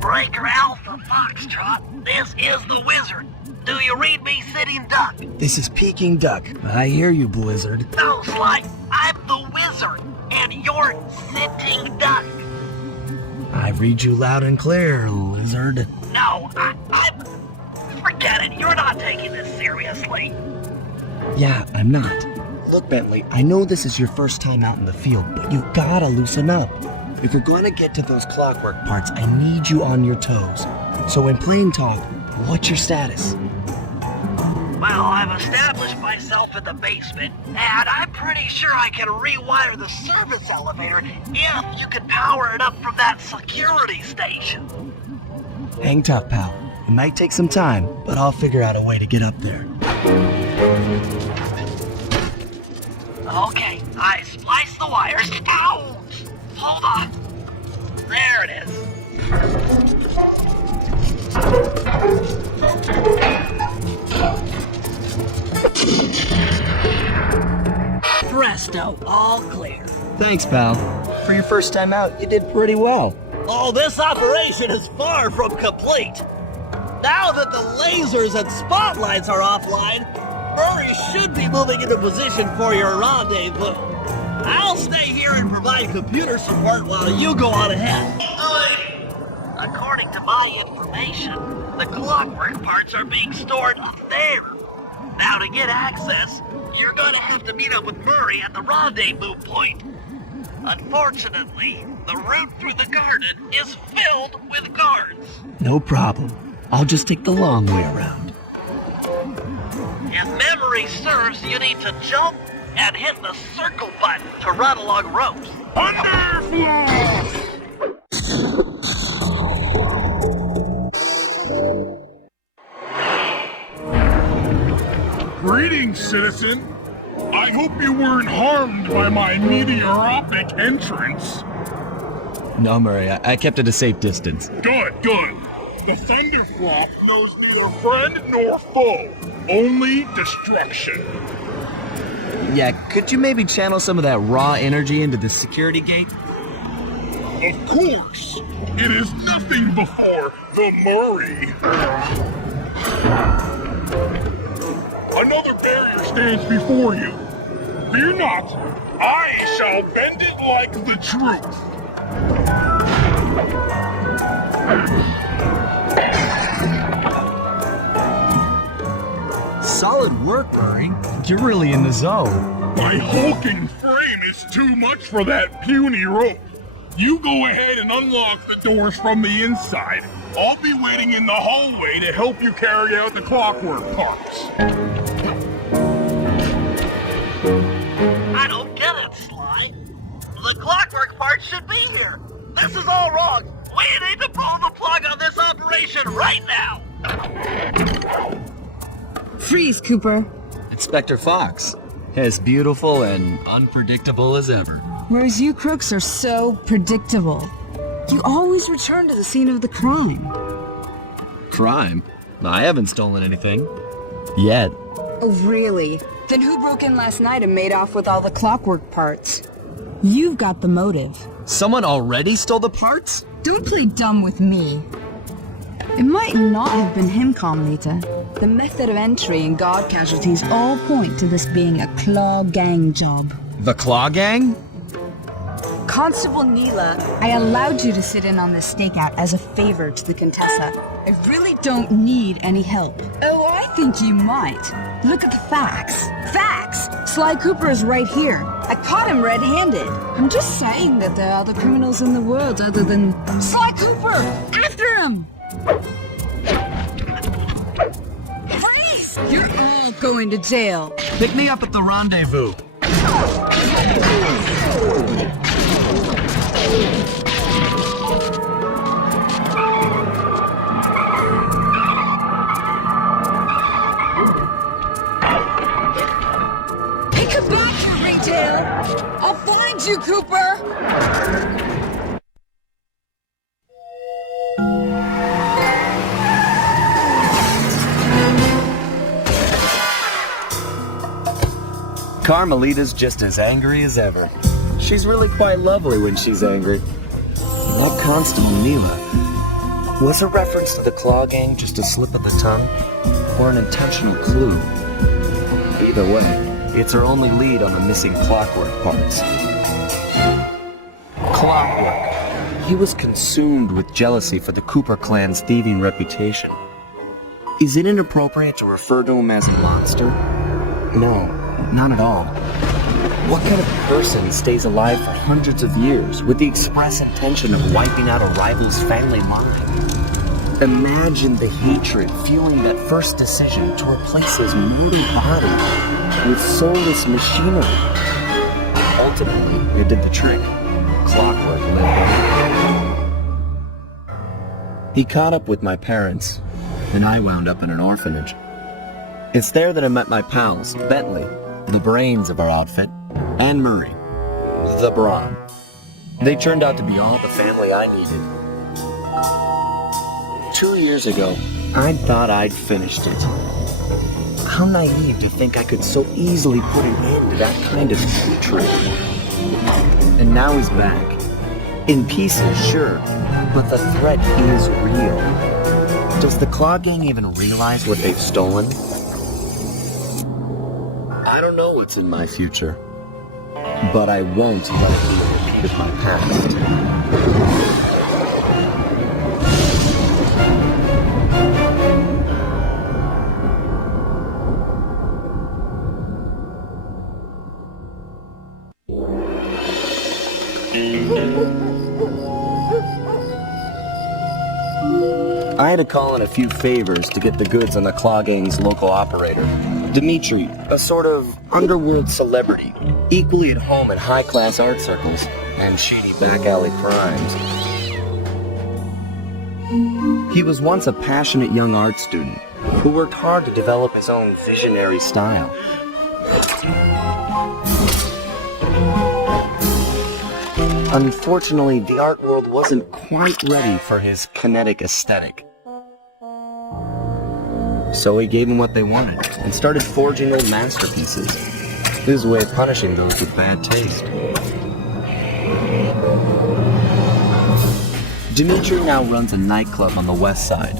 Breaker Alpha Foxtrot, this is the Wizard. Do you read me, Sitting Duck? This is Peking Duck. I hear you, Blizzard. No, Sly, I'm the Wizard, and you're Sitting Duck. I read you loud and clear, Lizard. No, I'm... Forget it, you're not taking this seriously. Yeah, I'm not. Look, Bentley, I know this is your first time out in the field, but you gotta loosen up. If we're gonna get to those clockwork parts, I need you on your toes. So in plain talk, what's your status? Well, I've established myself in the basement, and I'm pretty sure I can rewire the service elevator if you can power it up from that security station. Hang tough, pal. It might take some time, but I'll figure out a way to get up there. Okay, I spliced the wires. Ow! Hold on. There it is. Presto, all clear. Thanks, pal. For your first time out, you did pretty well. Oh, this operation is far from complete. Now that the lasers and spotlights are offline, Murray should be moving into position for your rendezvous. I'll stay here and provide computer support while you go on ahead. According to my information, the clockwork parts are being stored up there. Now to get access, you're gonna have to meet up with Murray at the rendezvous point. Unfortunately, the route through the garden is filled with guards. No problem. I'll just take the long way around. If memory serves, you need to jump and hit the circle button to run along ropes. Greetings, citizen. I hope you weren't harmed by my meteoric entrance. No, Murray, I kept at a safe distance. Good, good. The Thunderclock knows neither friend nor foe, only destruction. Yeah, could you maybe channel some of that raw energy into the security gate? Of course. It is nothing before the Murray. Another barrier stands before you. Fear not. I shall bend it like the truth. Solid work, Murray. You're really in the zone. My hulking frame is too much for that puny rope. You go ahead and unlock the doors from the inside. I'll be waiting in the hallway to help you carry out the clockwork parts. I don't get it, Sly. The clockwork part should be here. This is all wrong. We need to pull the plug on this operation right now. Freeze, Cooper. Inspector Fox. As beautiful and unpredictable as ever. Whereas you crooks are so predictable. You always return to the scene of the crime. Crime? I haven't stolen anything. Yet. Oh, really? Then who broke in last night and made off with all the clockwork parts? You've got the motive. Someone already stole the parts? Don't play dumb with me. It might not have been him, Carmelita. The method of entry and guard casualties all point to this being a Claw Gang job. The Claw Gang? Constable Neela, I allowed you to sit in on this stakeout as a favor to the Contessa. I really don't need any help. Oh, I think you might. Look at the facts. Facts? Sly Cooper is right here. I caught him red-handed. I'm just saying that there are other criminals in the world other than Sly Cooper! After him! Please! You're all going to jail. Pick me up at the rendezvous. I'll find you, Cooper! Carmelita's just as angry as ever. She's really quite lovely when she's angry. That Constable Neela, was a reference to the Claw Gang just a slip of the tongue, or an intentional clue? Either way, it's our only lead on the missing Clockwork parts. Clockwork. He was consumed with jealousy for the Cooper clan's thieving reputation. Is it inappropriate to refer to him as a monster? No, not at all. What kind of person stays alive for hundreds of years with the express intention of wiping out a rival's family line? Imagine the hatred fueling that first decision to replace his mortal body with soulless machinery. Ultimately, it did the trick. Clockwork lived on. He caught up with my parents, and I wound up in an orphanage. It's there that I met my pals, Bentley, the brains of our outfit, and Murray, the brawn. They turned out to be all the family I needed. 2 years ago, I thought I'd finished it. How naive to think I could so easily put an end to that kind of hatred. And now he's back. In pieces, sure, but the threat is real. Does the Claw Gang even realize what they've stolen? I don't know what's in my future, but I won't let it be a repeat of my past. I had to call in a few favors to get the goods on the Claw Gang's local operator, Dimitri, a sort of underworld celebrity, equally at home in high-class art circles and shady back-alley crimes. He was once a passionate young art student who worked hard to develop his own visionary style. Unfortunately, the art world wasn't quite ready for his kinetic aesthetic. So he gave them what they wanted and started forging old masterpieces. His way of punishing those with bad taste. Dimitri now runs a nightclub on the west side.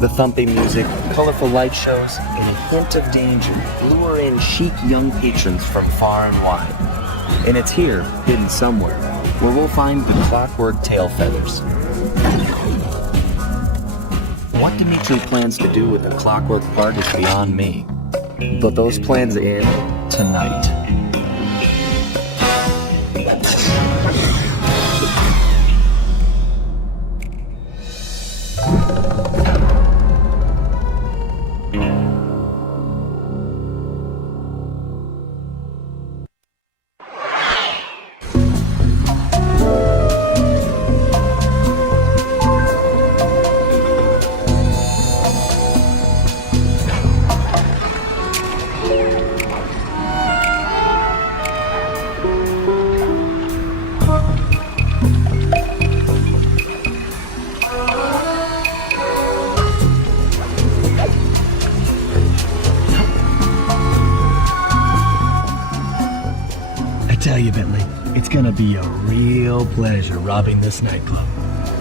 The thumping music, colorful light shows, and a hint of danger lure in chic young patrons from far and wide. And it's here, hidden somewhere, where we'll find the Clockwork tail feathers. What Dimitri plans to do with the Clockwork part is beyond me. But those plans end tonight. Tell you, Bentley, it's gonna be a real pleasure robbing this nightclub.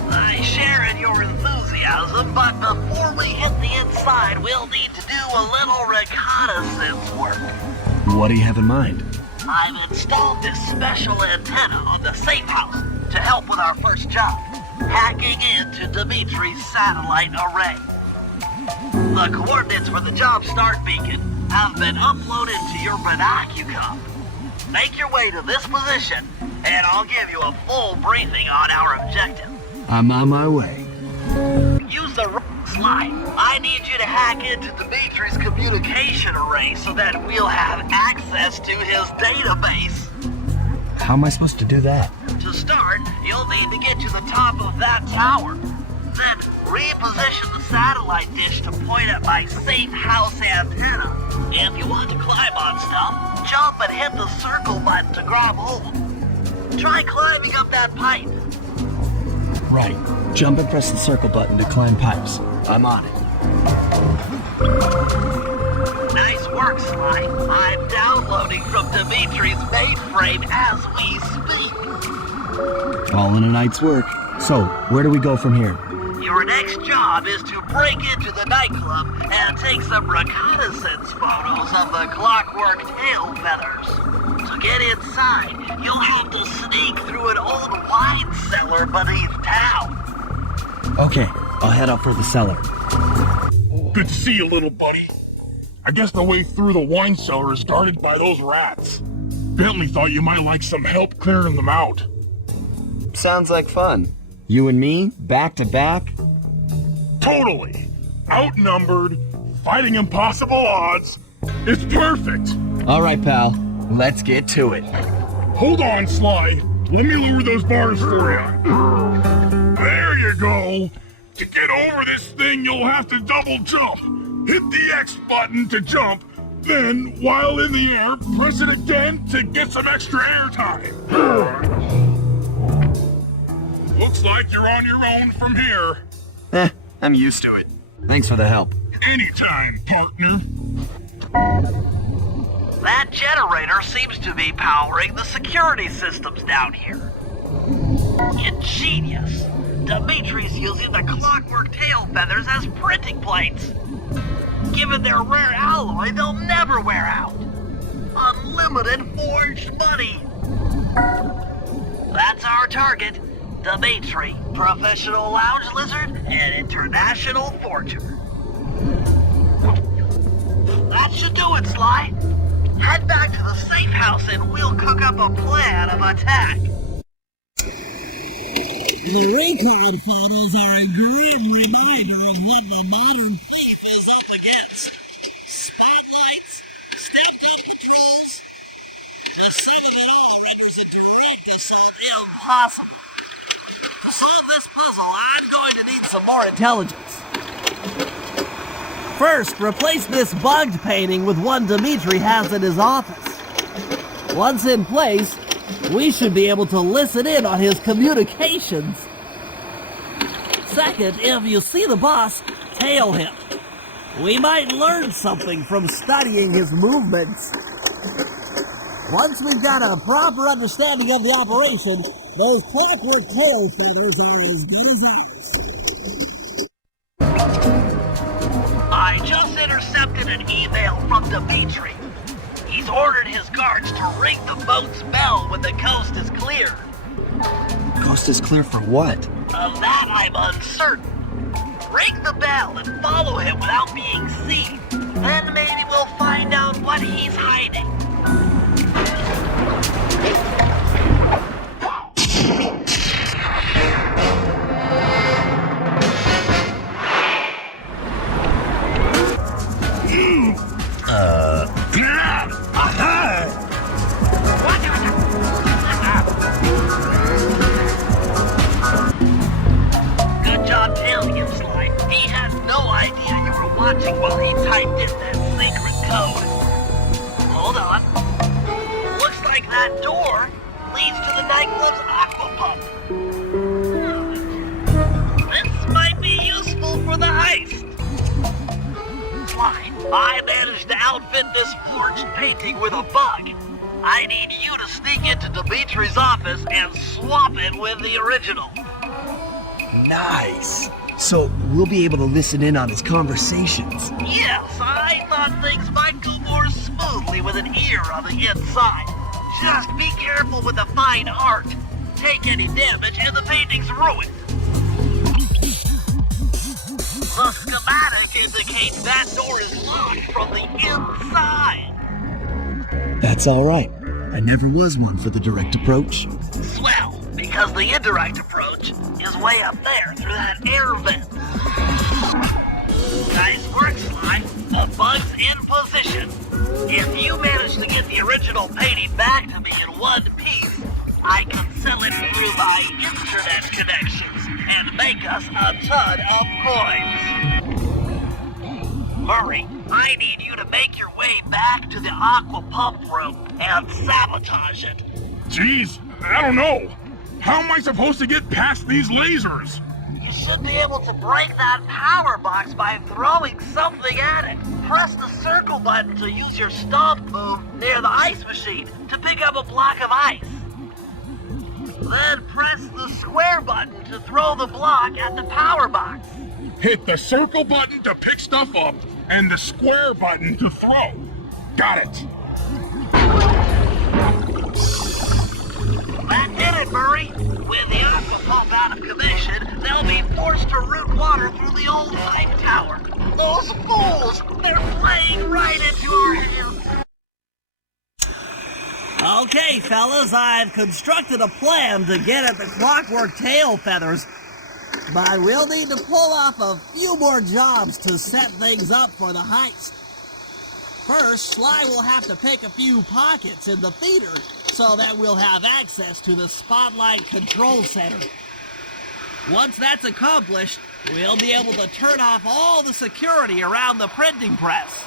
I share in your enthusiasm, but before we hit the inside, we'll need to do a little reconnaissance work. What do you have in mind? I've installed this special antenna on the safe house to help with our first job, hacking into Dimitri's satellite array. The coordinates for the job start beacon have been uploaded to your binocular. Make your way to this position, and I'll give you a full briefing on our objective. I'm on my way. Use the slide. I need you to hack into Dimitri's communication array so that we'll have access to his database. How am I supposed to do that? To start, you'll need to get to the top of that tower. Then reposition the satellite dish to point at my safe house antenna. If you want to climb on stuff, jump and hit the circle button to grab hold. Try climbing up that pipe. Right. Jump and press the circle button to climb pipes. I'm on it. Nice work, Sly. I'm downloading from Dimitri's mainframe as we speak. All in a night's work. So, where do we go from here? Your next job is to break into the nightclub and take some reconnaissance photos of the clockwork tail feathers. To get inside, you'll have to sneak through an old wine cellar beneath town. Okay, I'll head up for the cellar. Good to see you, little buddy. I guess the way through the wine cellar is guarded by those rats. Bentley thought you might like some help clearing them out. Sounds like fun. You and me, back to back? Totally. Outnumbered, fighting impossible odds. It's perfect. All right, pal. Let's get to it. Hold on, Sly. Let me lower those bars for you. There you go. To get over this thing, you'll have to double jump. Hit the X button to jump, then, while in the air, press it again to get some extra air time. Looks like you're on your own from here. I'm used to it. Thanks for the help. Anytime, partner. That generator seems to be powering the security systems down here. Ingenious. Dimitri's using the clockwork tail feathers as printing plates. Given their rare alloy, they'll never wear out. Unlimited forged money. That's our target. Dimitri, professional lounge lizard and international fortune. That should do it, Sly. Head back to the safe house and we'll cook up a plan of attack. The record photos are a great reminder of what the modern clock is up against. Spotlights, stepped-up patrols. The sum of it all represent a practice on Impossible. To solve this puzzle, I'm going to need some more intelligence. First, replace this bugged painting with one Dimitri has in his office. Once in place, we should be able to listen in on his communications. Second, if you see the boss, tail him. We might learn something from studying his movements. Once we've got a proper understanding of the operation, those clockwork tail feathers are as good as ours. I just intercepted an email from Dimitri. He's ordered his guards to ring the boat's bell when the coast is clear. Coast is clear for what? Of that I'm uncertain. Ring the bell and follow him without being seen. Then maybe we'll find out what he's hiding. Good job tailing him, Sly. He had no idea you were watching while he typed in that secret code. Hold on. Looks like that door leads to the nightclub's aqua pump. This might be useful for the heist. Sly, I managed to outfit this forged painting with a bug. I need you to sneak into Dimitri's office and swap it with the original. Nice. So we'll be able to listen in on his conversations. Yes, I thought things might go more smoothly with an ear on the inside. Just be careful with the fine art. Take any damage and the painting's ruined. The schematic indicates that door is locked from the inside. That's all right. I never was one for the direct approach. Swell, because the indirect approach is way up there through that air vent. Nice work, Sly. The bug's in position. If you manage to get the original painting back to me in one piece, I can sell it through my internet connections and make us a ton of coins. Murray, I need you to make your way back to the aqua pump room and sabotage it. Jeez, I don't know. How am I supposed to get past these lasers? You should be able to break that power box by throwing something at it. Press the circle button to use your stomp move near the ice machine to pick up a block of ice. Then press the square button to throw the block at the power box. Hit the circle button to pick stuff up and the square button to throw. Got it. That did it, Murray. With the aqua pump out of commission, they'll be forced to route water through the old pipe tower. Those fools! They're playing right into our hands. Okay, fellas, I've constructed a plan to get at the clockwork tail feathers. But we'll need to pull off a few more jobs to set things up for the heist. First, Sly will have to pick a few pockets in the theater so that we'll have access to the Spotlight Control Center. Once that's accomplished, we'll be able to turn off all the security around the printing press.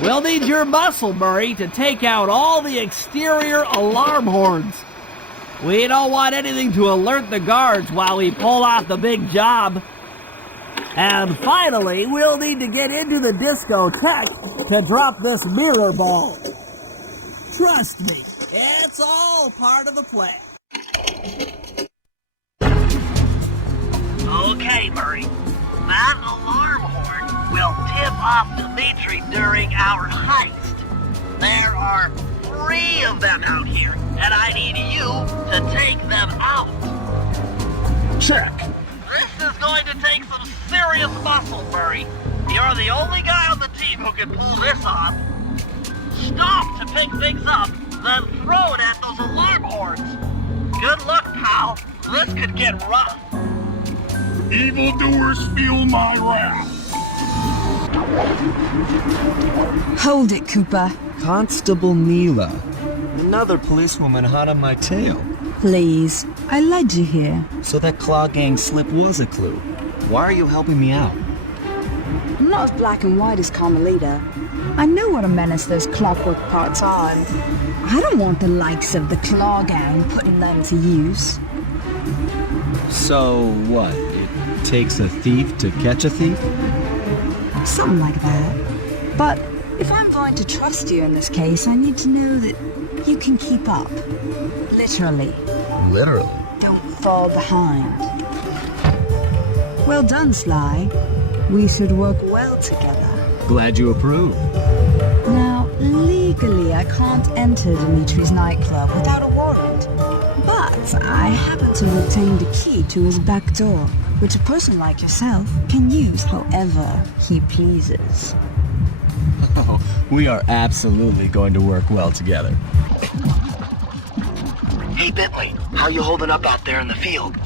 We'll need your muscle, Murray, to take out all the exterior alarm horns. We don't want anything to alert the guards while we pull off the big job. And finally, we'll need to get into the discotheque to drop this mirror ball. Trust me, it's all part of the plan. Okay, Murray. That alarm horn will tip off Dimitri during our heist. There are 3 of them out here, and I need you to take them out. Check. This is going to take some serious muscle, Murray. You're the only guy on the team who can pull this off. Stop to pick things up, then throw it at those alarm horns. Good luck, pal. This could get rough. Evildoers feel my wrath. Hold it, Cooper. Constable Neela. Another policewoman hot on my tail. Please, I led you here. So that Claw Gang slip was a clue. Why are you helping me out? I'm not as black and white as Carmelita. I know what a menace those clockwork parts are, and I don't want the likes of the Claw Gang putting them to use. So what? It takes a thief to catch a thief? Something like that. But if I'm going to trust you in this case, I need to know that you can keep up. Literally. Literally? Don't fall behind. Well done, Sly. We should work well together. Glad you approve. Now, legally, I can't enter Dimitri's nightclub without a warrant. But I happen to have obtained a key to his back door, which a person like yourself can use however he pleases. We are absolutely going to work well together. Hey, Bentley, how you holding up out there in the field?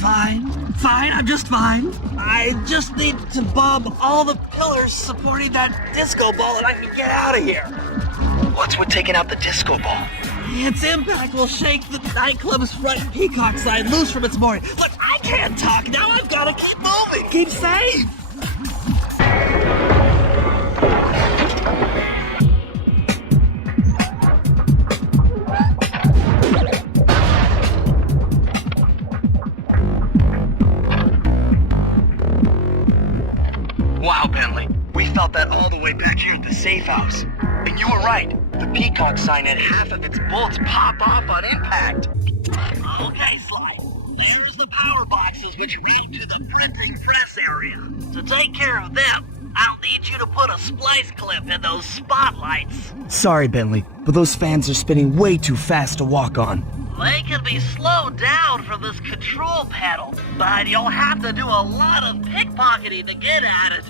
Fine, I'm just fine. I just need to bomb all the pillars supporting that disco ball and I can get out of here. What's with taking out the disco ball? Its impact will shake the nightclub's front peacock sign loose from its mooring. Look, I can't talk now. I've got to keep moving. Keep safe. Wow, Bentley. We felt that all the way back here at the safe house. And you were right. The peacock sign had half of its bolts pop off on impact. Okay, Sly. There's the power boxes which route to the printing press area. To take care of them, I'll need you to put a splice clip in those spotlights. Sorry, Bentley, but those fans are spinning way too fast to walk on. They can be slowed down from this control panel, but you'll have to do a lot of pickpocketing to get at it.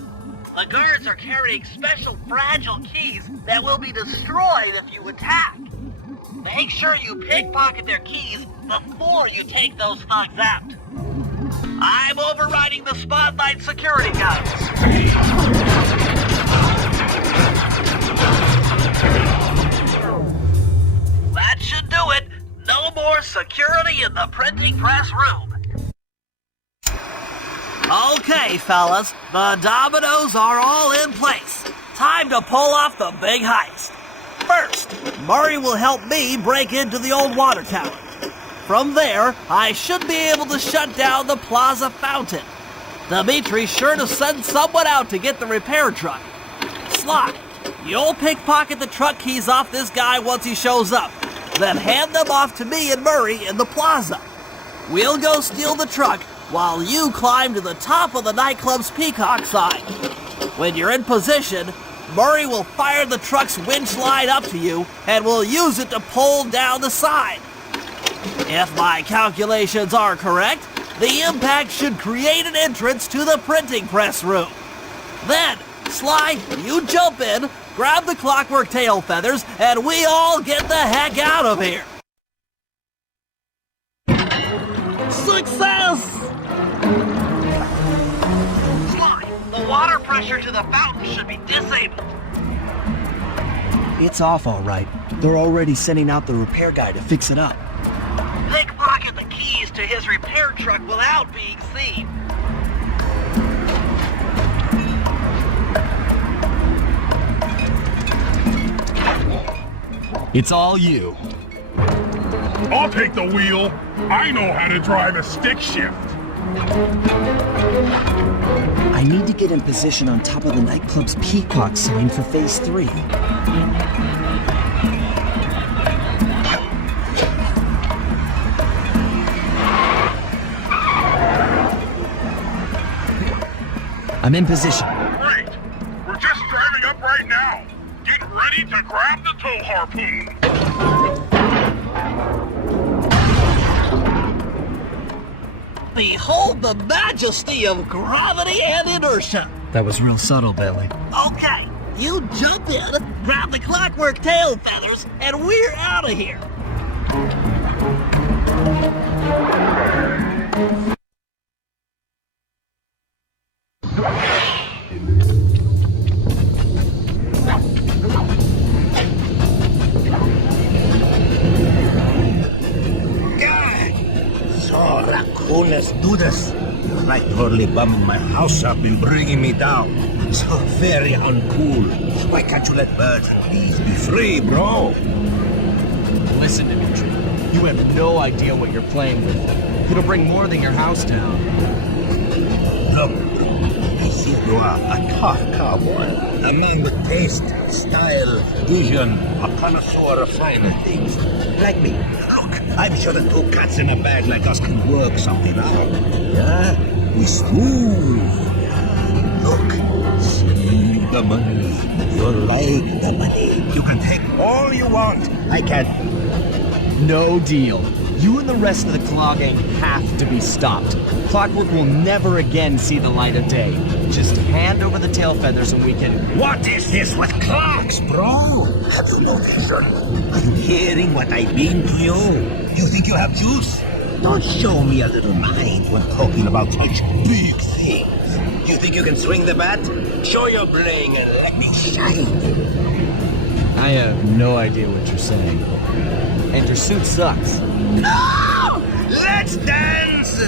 The guards are carrying special fragile keys that will be destroyed if you attack. Make sure you pickpocket their keys before you take those thugs out. I'm overriding the spotlight security guns. That should do it. No more security in the printing press room. Okay, fellas, the dominoes are all in place. Time to pull off the big heist. First, Murray will help me break into the old water tower. From there, I should be able to shut down the plaza fountain. Dimitri's sure to send someone out to get the repair truck. Sly, you'll pickpocket the truck keys off this guy once he shows up, then hand them off to me and Murray in the plaza. We'll go steal the truck while you climb to the top of the nightclub's peacock sign. When you're in position, Murray will fire the truck's winch line up to you and will use it to pull down the sign. If my calculations are correct, the impact should create an entrance to the printing press room. Then, Sly, you jump in, grab the clockwork tail feathers, and we all get the heck out of here. Success! Sly, the water pressure to the fountain should be disabled. It's off all right. They're already sending out the repair guy to fix it up. Pickpocket the keys to his repair truck without being seen. It's all you. I'll take the wheel. I know how to drive a stick shift. I need to get in position on top of the nightclub's peacock sign for phase 3. I'm in position. Great. We're just driving up right now. Get ready to grab the tow harpoon. Behold the majesty of gravity and inertia. That was real subtle, Bentley. Okay, you jump in, grab the clockwork tail feathers, and we're out of here. So, raccoon, let's do this. Like totally bumming my house up and bringing me down. So very uncool. Why can't you let birds please be free, bro? Listen, Dimitri. You have no idea what you're playing with. It'll bring more than your house down. Look, I see you are a tough cowboy. A man with taste, style, vision, a connoisseur of finer things. Like me. Look, I'm sure the two cats in a bag like us can work something out. Yeah? We smooth. Look, see the money. You like the money. You can take all you want. I can. No deal. You and the rest of the clog gang have to be stopped. Clockwork will never again see the light of day. Just hand over the tail feathers and we can... What is this with clocks, bro? Have you no vision? Are you hearing what I mean to you? You think you have juice? Don't show me a little mind when talking about such big things. You think you can swing the bat? Show your bling and let me shine. I have no idea what you're saying. And your suit sucks. No! Let's dance!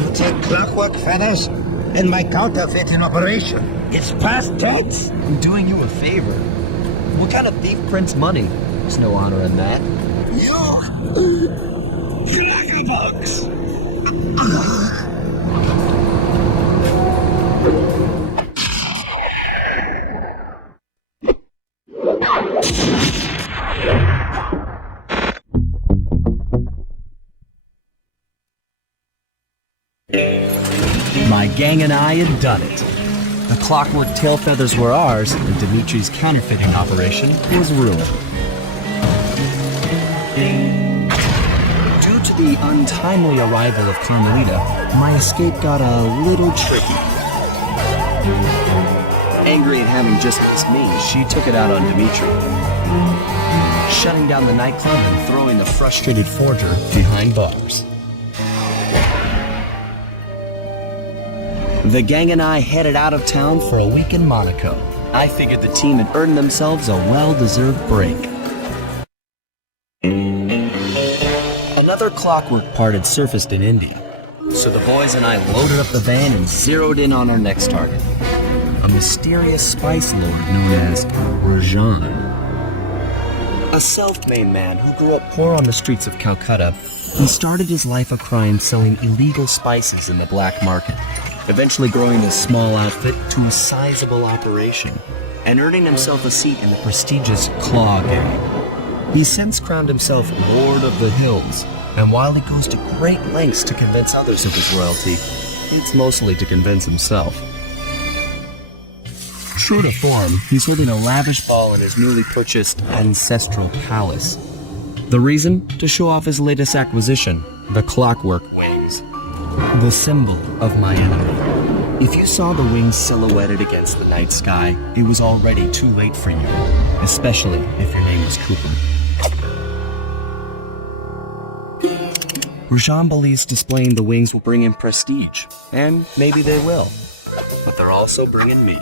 You take clockwork feathers and my counterfeit in operation. It's past tense. I'm doing you a favor. What kind of thief prints money? There's no honor in that. You crackerbugs! My gang and I had done it. The clockwork tail feathers were ours, and Dimitri's counterfeiting operation was ruined. Due to the untimely arrival of Carmelita, my escape got a little tricky. Angry at having just missed me, she took it out on Dimitri, shutting down the nightclub and throwing the frustrated forger behind bars. The gang and I headed out of town for a week in Monaco. I figured the team had earned themselves a well-deserved break. Another clockwork part had surfaced in India, so the boys and I loaded up the van and zeroed in on our next target, a mysterious spice lord known as Rajan. A self-made man who grew up poor on the streets of Calcutta, he started his life of crime selling illegal spices in the black market, eventually growing his small outfit to a sizable operation and earning himself a seat in the prestigious Claw Gang. He's since crowned himself Lord of the Hills, and while he goes to great lengths to convince others of his royalty, it's mostly to convince himself. True to form, he's holding a lavish ball in his newly purchased ancestral palace. The reason? To show off his latest acquisition, the clockwork wings. The symbol of my enemy. If you saw the wings silhouetted against the night sky, it was already too late for you, especially if your name was Cooper. Rajan believes displaying the wings will bring him prestige, and maybe they will. But they're also bringing me.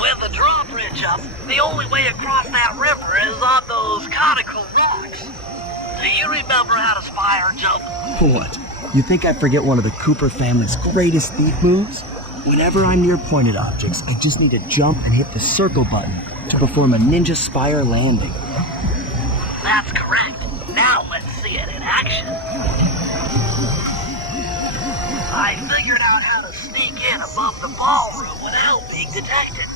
With the drawbridge up, the only way across that river is on those conical rocks. Do you remember how to spy or jump? What? You think I forget one of the Cooper family's greatest thief moves? Whenever I'm near pointed objects, I just need to jump and hit the circle button to perform a ninja spire landing. That's correct. Now let's see it in action. I figured out how to sneak in above the ballroom without being detected.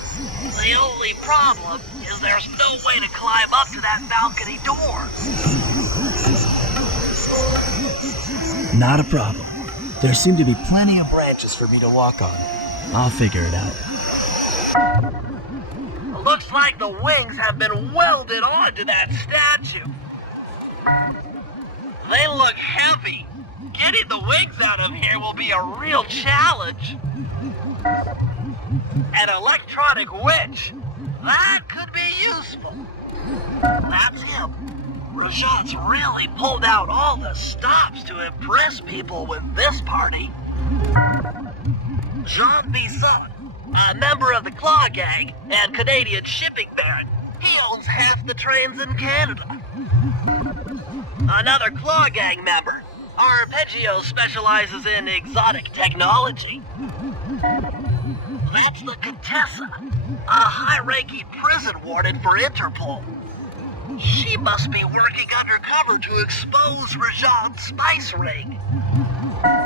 The only problem is there's no way to climb up to that balcony door. Not a problem. There seem to be plenty of branches for me to walk on. I'll figure it out. Looks like the wings have been welded onto that statue. They look heavy. Getting the wings out of here will be a real challenge. An electronic winch. That could be useful. That's him. Rajan's really pulled out all the stops to impress people with this party. Jean Bisson, a member of the Claw Gang and Canadian shipping baron. He owns half the trains in Canada. Another Claw Gang member. Arpeggio specializes in exotic technology. That's the Contessa, a high-ranking prison warden for Interpol. She must be working undercover to expose Rajan's spice ring.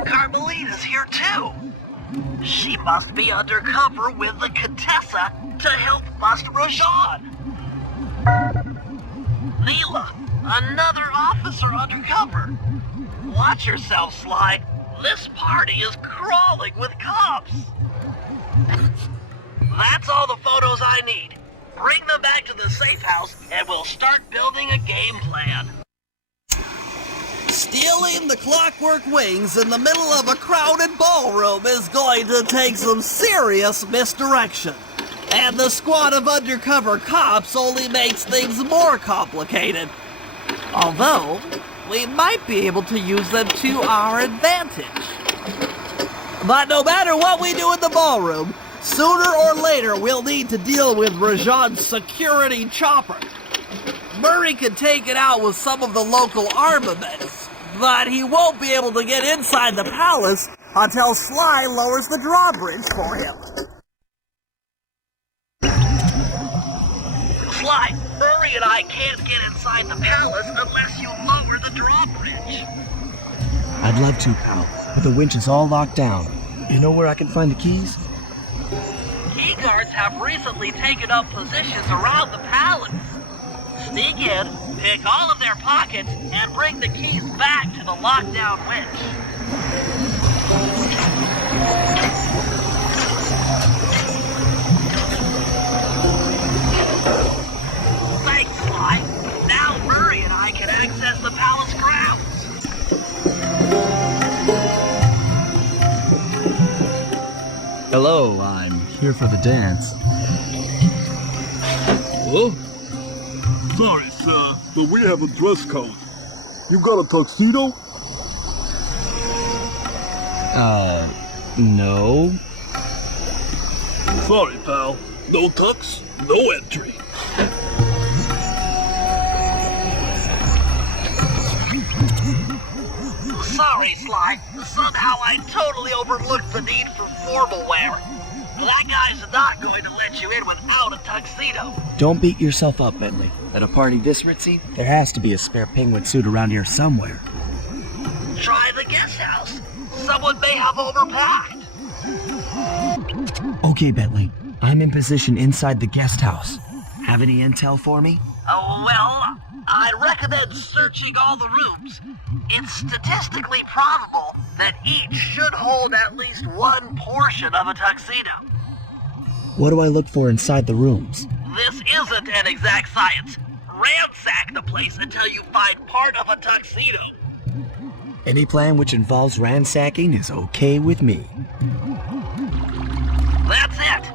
Carmelita's here too. She must be undercover with the Contessa to help bust Rajan. Neela, another officer undercover. Watch yourself, Sly. This party is crawling with cops. That's all the photos I need. Bring them back to the safe house and we'll start building a game plan. Stealing the clockwork wings in the middle of a crowded ballroom is going to take some serious misdirection. And the squad of undercover cops only makes things more complicated. Although, we might be able to use them to our advantage. But no matter what we do in the ballroom, sooner or later we'll need to deal with Rajan's security chopper. Murray can take it out with some of the local armaments, but he won't be able to get inside the palace until Sly lowers the drawbridge for him. Sly, Murray and I can't get inside the palace unless you lower the drawbridge. I'd love to, pal, but the winch is all locked down. You know where I can find the keys? Key guards have recently taken up positions around the palace. Sneak in, pick all of their pockets, and bring the keys back to the lockdown winch. Thanks, Sly. Now Murray and I can access the palace grounds. here for the dance. Huh? Sorry, sir, but we have a dress code. You got a tuxedo? No. Sorry, pal. No tux, no entry. Sorry, Sly. Somehow I totally overlooked the need for formal wear. That guy's not going to let you in without a tuxedo. Don't beat yourself up, Bentley. At a party this ritzy, there has to be a spare penguin suit around here somewhere. Try the guest house. Someone may have overpacked. Okay, Bentley. I'm in position inside the guest house. Have any intel for me? Oh, well, I'd recommend searching all the rooms. It's statistically probable that each should hold at least one portion of a tuxedo. What do I look for inside the rooms? This isn't an exact science. Ransack the place until you find part of a tuxedo. Any plan which involves ransacking is okay with me. That's it.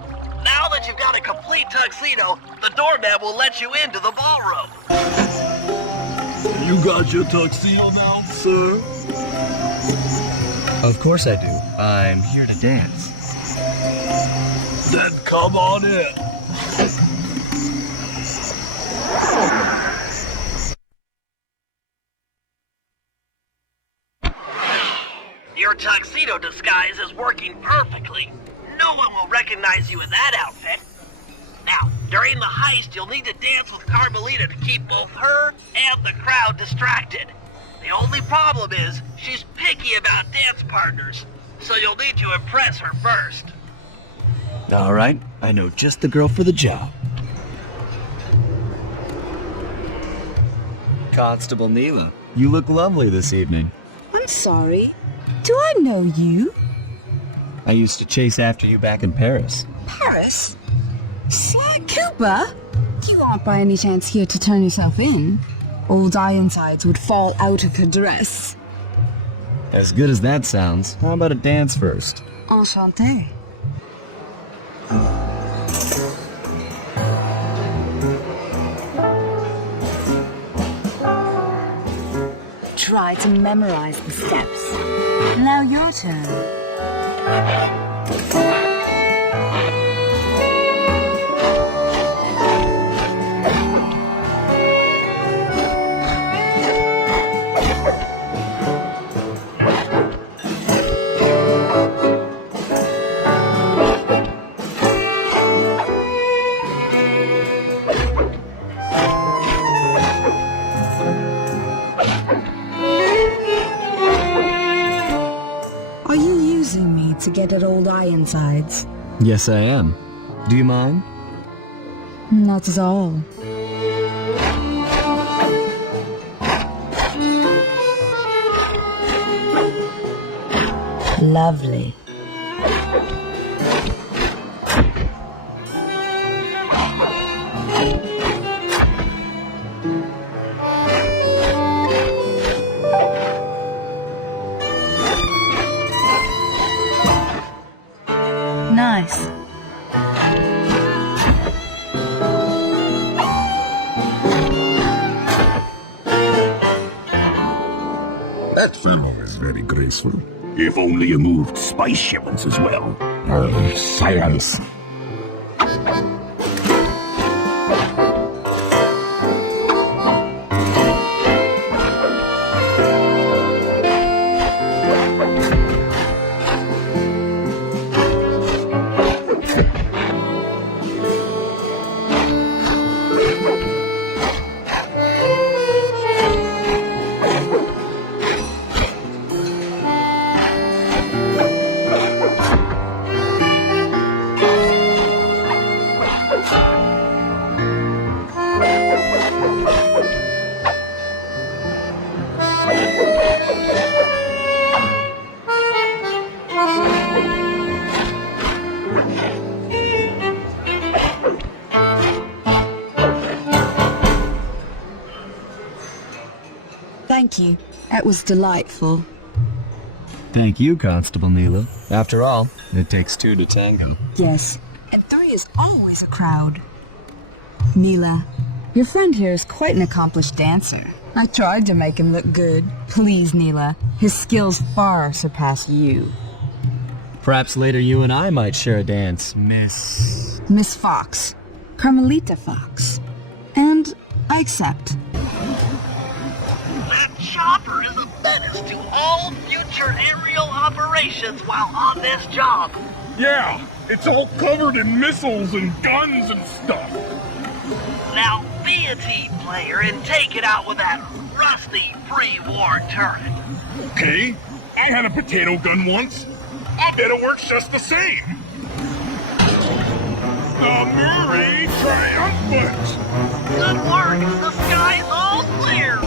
Now that you've got a complete tuxedo, the doorman will let you into the ballroom. You got your tuxedo now, sir? Of course I do. I'm here to dance. Then come on in. Your tuxedo disguise is working perfectly. No one will recognize you in that outfit. Now, during the heist, you'll need to dance with Carmelita to keep both her and the crowd distracted. The only problem is, she's picky about dance partners, so you'll need to impress her first. All right, I know just the girl for the job. Constable Neela, you look lovely this evening. I'm sorry. Do I know you? I used to chase after you back in Paris. Paris? Sly Cooper? You aren't by any chance here to turn yourself in? Old Ironsides would fall out of her dress. As good as that sounds, how about a dance first? Enchanté. Try to memorize the steps. Now your turn. Are you using me to get at old Ironsides? Yes, I am. Do you mind? Not at all. Lovely. Nice. That fellow is very graceful. If only you moved spice shipments as well. Silence. Thank you. That was delightful. Thank you, Constable Neela. After all, it takes two to tango. Yes, At 3 is always a crowd. Neela, your friend here is quite an accomplished dancer. I tried to make him look good. Please, Neela, his skills far surpass you. Perhaps later you and I might share a dance, Miss... Miss Fox. Carmelita Fox. And I accept. That chopper is a menace to all future aerial operations while on this job. Yeah, it's all covered in missiles and guns and stuff. Now be a team player and take it out with that rusty pre-war turret. Okay, I had a potato gun once. I bet it works just the same. The Murray Triumphant! Good work! The sky's all clear!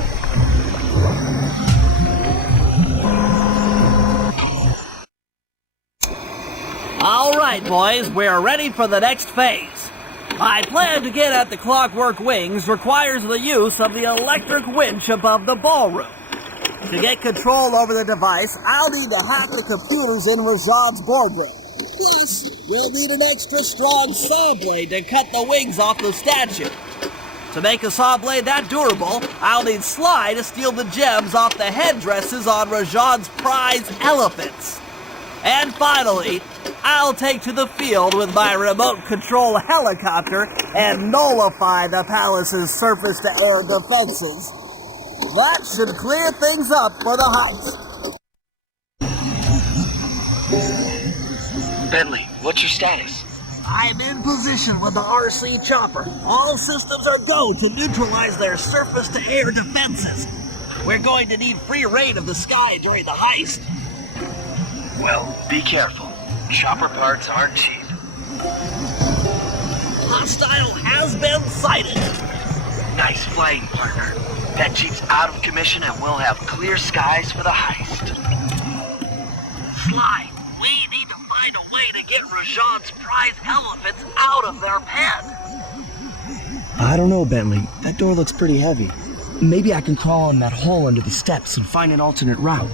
Alright, boys, we're ready for the next phase. My plan to get at the Clockwork Wings requires the use of the electric winch above the ballroom. To get control over the device, I'll need to hack the computers in Rajad's boardroom. Plus, we'll need an extra strong saw blade to cut the wings off the statue. To make a saw blade that durable, I'll need Sly to steal the gems off the headdresses on Rajad's prize elephants. And finally, I'll take to the field with my remote control helicopter and nullify the palace's surface-to-air defenses. That should clear things up for the heist. Bentley, what's your status? I'm in position with the RC chopper. All systems are go to neutralize their surface-to-air defenses. We're going to need free reign of the sky during the heist. Well, be careful. Chopper parts aren't cheap. Hostile has been sighted. Nice flying, partner. That jeep's out of commission and we'll have clear skies for the heist. Sly, we need to find a way to get Rajad's prize elephants out of their pen. I don't know, Bentley. That door looks pretty heavy. Maybe I can crawl in that hole under the steps and find an alternate route.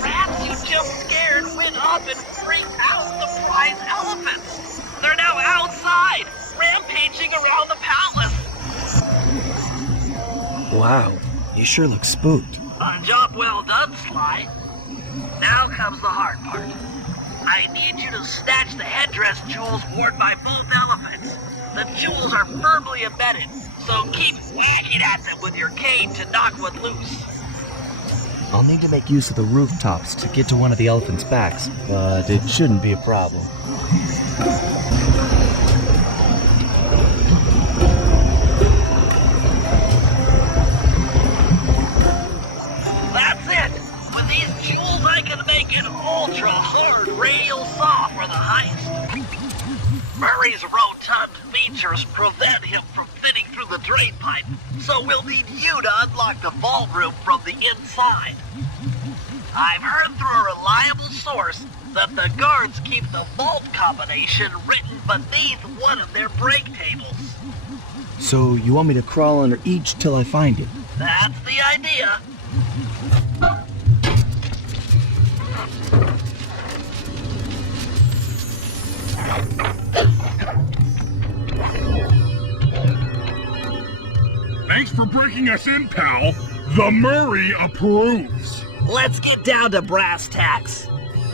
Perhaps you just scared went up and freaked out the prize elephants. They're now outside, rampaging around the palace. Wow, you sure look spooked. A job well done, Sly. Now comes the hard part. I need you to snatch the headdress jewels worn by both elephants. The jewels are firmly embedded, so keep whacking at them with your cane to knock one loose. I'll need to make use of the rooftops to get to one of the elephants' backs, but it shouldn't be a problem. That's it! With these jewels, I can make an ultra-hard radial saw for the heist. Murray's rotund features prevent him from fitting through the drain pipe, so we'll need you to unlock the ballroom from the inside. I've heard through a reliable source that the guards keep the vault combination written beneath one of their break tables. So you want me to crawl under each till I find it? That's the idea. Thanks for breaking us in, pal. The Murray approves. Let's get down to brass tacks.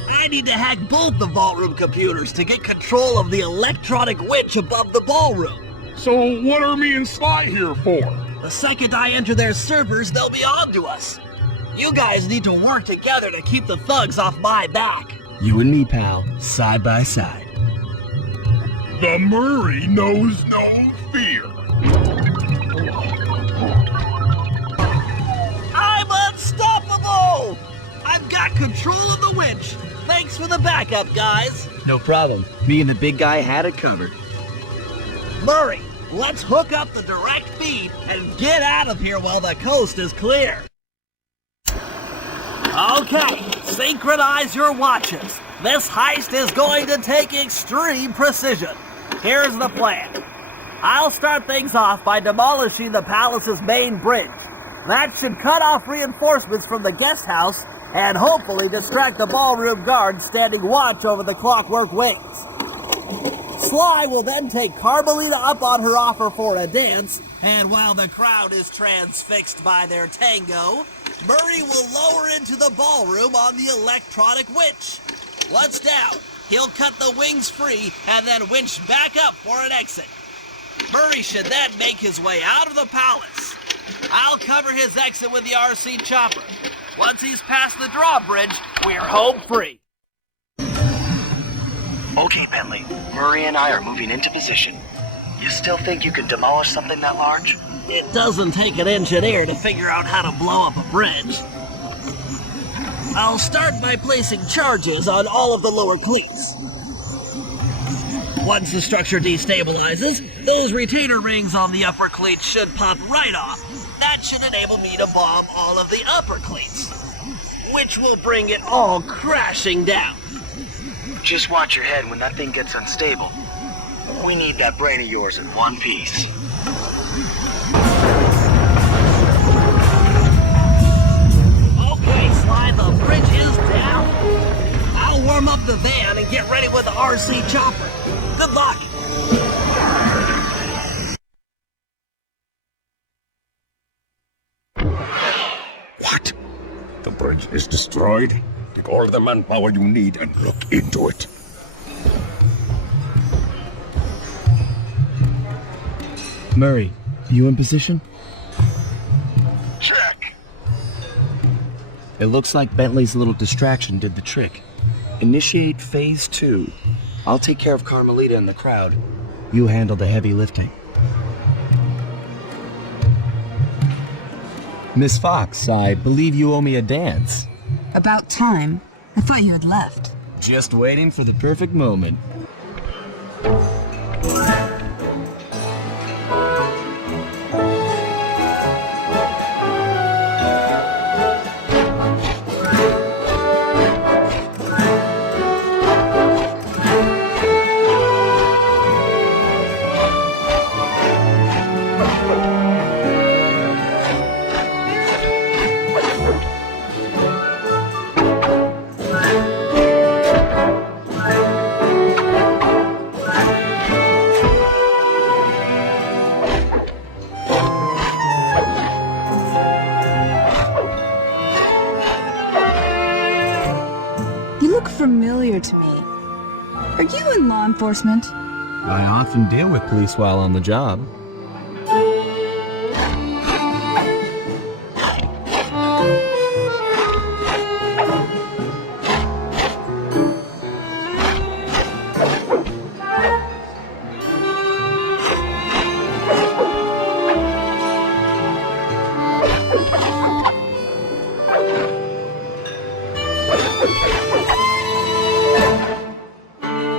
I need to hack both the vault room computers to get control of the electronic winch above the ballroom. So what are me and Sly here for? The second I enter their servers, they'll be on to us. You guys need to work together to keep the thugs off my back. You and me, pal, side by side. The Murray knows no fear. I'm unstoppable! I've got control of the winch. Thanks for the backup, guys. No problem. Me and the big guy had it covered. Murray, let's hook up the direct feed and get out of here while the coast is clear. Okay, synchronize your watches. This heist is going to take extreme precision. Here's the plan. I'll start things off by demolishing the palace's main bridge. That should cut off reinforcements from the guest house and hopefully distract the ballroom guards standing watch over the Clockwork Wings. Sly will then take Carmelita up on her offer for a dance, and while the crowd is transfixed by their tango, Murray will lower into the ballroom on the electronic winch. Once down, he'll cut the wings free and then winch back up for an exit. Murray should then make his way out of the palace. I'll cover his exit with the RC chopper. Once he's past the drawbridge, we're home free. Okay, Bentley. Murray and I are moving into position. You still think you could demolish something that large? It doesn't take an engineer to figure out how to blow up a bridge. I'll start by placing charges on all of the lower cleats. Once the structure destabilizes, those retainer rings on the upper cleats should pop right off. That should enable me to bomb all of the upper cleats, which will bring it all crashing down. Just watch your head when that thing gets unstable. We need that brain of yours in one piece. Okay, Sly, the bridge is down. I'll warm up the van and get ready with the RC chopper. Good luck. What? The bridge is destroyed? Take all the manpower you need and look into it. Murray, you in position? Check. It looks like Bentley's little distraction did the trick. Initiate phase 2. I'll take care of Carmelita and the crowd. You handle the heavy lifting. Miss Fox, I believe you owe me a dance. About time. I thought you had left. Just waiting for the perfect moment. Familiar to me. Are you in law enforcement? I often deal with police while on the job.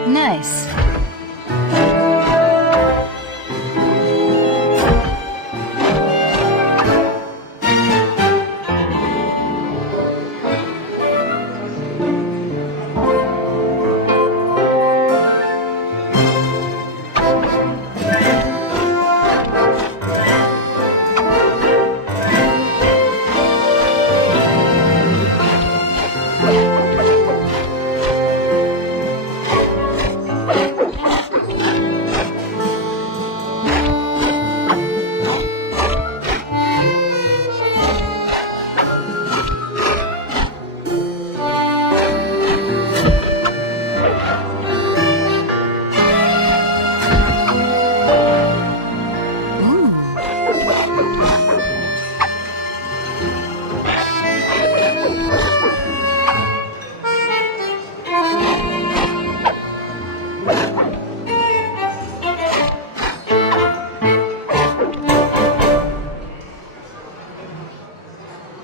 Nice.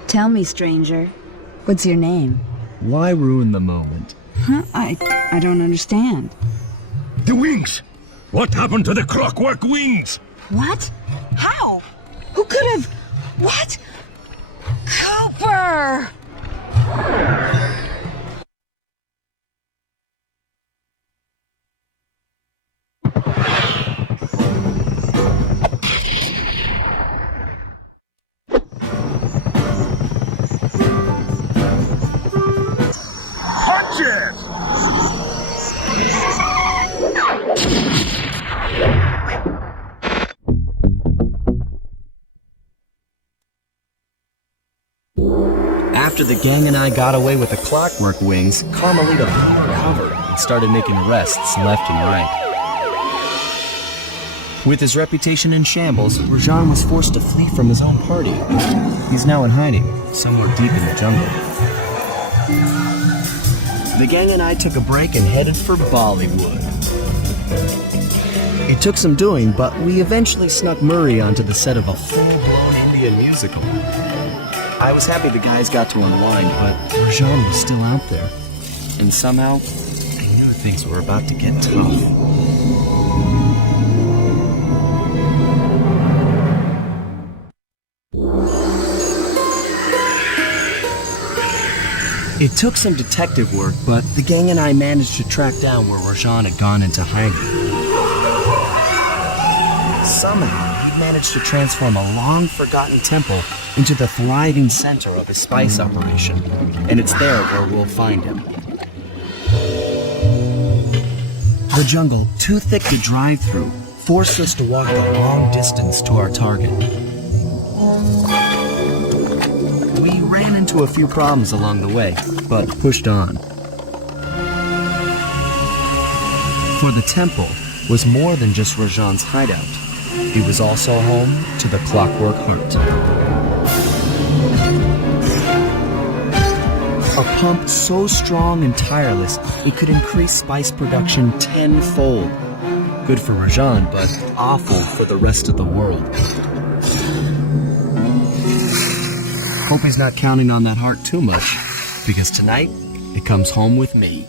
Tell me, stranger, what's your name? Why ruin the moment? Huh? I don't understand. The wings! What happened to the Clockwork Wings? What? How? Who could have? What? Cooper! the gang and I got away with the clockwork wings, Carmelita pulled cover and started making arrests left and right. With his reputation in shambles, Rajan was forced to flee from his own party. He's now in hiding, somewhere deep in the jungle. The gang and I took a break and headed for Bollywood. It took some doing, but we eventually snuck Murray onto the set of a full-blown Indian musical. I was happy the guys got to unwind, but Rajan was still out there. And somehow, I knew things were about to get tough. It took some detective work, but the gang and I managed to track down where Rajan had gone into hiding. Somehow, he managed to transform a long-forgotten temple into the thriving center of his spice operation, and it's there where we'll find him. The jungle, too thick to drive through, forced us to walk a long distance to our target. We ran into a few problems along the way, but pushed on. For the temple was more than just Rajan's hideout. It was also home to the Clockwork Heart. A pump so strong and tireless, it could increase spice production tenfold. Good for Rajan, but awful for the rest of the world. Hope he's not counting on that heart too much, because tonight, it comes home with me.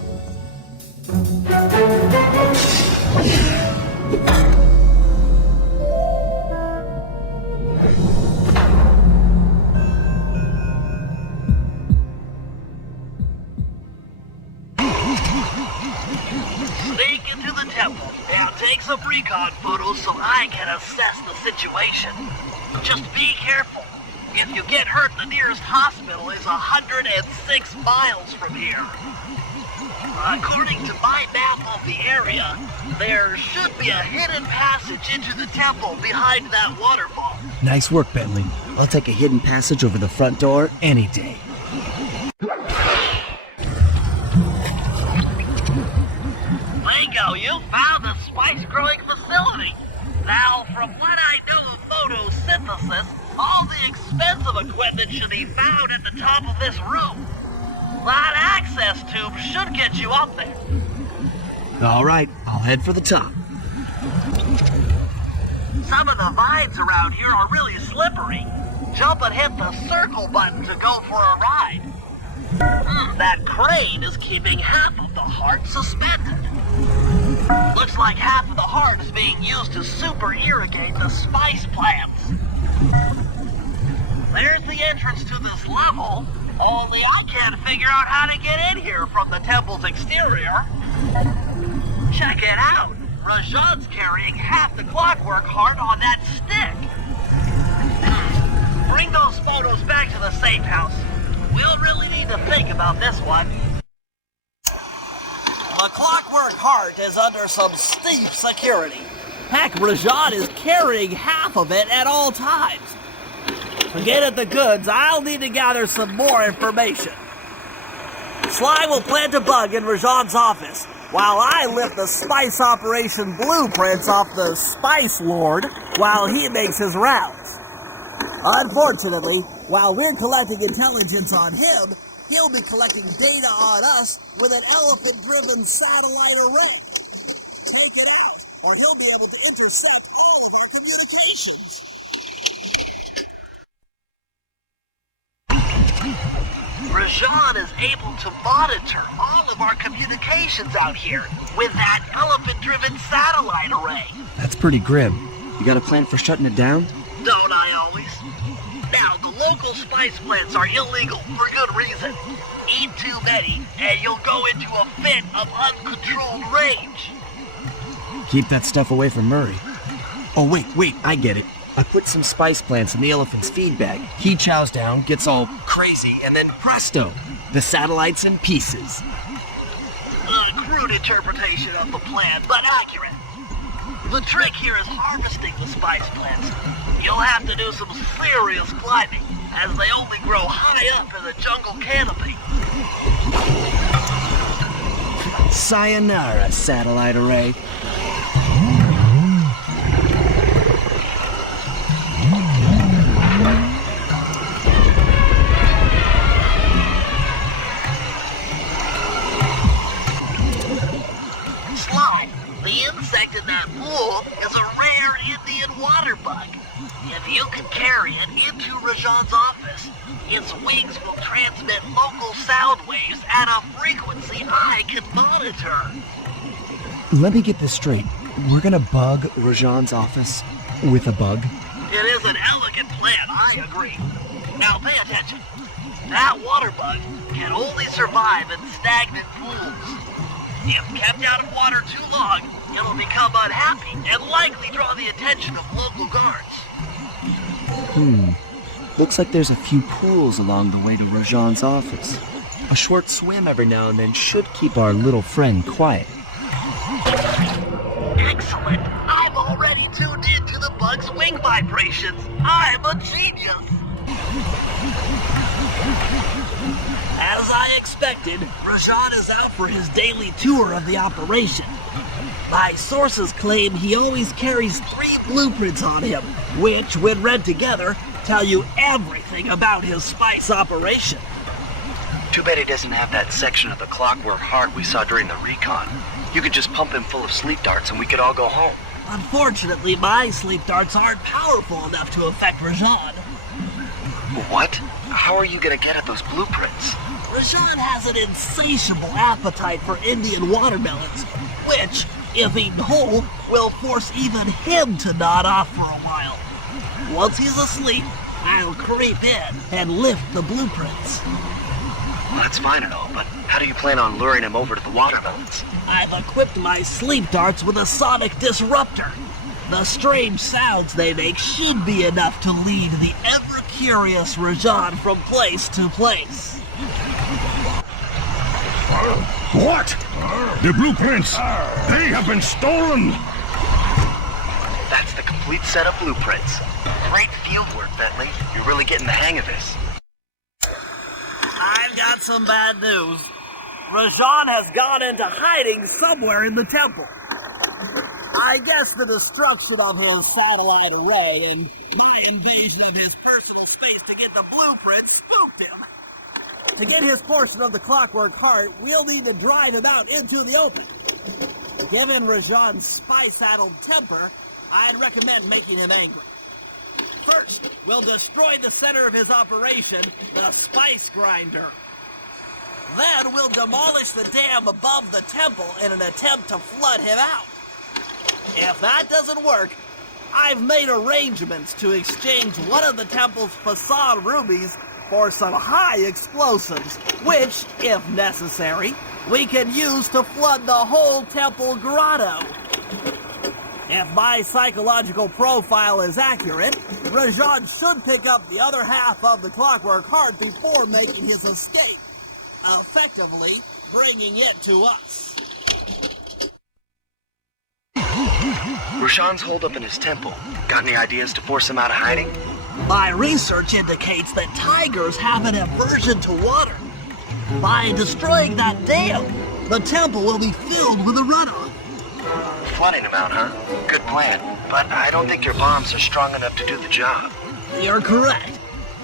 Sneak into the temple and take some recon photos so I can assess the situation. Just be careful. If you get hurt, the nearest hospital is 106 miles from here. According to my map of the area, there should be a hidden passage into the temple behind that waterfall. Nice work, Bentley. I'll take a hidden passage over the front door any day. Bingo, you found the spice growing facility. Now, from what I know of photosynthesis, all the expensive equipment should be found at the top of this room. That access tube should get you up there. All right, I'll head for the top. Some of the vines around here are really slippery. Jump and hit the circle button to go for a ride. That crane is keeping half of the heart suspended. Looks like half of the heart is being used to super irrigate the spice plants. There's the entrance to this level, only I can't figure out how to get in here from the temple's exterior. Check it out. Rajan's carrying half the clockwork heart on that stick. Bring those photos back to the safe house. We'll really need to think about this one. The clockwork heart is under some steep security. Heck, Rajan is carrying half of it at all times. To get at the goods, I'll need to gather some more information. Sly will plant a bug in Rajan's office, while I lift the spice operation blueprints off the Spice Lord while he makes his rounds. Unfortunately, while we're collecting intelligence on him, he'll be collecting data on us with an elephant-driven satellite array. Take it out, or he'll be able to intercept all of our communications. Rajan is able to monitor all of our communications out here with that elephant-driven satellite array. That's pretty grim. You got a plan for shutting it down? Don't I always? Now, the local spice plants are illegal for good reason. Eat too many, and you'll go into a fit of uncontrolled rage. Keep that stuff away from Murray. Oh, wait, I get it. I put some spice plants in the elephant's feed bag. He chows down, gets all crazy, and then presto, the satellite's in pieces. A crude interpretation of the plan, but accurate. The trick here is harvesting the spice plants. You'll have to do some serious climbing. as they only grow high up in the jungle canopy. Sayonara, satellite array. Slow, the insect in that pool is a rare Indian water bug. If you can carry it into Rajan's office, its wings will transmit local sound waves at a frequency I can monitor. Let me get this straight. We're gonna bug Rajan's office with a bug? It is an elegant plan, I agree. Now pay attention. That water bug can only survive in stagnant pools. If kept out of water too long, it'll become unhappy and likely draw the attention of local guards. Looks like there's a few pools along the way to Rajan's office. A short swim every now and then should keep our little friend quiet. Excellent! I'm already tuned into the bug's wing vibrations. I'm a genius! As I expected, Rajan is out for his daily tour of the operation. My sources claim he always carries 3 blueprints on him, which, when read together, tell you everything about his spice operation. Too bad he doesn't have that section of the clockwork heart we saw during the recon. You could just pump him full of sleep darts and we could all go home. Unfortunately, my sleep darts aren't powerful enough to affect Rajan. What? How are you gonna get at those blueprints? Rajan has an insatiable appetite for Indian watermelons, which, if eaten whole, will force even him to nod off for a while. Once he's asleep, I'll creep in and lift the blueprints. Well, that's fine and all, but how do you plan on luring him over to the watermelons? I've equipped my sleep darts with a sonic disruptor. The strange sounds they make should be enough to lead the ever-curious Rajan from place to place. What? The blueprints! They have been stolen! That's the complete set of blueprints. Great field work, Bentley. You're really getting the hang of this. I've got some bad news. Rajan has gone into hiding somewhere in the temple. I guess the destruction of his satellite array and my invasion of his personal space to get the blueprints spooked him. To get his portion of the clockwork heart, we'll need to drive him out into the open. Given Rajan's spice-addled temper, I'd recommend making him angry. First, we'll destroy the center of his operation, the spice grinder. Then we'll demolish the dam above the temple in an attempt to flood him out. If that doesn't work, I've made arrangements to exchange one of the temple's facade rubies for some high explosives, which, if necessary, we can use to flood the whole temple grotto. If my psychological profile is accurate, Rajan should pick up the other half of the clockwork heart before making his escape, effectively bringing it to us. Rajan's holed up in his temple. Got any ideas to force him out of hiding? My research indicates that tigers have an aversion to water. By destroying that dam, the temple will be filled with a runoff. Flooding him out, huh? Good plan. But I don't think your bombs are strong enough to do the job. You're correct.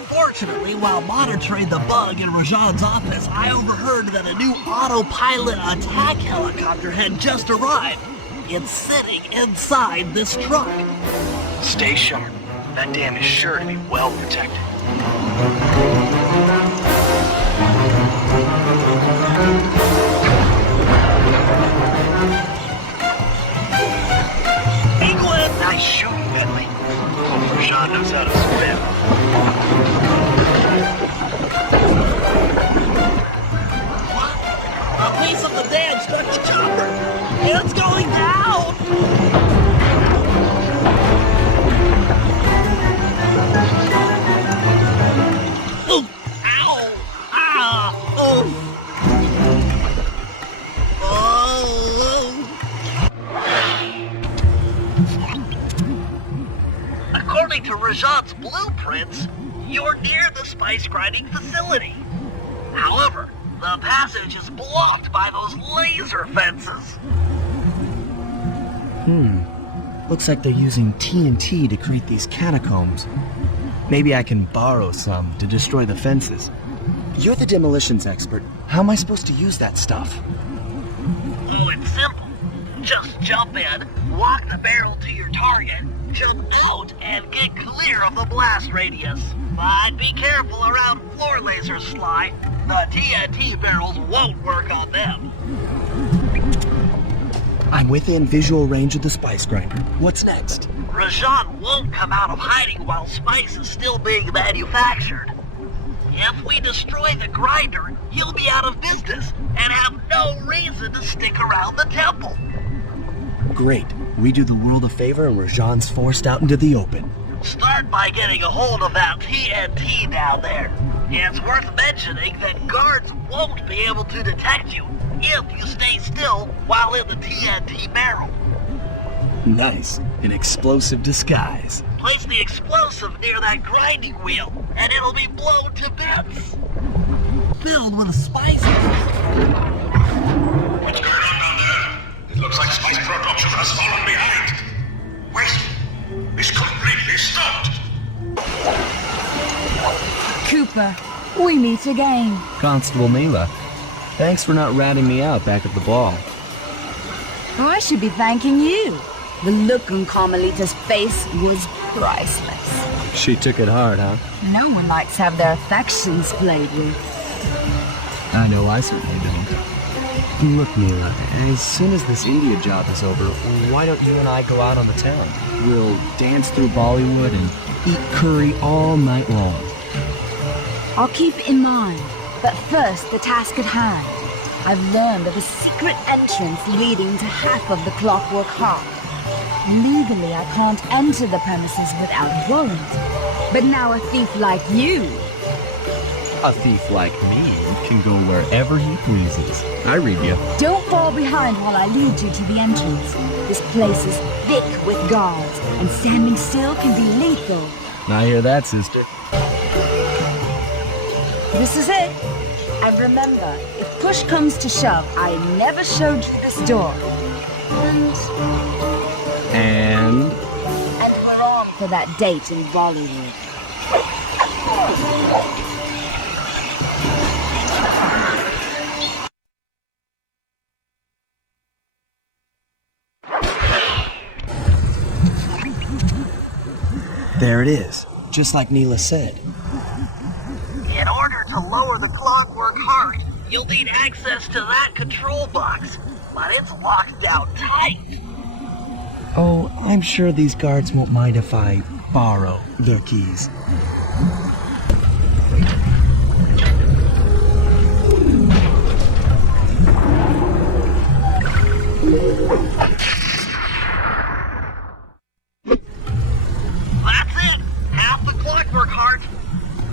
Fortunately, while monitoring the bug in Rajan's office, I overheard that a new autopilot attack helicopter had just arrived. It's sitting inside this truck. Stay sharp. That dam is sure to be well protected. England! Nice shooting, Bentley. Hope Rajan knows how to swim. A piece of the dam struck the chopper. It's going down! Ooh, ow! Ah! Oh! According to Rajan's blueprints, you're near the spice grinding facility. However, the passage is blocked by those laser fences. Looks like they're using TNT to create these catacombs. Maybe I can borrow some to destroy the fences. You're the demolitions expert. How am I supposed to use that stuff? Oh, it's simple. Just jump in, walk the barrel to your target, jump out, and get clear of the blast radius. But be careful around floor lasers, Sly. The TNT barrels won't work on them. I'm within visual range of the spice grinder. What's next? Rajan won't come out of hiding while spice is still being manufactured. If we destroy the grinder, he'll be out of business and have no reason to stick around the temple. Great. We do the world a favor and Rajan's forced out into the open. Start by getting a hold of that TNT down there. It's worth mentioning that guards won't be able to detect you if you stay still while in the TNT barrel. Nice. An explosive disguise. Place the explosive near that grinding wheel, and it'll be blown to bits. Filled with spices. What's going on down there? It looks like spice production has fallen behind. Wait, it's completely stopped. Cooper, we meet again. Constable Mila, thanks for not ratting me out back at the ball. I should be thanking you. The look on Carmelita's face was priceless. She took it hard, huh? No one likes to have their affections played with. I know I certainly don't. Look, Mila, as soon as this India job is over, why don't you and I go out on the town? We'll dance through Bollywood and eat curry all night long. I'll keep in mind, but first the task at hand. I've learned of a secret entrance leading to half of the Clockwork Heart. Legally, I can't enter the premises without a warrant. But now a thief like you... A thief like me can go wherever he pleases. I read you. Don't fall behind while I lead you to the entrance. This place is thick with guards, and standing still can be lethal. I hear that, sister. This is it. And remember, if push comes to shove, I never showed you this door. And we're on for that date in Bollywood. There it is, just like Neela said. In order to lower the Clockwork Heart, you'll need access to that control box, but it's locked down tight. Oh, I'm sure these guards won't mind if I borrow their keys. That's it! Half the Clockwork Heart.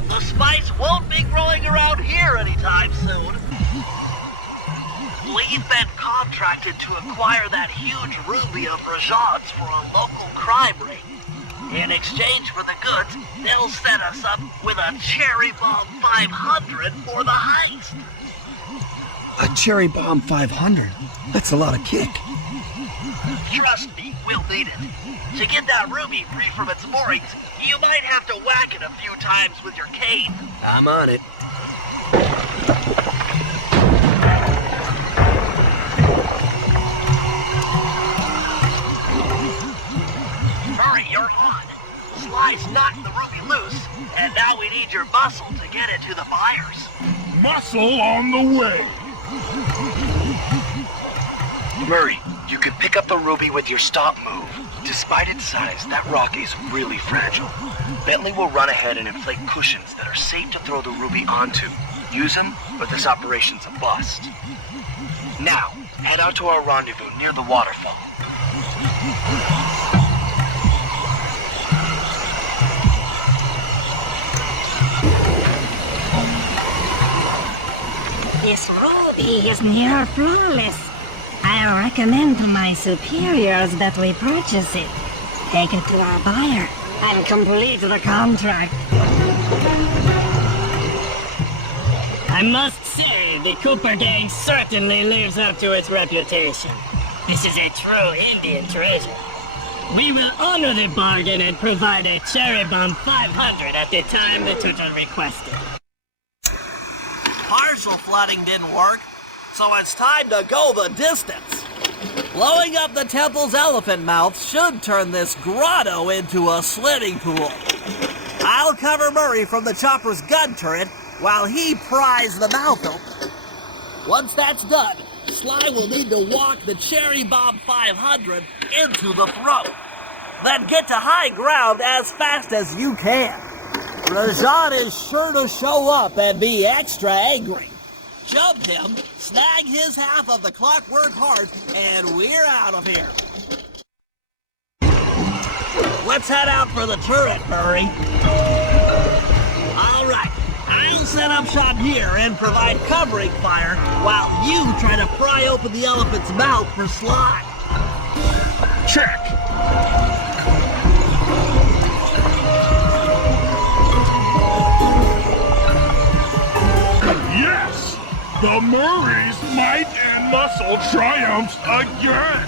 The spice won't be growing around here anytime soon. We've been contracted to acquire that huge ruby of Rajan's for a local crime ring. In exchange for the goods, they'll set us up with a Cherry Bomb 500 for the heist. A Cherry Bomb 500? That's a lot of kick. Trust me, we'll need it. To get that ruby free from its moorings, you might have to whack it a few times with your cane. I'm on it. Hurry, you're on. Sly's knocked the ruby loose, and now we need your muscle to get it to the buyers. Muscle on the way. Murray, you can pick up the ruby with your stop move. Despite its size, that rock is really fragile. Bentley will run ahead and inflate cushions that are safe to throw the ruby onto. Use them, or this operation's a bust. Now, head out to our rendezvous near the waterfall. This ruby is near flawless. I recommend to my superiors that we purchase it, take it to our buyer, and complete the contract. I must say, the Cooper gang certainly lives up to its reputation. This is a true Indian treasure. We will honor the bargain and provide a cherry bomb 500 at the time the tutor requested. Partial flooding didn't work, so it's time to go the distance. Blowing up the temple's elephant mouth should turn this grotto into a swimming pool. I'll cover Murray from the chopper's gun turret while he pries the mouth open. Once that's done, Sly will need to walk the Cherry Bomb 500 into the throat. Then get to high ground as fast as you can. Rajan is sure to show up and be extra angry. Jump him, snag his half of the clockwork heart, and we're out of here. Let's head out for the turret, Murray. All right, I'll set up shop here and provide covering fire while you try to pry open the elephant's mouth for Sly. Check. Yes! The Murray's might and muscle triumphs again!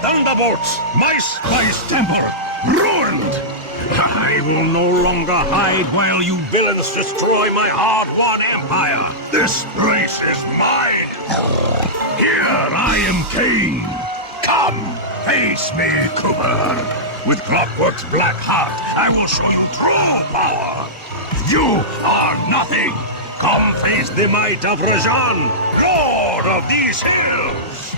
Thunderbolts! My spice temple ruined! I will no longer hide while you villains destroy my hard-won empire! This place is mine! Here I am king! Come, face me, Cooper! With Clockwork's black heart, I will show you true power! You are nothing! Come face the might of Rajan, lord of these hills!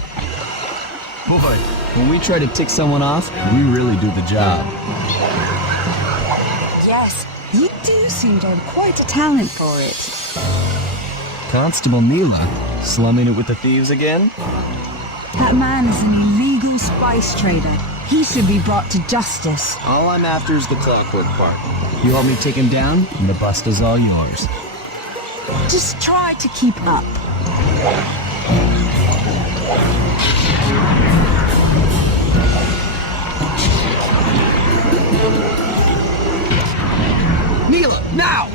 Boy, when we try to tick someone off, we really do the job. Yes, you do seem to have quite a talent for it. Constable Neela, slumming it with the thieves again? That man is an illegal spice trader. He should be brought to justice. All I'm after is the clockwork part. You help me take him down, and the bust is all yours. Just try to keep up. Neela, now!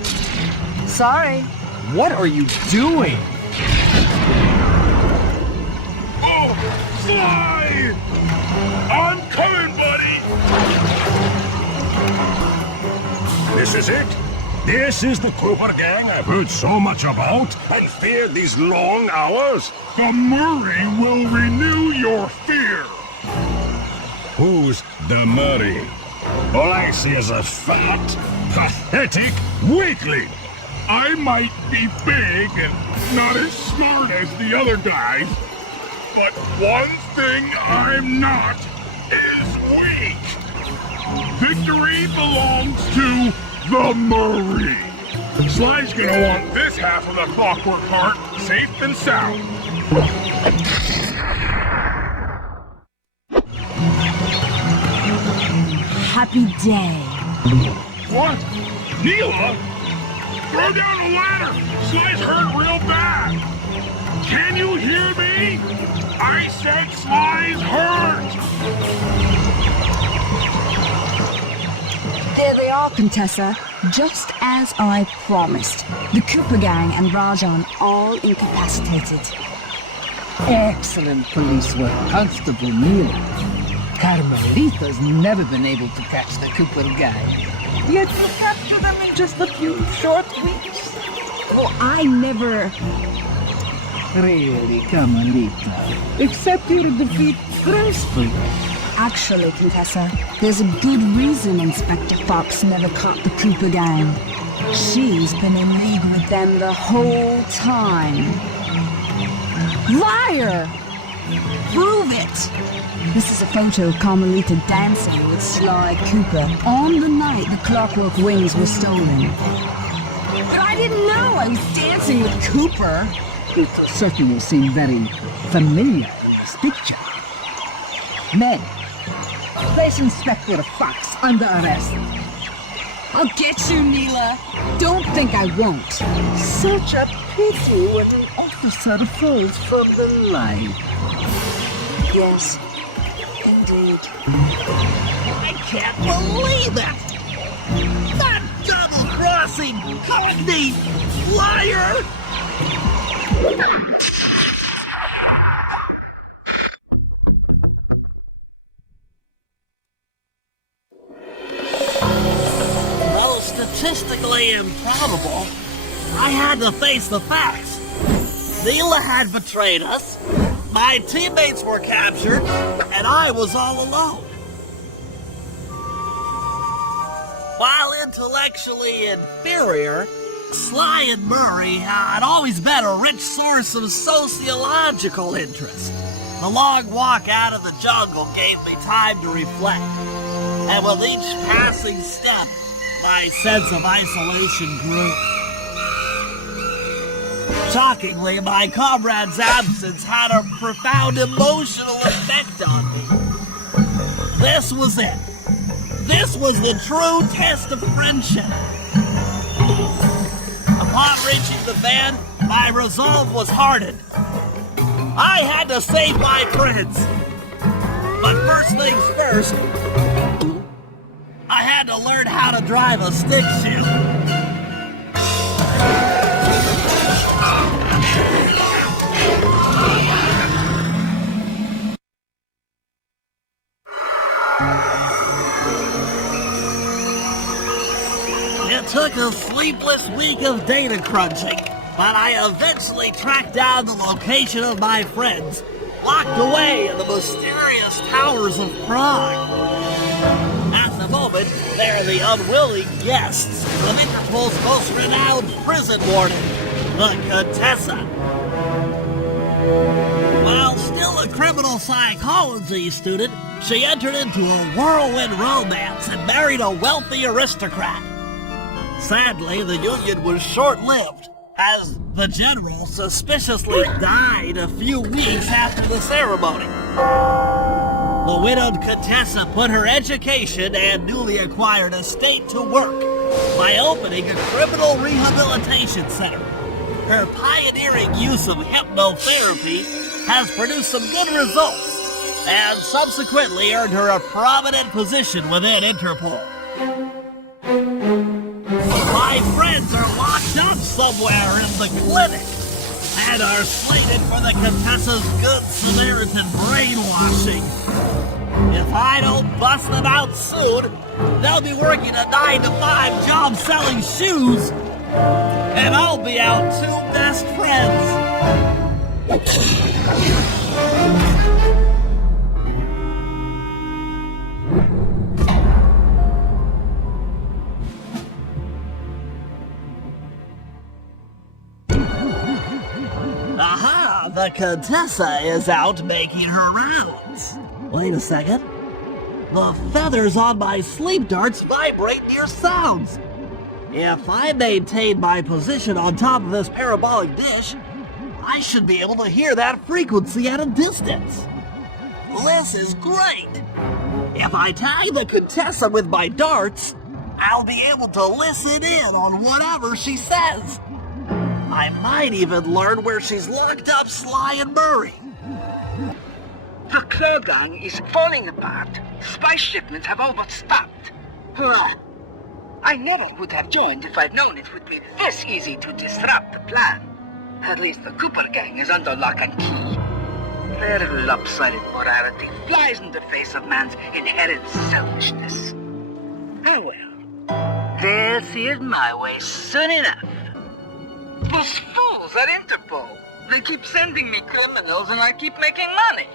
Sorry. What are you doing? Oh, Sly! I'm coming, buddy! This is it? This is the Cooper gang I've heard so much about and feared these long hours? The Murray will renew your fear! Who's the Murray? All I see is a fat, pathetic weakling! I might be big and not as smart as the other guys, but one thing I'm not is weak! Victory belongs to the Murray! Sly's gonna want this half of the clockwork heart safe and sound. Happy day. What? Neela? Throw down the ladder! Sly's hurt real bad! Can you hear me? I said Sly's hurt! There they are, Contessa. Just as I promised. The Cooper gang and Rajan all incapacitated. Excellent police work, Constable Neela. Carmelita's never been able to catch the Cooper gang. Yet you captured them in just a few short weeks. Well, I never... Really, Carmelita. Accept your defeat gracefully. Actually, Contessa, there's a good reason Inspector Fox never caught the Cooper gang. She's been in league with them the whole time. Liar! Prove it! This is a photo of Carmelita dancing with Sly Cooper on the night the Clockwork Wings were stolen. But I didn't know I was dancing with Cooper. It certainly seemed very familiar in this picture. Men, place Inspector Fox under arrest. I'll get you, Neela. Don't think I won't. Such a pity when an officer falls from the line. Yes, indeed. I can't believe it! That double-crossing, cockney liar! Though statistically improbable, I had to face the facts. Neela had betrayed us, my teammates were captured, and I was all alone. While intellectually inferior, Sly and Murray had always been a rich source of sociological interest. The long walk out of the jungle gave me time to reflect, and with each passing step, my sense of isolation grew. Shockingly, my comrade's absence had a profound emotional effect on me. This was it. This was the true test of friendship. Upon reaching the bed, my resolve was hardened. I had to save my friends. But first things first, I had to learn how to drive a stick shift. It took a sleepless week of data crunching, but I eventually tracked down the location of my friends, locked away in the mysterious towers of Prague. At the moment, they're the unwilling guests of Interpol's most renowned prison warden, the Contessa. While still a criminal psychology student, she entered into a whirlwind romance and married a wealthy aristocrat. Sadly, the union was short-lived, as the general suspiciously died a few weeks after the ceremony. The widowed Contessa put her education and newly acquired estate to work by opening a criminal rehabilitation center. Her pioneering use of hypnotherapy has produced some good results and subsequently earned her a prominent position within Interpol. My friends are locked up somewhere in the clinic and are slated for the Contessa's Good Samaritan brainwashing. If I don't bust them out soon, they'll be working a 9-to-5 job selling shoes, and I'll be out two best friends. Aha! The Contessa is out making her rounds. Wait a second. The feathers on my sleep darts vibrate near sounds. If I maintain my position on top of this parabolic dish, I should be able to hear that frequency at a distance. This is great. If I tag the Contessa with my darts, I'll be able to listen in on whatever she says. I might even learn where she's locked up Sly and Murray. The Crow Gang is falling apart. Spice shipments have almost stopped. Hurrah! I never would have joined if I'd known it would be this easy to disrupt the plan. At least the Cooper Gang is under lock and key. Their lopsided morality flies in the face of man's inherent selfishness. Oh well. They'll see it my way soon enough. Those fools at Interpol! They keep sending me criminals and I keep making money!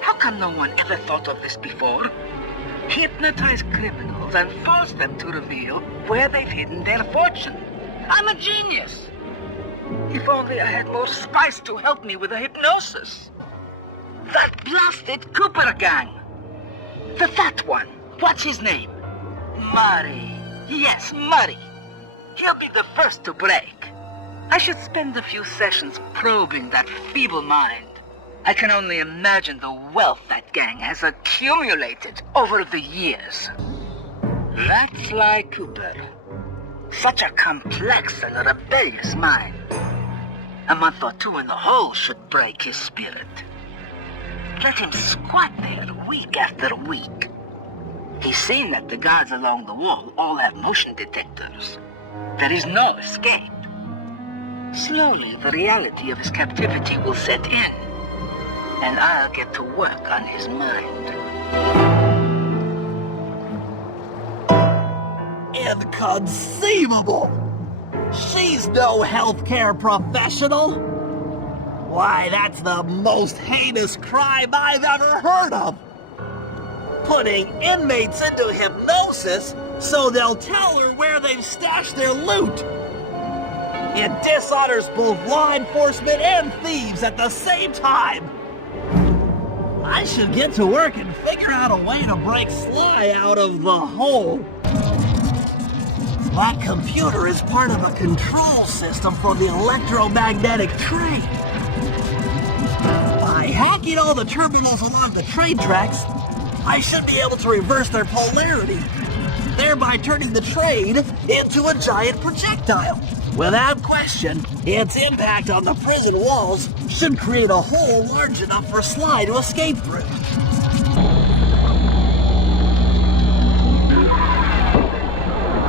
How come no one ever thought of this before? Hypnotize criminals and force them to reveal where they've hidden their fortune. I'm a genius! If only I had more spice to help me with the hypnosis. That blasted Cooper Gang! The fat one, what's his name? Murray. Yes, Murray. He'll be the first to break. I should spend a few sessions probing that feeble mind. I can only imagine the wealth that gang has accumulated over the years. That Sly Cooper. Such a complex and rebellious mind. A month or two in the hole should break his spirit. Let him squat there week after week. He's seen that the guards along the wall all have motion detectors. There is no escape. Slowly, the reality of his captivity will set in, and I'll get to work on his mind. Inconceivable! She's no healthcare professional! Why, that's the most heinous crime I've ever heard of! Putting inmates into hypnosis so they'll tell her where they've stashed their loot! It dishonors both law enforcement and thieves at the same time! I should get to work and figure out a way to break Sly out of the hole. That computer is part of a control system for the electromagnetic train. By hacking all the terminals along the train tracks, I should be able to reverse their polarity, thereby turning the train into a giant projectile. Without question, its impact on the prison walls should create a hole large enough for Sly to escape through.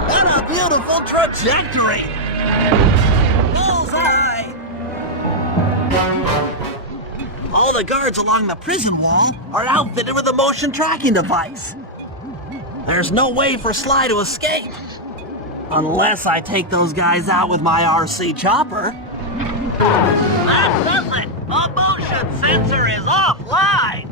What a beautiful trajectory! Bullseye! All the guards along the prison wall are outfitted with a motion tracking device. There's no way for Sly to escape. Unless I take those guys out with my RC chopper. That does it! A motion sensor is offline!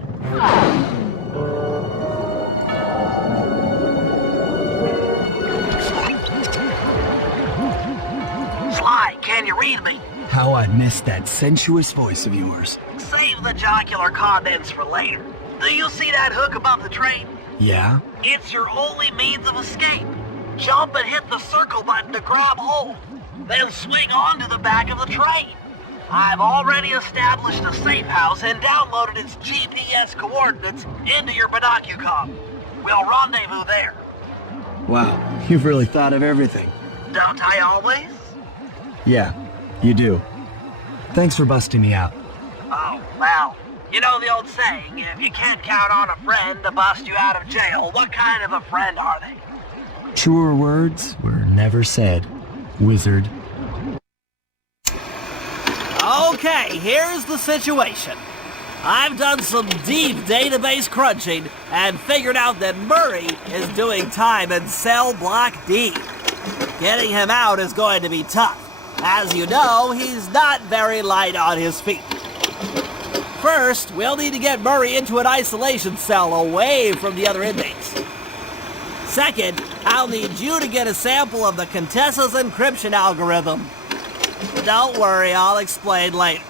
Sly, can you read me? How I missed that sensuous voice of yours. Save the jocular comments for later. Do you see that hook above the train? Yeah? It's your only means of escape. Jump and hit the circle button to grab hold. Then swing onto the back of the train. I've already established a safe house and downloaded its GPS coordinates into your binocucom. We'll rendezvous there. Wow, you've really thought of everything. Don't I always? Yeah, you do. Thanks for busting me out. Oh, well, you know the old saying, if you can't count on a friend to bust you out of jail, what kind of a friend are they? Truer words were never said, wizard. Okay, here's the situation. I've done some deep database crunching and figured out that Murray is doing time in cell block D. Getting him out is going to be tough. As you know, he's not very light on his feet. First, we'll need to get Murray into an isolation cell away from the other inmates. Second, I'll need you to get a sample of the Contessa's encryption algorithm. Don't worry, I'll explain later.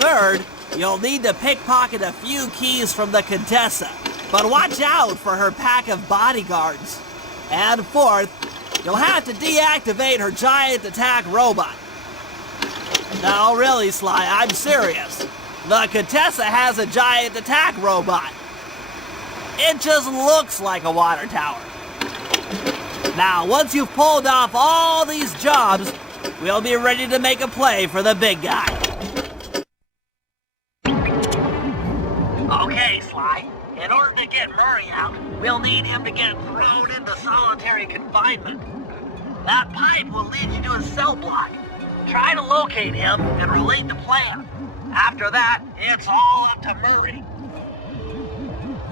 Third, you'll need to pickpocket a few keys from the Contessa, but watch out for her pack of bodyguards. And fourth, you'll have to deactivate her giant attack robot. No, really, Sly, I'm serious. The Contessa has a giant attack robot. It just looks like a water tower. Now, once you've pulled off all these jobs, we'll be ready to make a play for the big guy. Okay, Sly. In order to get Murray out, we'll need him to get thrown into solitary confinement. That pipe will lead you to his cell block. Try to locate him and relate the plan. After that, it's all up to Murray.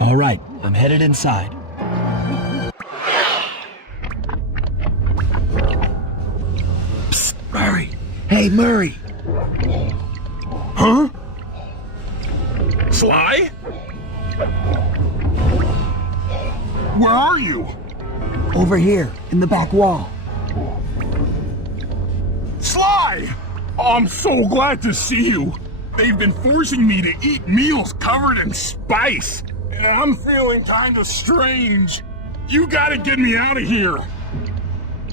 All right, I'm headed inside. Psst, Murray. Hey, Murray. Huh? Sly? Where are you? Over here, in the back wall. Sly! I'm so glad to see you. They've been forcing me to eat meals covered in spice, and I'm feeling kind of strange. You gotta get me out of here.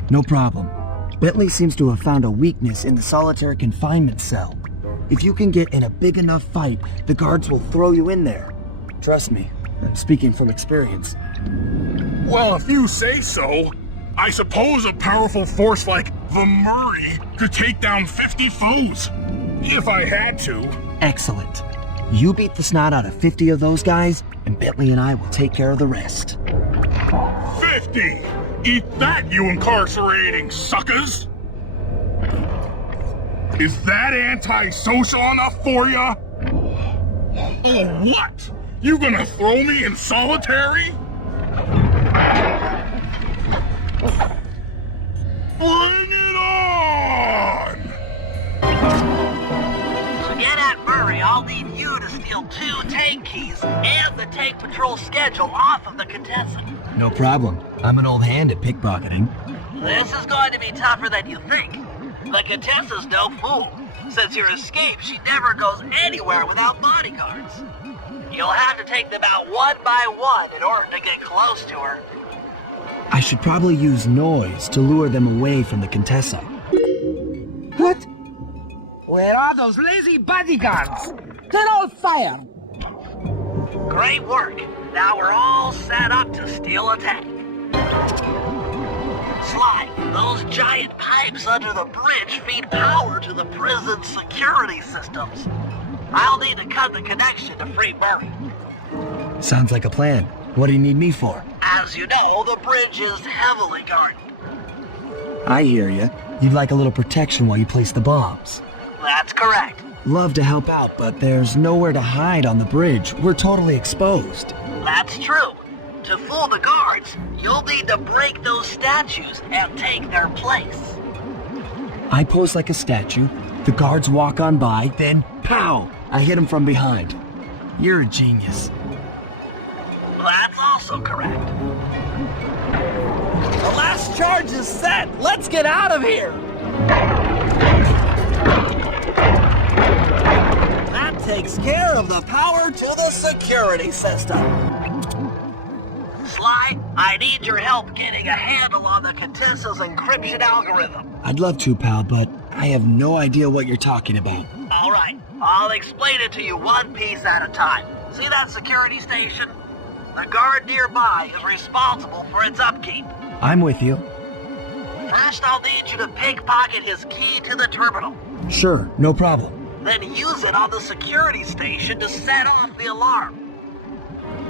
No problem. Bentley seems to have found a weakness in the solitary confinement cell. If you can get in a big enough fight, the guards will throw you in there. Trust me, I'm speaking from experience. Well, if you say so, I suppose a powerful force like the Murray could take down 50 foes. If I had to. Excellent. You beat the snot out of 50 of those guys, and Bentley and I will take care of the rest. 50! Eat that, you incarcerating suckers! Is that anti-social enough for ya? Oh, what? You gonna throw me in solitary? Bring it on! To get at Murray, I'll need you to steal 2 tank keys and the tank patrol schedule off of the Contessa. No problem. I'm an old hand at pickpocketing. This is going to be tougher than you think. The Contessa's no fool. Since your escape, she never goes anywhere without bodyguards. You'll have to take them out one by one in order to get close to her. I should probably use noise to lure them away from the Contessa. What? Where are those lazy bodyguards? They're all fired. Great work. Now we're all set up to steal a tank. Sly, those giant pipes under the bridge feed power to the prison's security systems. I'll need to cut the connection to free Murray. Sounds like a plan. What do you need me for? As you know, the bridge is heavily guarded. I hear you. You'd like a little protection while you place the bombs. That's correct. Love to help out, but there's nowhere to hide on the bridge. We're totally exposed. That's true. To fool the guards, you'll need to break those statues and take their place. I pose like a statue, the guards walk on by, then pow! I hit them from behind. You're a genius. That's also correct. The last charge is set. Let's get out of here. That takes care of the power to the security system. Sly, I need your help getting a handle on the Contessa's encryption algorithm. I'd love to, pal, but I have no idea what you're talking about. All right, I'll explain it to you one piece at a time. See that security station? The guard nearby is responsible for its upkeep. I'm with you. First, I'll need you to pickpocket his key to the terminal. Sure, no problem. Then use it on the security station to set off the alarm.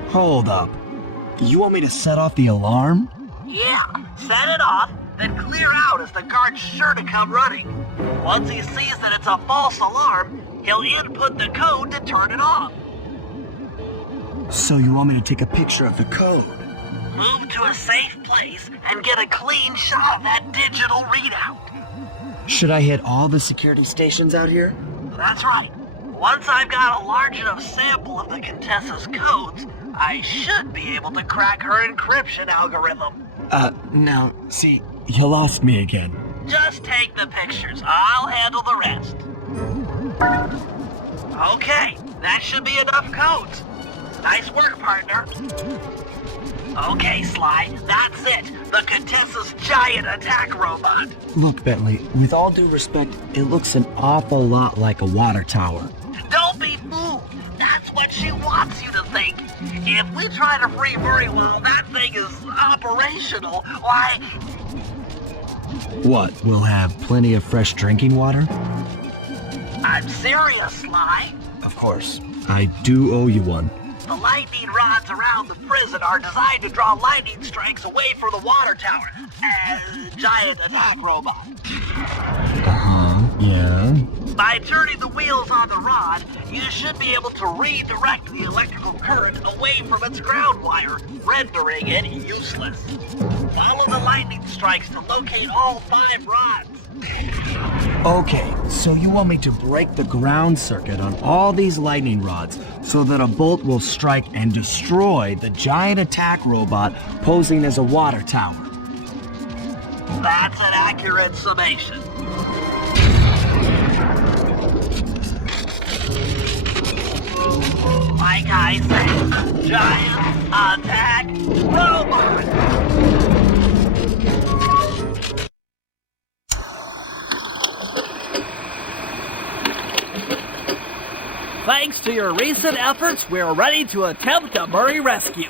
Hold up. You want me to set off the alarm? Yeah, set it off, then clear out as the guard's sure to come running. Once he sees that it's a false alarm, he'll input the code to turn it off. So you want me to take a picture of the code? Move to a safe place and get a clean shot of that digital readout. Should I hit all the security stations out here? That's right. Once I've got a large enough sample of the Contessa's codes, I should be able to crack her encryption algorithm. Now, see, you lost me again. Just take the pictures. I'll handle the rest. Okay, that should be enough codes. Nice work, partner. Okay, Sly, that's it. The Contessa's giant attack robot. Look, Bentley, with all due respect, it looks an awful lot like a water tower. Don't be fooled. That's what she wants you to think. If we try to free Murray while that thing is operational, why... What, we'll have plenty of fresh drinking water? I'm serious, Sly. Of course. I do owe you one. The lightning rods around the prison are designed to draw lightning strikes away from the water tower. Giant attack robot. Yeah? By turning the wheels on the rod, you should be able to redirect the electrical current away from its ground wire, rendering it useless. Follow the lightning strikes to locate all 5 rods. Okay, so you want me to break the ground circuit on all these lightning rods so that a bolt will strike and destroy the giant attack robot posing as a water tower. That's an accurate summation. Like I said, giant attack robot! to your recent efforts, we're ready to attempt a Murray rescue.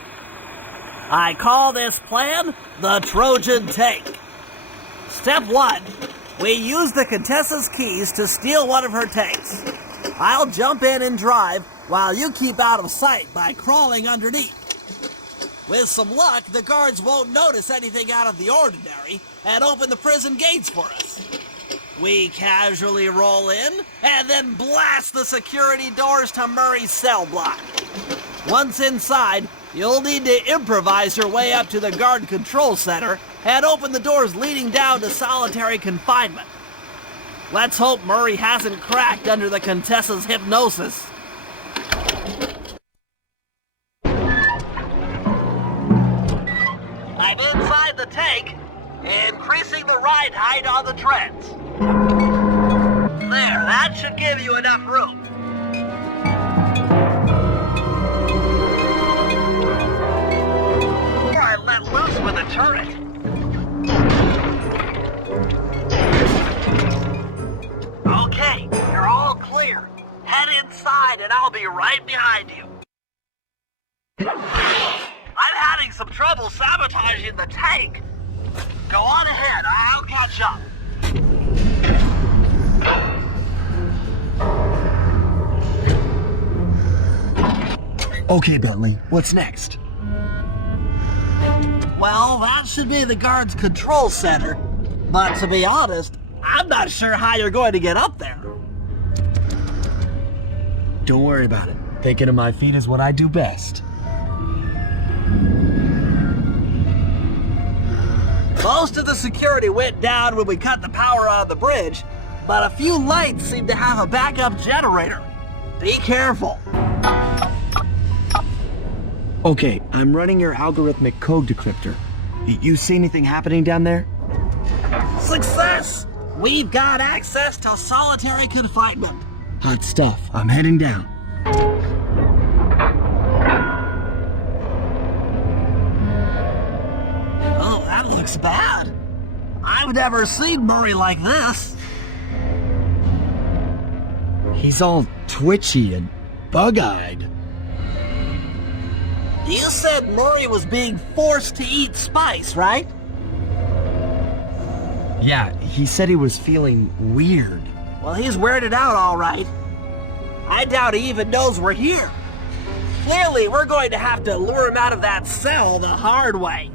I call this plan the Trojan Tank. Step 1. We use the Contessa's keys to steal one of her tanks. I'll jump in and drive while you keep out of sight by crawling underneath. With some luck, the guards won't notice anything out of the ordinary and open the prison gates for us. We casually roll in and then blast the security doors to Murray's cell block. Once inside, you'll need to improvise your way up to the guard control center and open the doors leading down to solitary confinement. Let's hope Murray hasn't cracked under the Contessa's hypnosis. I'm inside the tank, increasing the ride height on the treads. There, that should give you enough room. I let loose with a turret. Okay, you're all clear. Head inside and I'll be right behind you. I'm having some trouble sabotaging the tank. Go on ahead, I'll catch up. Okay, Bentley, what's next? Well, that should be the guard's control center. But to be honest, I'm not sure how you're going to get up there. Don't worry about it. Thinking of my feet is what I do best. Most of the security went down when we cut the power on the bridge, but a few lights seem to have a backup generator. Be careful. Okay, I'm running your algorithmic code decryptor. You see anything happening down there? Success! We've got access to solitary confinement. Hot stuff. I'm heading down. Oh, that looks bad. I've never seen Murray like this. He's all twitchy and bug-eyed. You said Murray was being forced to eat spice, right? Yeah, he said he was feeling weird. Well, he's weirded out all right. I doubt he even knows we're here. Clearly, we're going to have to lure him out of that cell the hard way.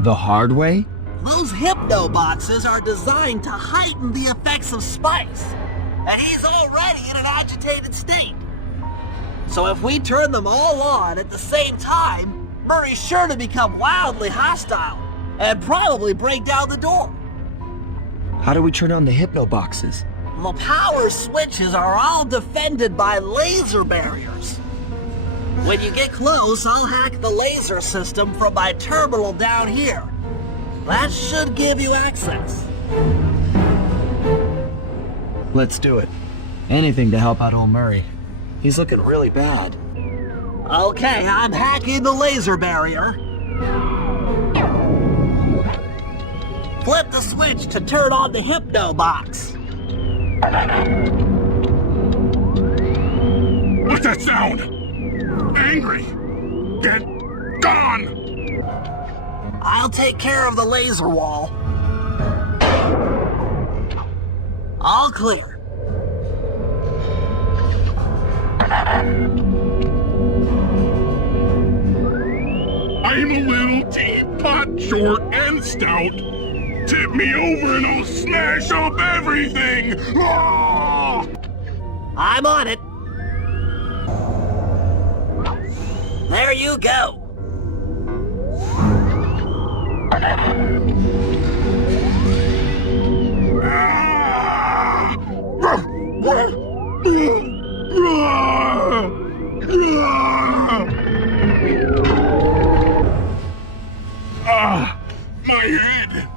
The hard way? Those hypno boxes are designed to heighten the effects of spice, and he's already in an agitated state. So if we turn them all on at the same time, Murray's sure to become wildly hostile and probably break down the door. How do we turn on the hypno boxes? The power switches are all defended by laser barriers. When you get close, I'll hack the laser system from my terminal down here. That should give you access. Let's do it. Anything to help out old Murray. He's looking really bad. Okay, I'm hacking the laser barrier. Flip the switch to turn on the hypno box. What's that sound? Angry! Get gone! I'll take care of the laser wall. All clear. I'm a little teapot, short and stout. Tip me over and I'll smash up everything! Ah! I'm on it. There you go. Ah, my head.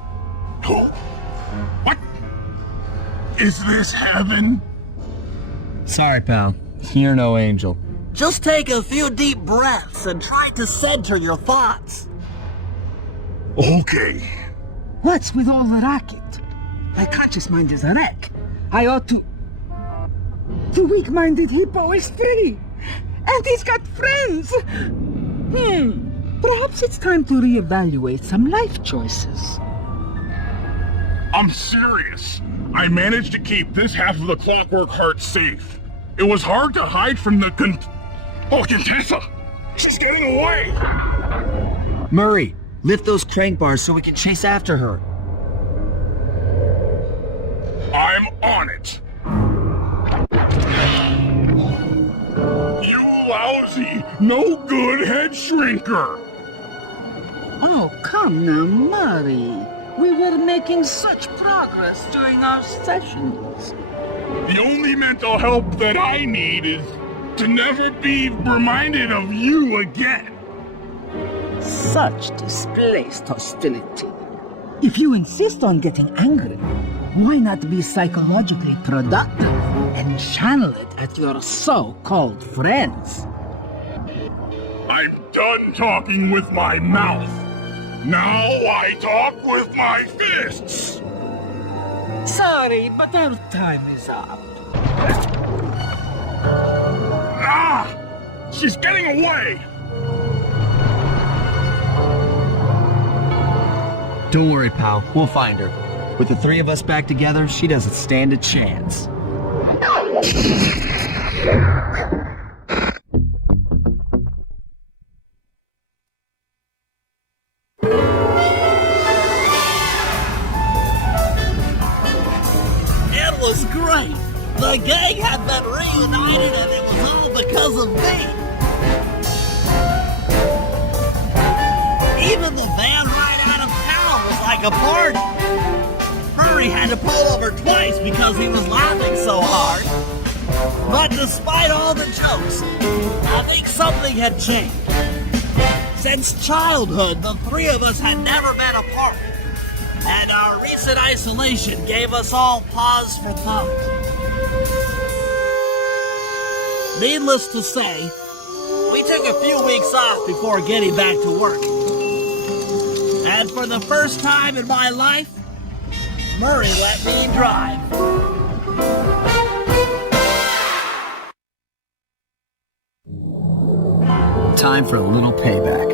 Oh, what? Is this heaven? Sorry, pal. You're no angel. Just take a few deep breaths and try to center your thoughts. Okay. What's with all the racket? My conscious mind is a wreck. I ought to... The weak-minded hippo is free! And he's got friends! Perhaps it's time to reevaluate some life choices. I'm serious. I managed to keep this half of the Clockwork Heart safe. It was hard to hide from the Contessa! She's getting away! Murray, lift those crank bars so we can chase after her. I'm on it! You lousy, no good head shrinker! Oh, come now, Murray. We were making such progress during our sessions. The only mental help that I need is to never be reminded of you again. Such displaced hostility. If you insist on getting angry, why not be psychologically productive and channel it at your so-called friends? I'm done talking with my mouth. Now I talk with my fists. Sorry, but our time is up. Ah! She's getting away! Don't worry, pal. We'll find her. With the three of us back together, she doesn't stand a chance. It was great. The gang had been reunited and it was all because of me. Even the van ride out of town was like a party. Murray had to pull over twice because he was laughing so hard. But despite all the jokes, I think something had changed. Since childhood, the three of us had never been apart. And our recent isolation gave us all pause for thought. Needless to say, we took a few weeks off before getting back to work. And for the first time in my life, Murray let me drive. Time for a little payback.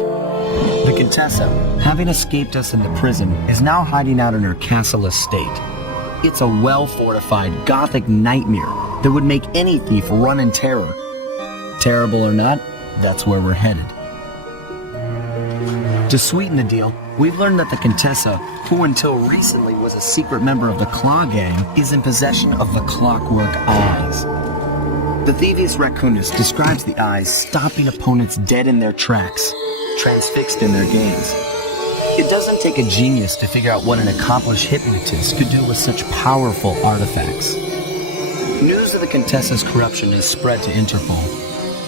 The Contessa, having escaped us in the prison, is now hiding out in her castle estate. It's a well-fortified Gothic nightmare that would make any thief run in terror. Terrible or not, that's where we're headed. To sweeten the deal, we've learned that the Contessa, who until recently was a secret member of the Claw Gang, is in possession of the Clockwork Eyes. The Thieves Raccoonist describes the eyes stopping opponents dead in their tracks, transfixed in their games. It doesn't take a genius to figure out what an accomplished hypnotist could do with such powerful artifacts. News of the Contessa's corruption is spread to Interpol.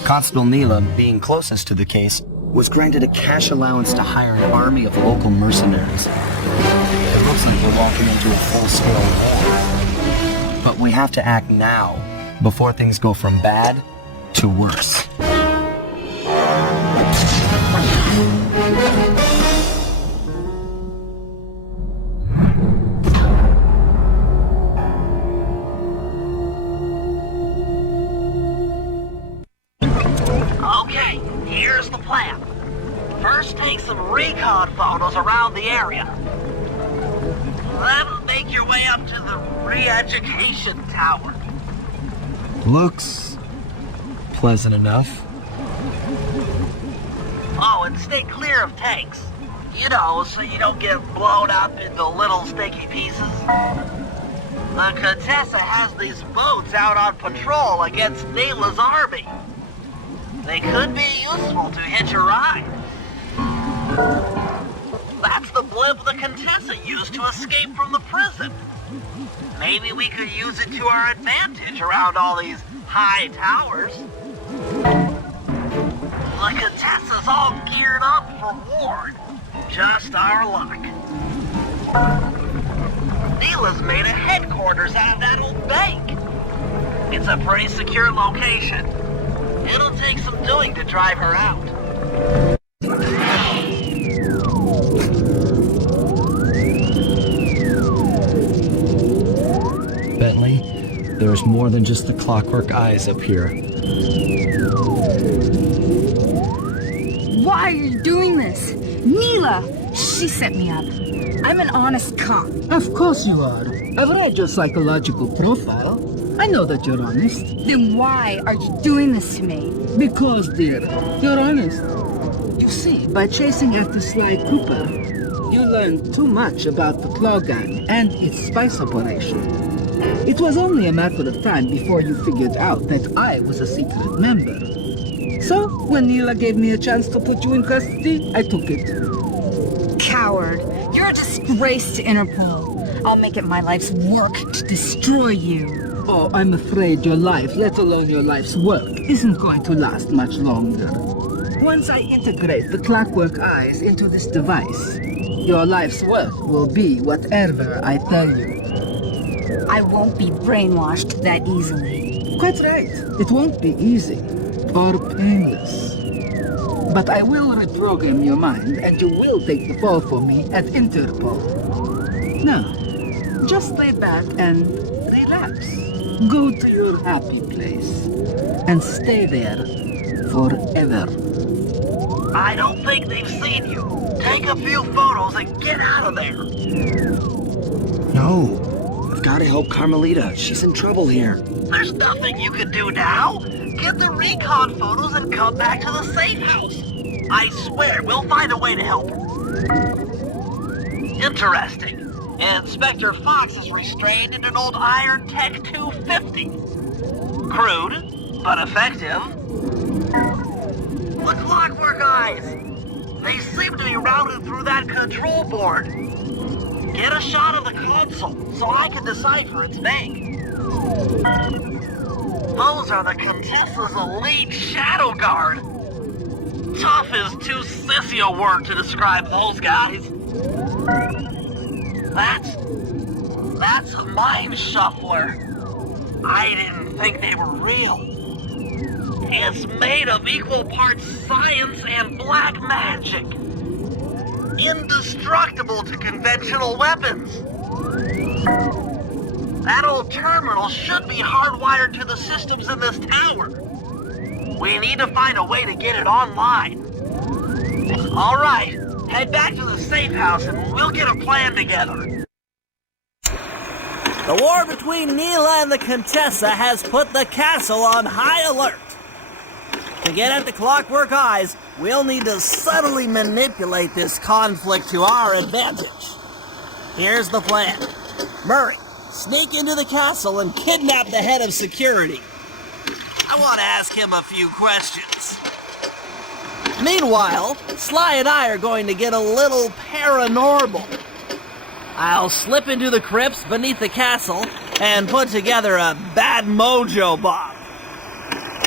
Constable Neela, being closest to the case, was granted a cash allowance to hire an army of local mercenaries. It looks like we're walking into a full-scale war. But we have to act now, before things go from bad to worse. Okay, here's the plan. First, take some recon photos around the area. Then make your way up to the re-education tower. Looks pleasant enough. Oh, and stay clear of tanks. You know, so you don't get blown up into little sticky pieces. The Contessa has these boats out on patrol against Neela's army. They could be useful to hitch a ride. That's the blimp the Contessa used to escape from the prison. Maybe we could use it to our advantage around all these high towers. The Contessa's all geared up for war. Just our luck. Neela's made a headquarters out of that old bank. It's a pretty secure location. It'll take some doing to drive her out. Bentley, there are there's more than just the clockwork eyes up here. Why are you doing this? Neela! She set me up. I'm an honest cop. Of course you are. I've read your psychological profile. I know that you're honest. Then why are you doing this to me? Because, dear, you're honest. You see, by chasing after Sly Cooper, you learned too much about the Claw Gang and its spice operation. It was only a matter of time before you figured out that I was a secret member. So, when Neela gave me a chance to put you in custody, I took it. Coward. You're a disgrace to Interpol. I'll make it my life's work to destroy you. Oh, I'm afraid your life, let alone your life's work, isn't going to last much longer. Once I integrate the clockwork eyes into this device, your life's work will be whatever I tell you. I won't be brainwashed that easily. Quite right. It won't be easy or painless. But I will reprogram your mind and you will take the fall for me at Interpol. Now, just lay back and relax. Go to your happy place and stay there forever. I don't think they've seen you. Take a few photos and get out of there. No. I've got to help Carmelita. She's in trouble here. There's nothing you can do now. Get the recon photos and come back to the safe house. I swear, we'll find a way to help her. Interesting. Inspector Fox is restrained in an old Iron Tech 250. Crude, but effective. The clockwork eyes. They seem to be routed through that control board. Get a shot of the console so I can decipher its name. Those are the Contessa's elite shadow guard. Tough is too sissy a word to describe those guys. That's a mind shuffler. I didn't think they were real. It's made of equal parts science and black magic. Indestructible to conventional weapons. That old terminal should be hardwired to the systems in this tower. We need to find a way to get it online. All right, head back to the safe house and we'll get a plan together. The war between Neela and the Contessa has put the castle on high alert. To get at the clockwork eyes, we'll need to subtly manipulate this conflict to our advantage. Here's the plan. Murray, sneak into the castle and kidnap the head of security. I want to ask him a few questions. Meanwhile, Sly and I are going to get a little paranormal. I'll slip into the crypts beneath the castle and put together a bad mojo bomb.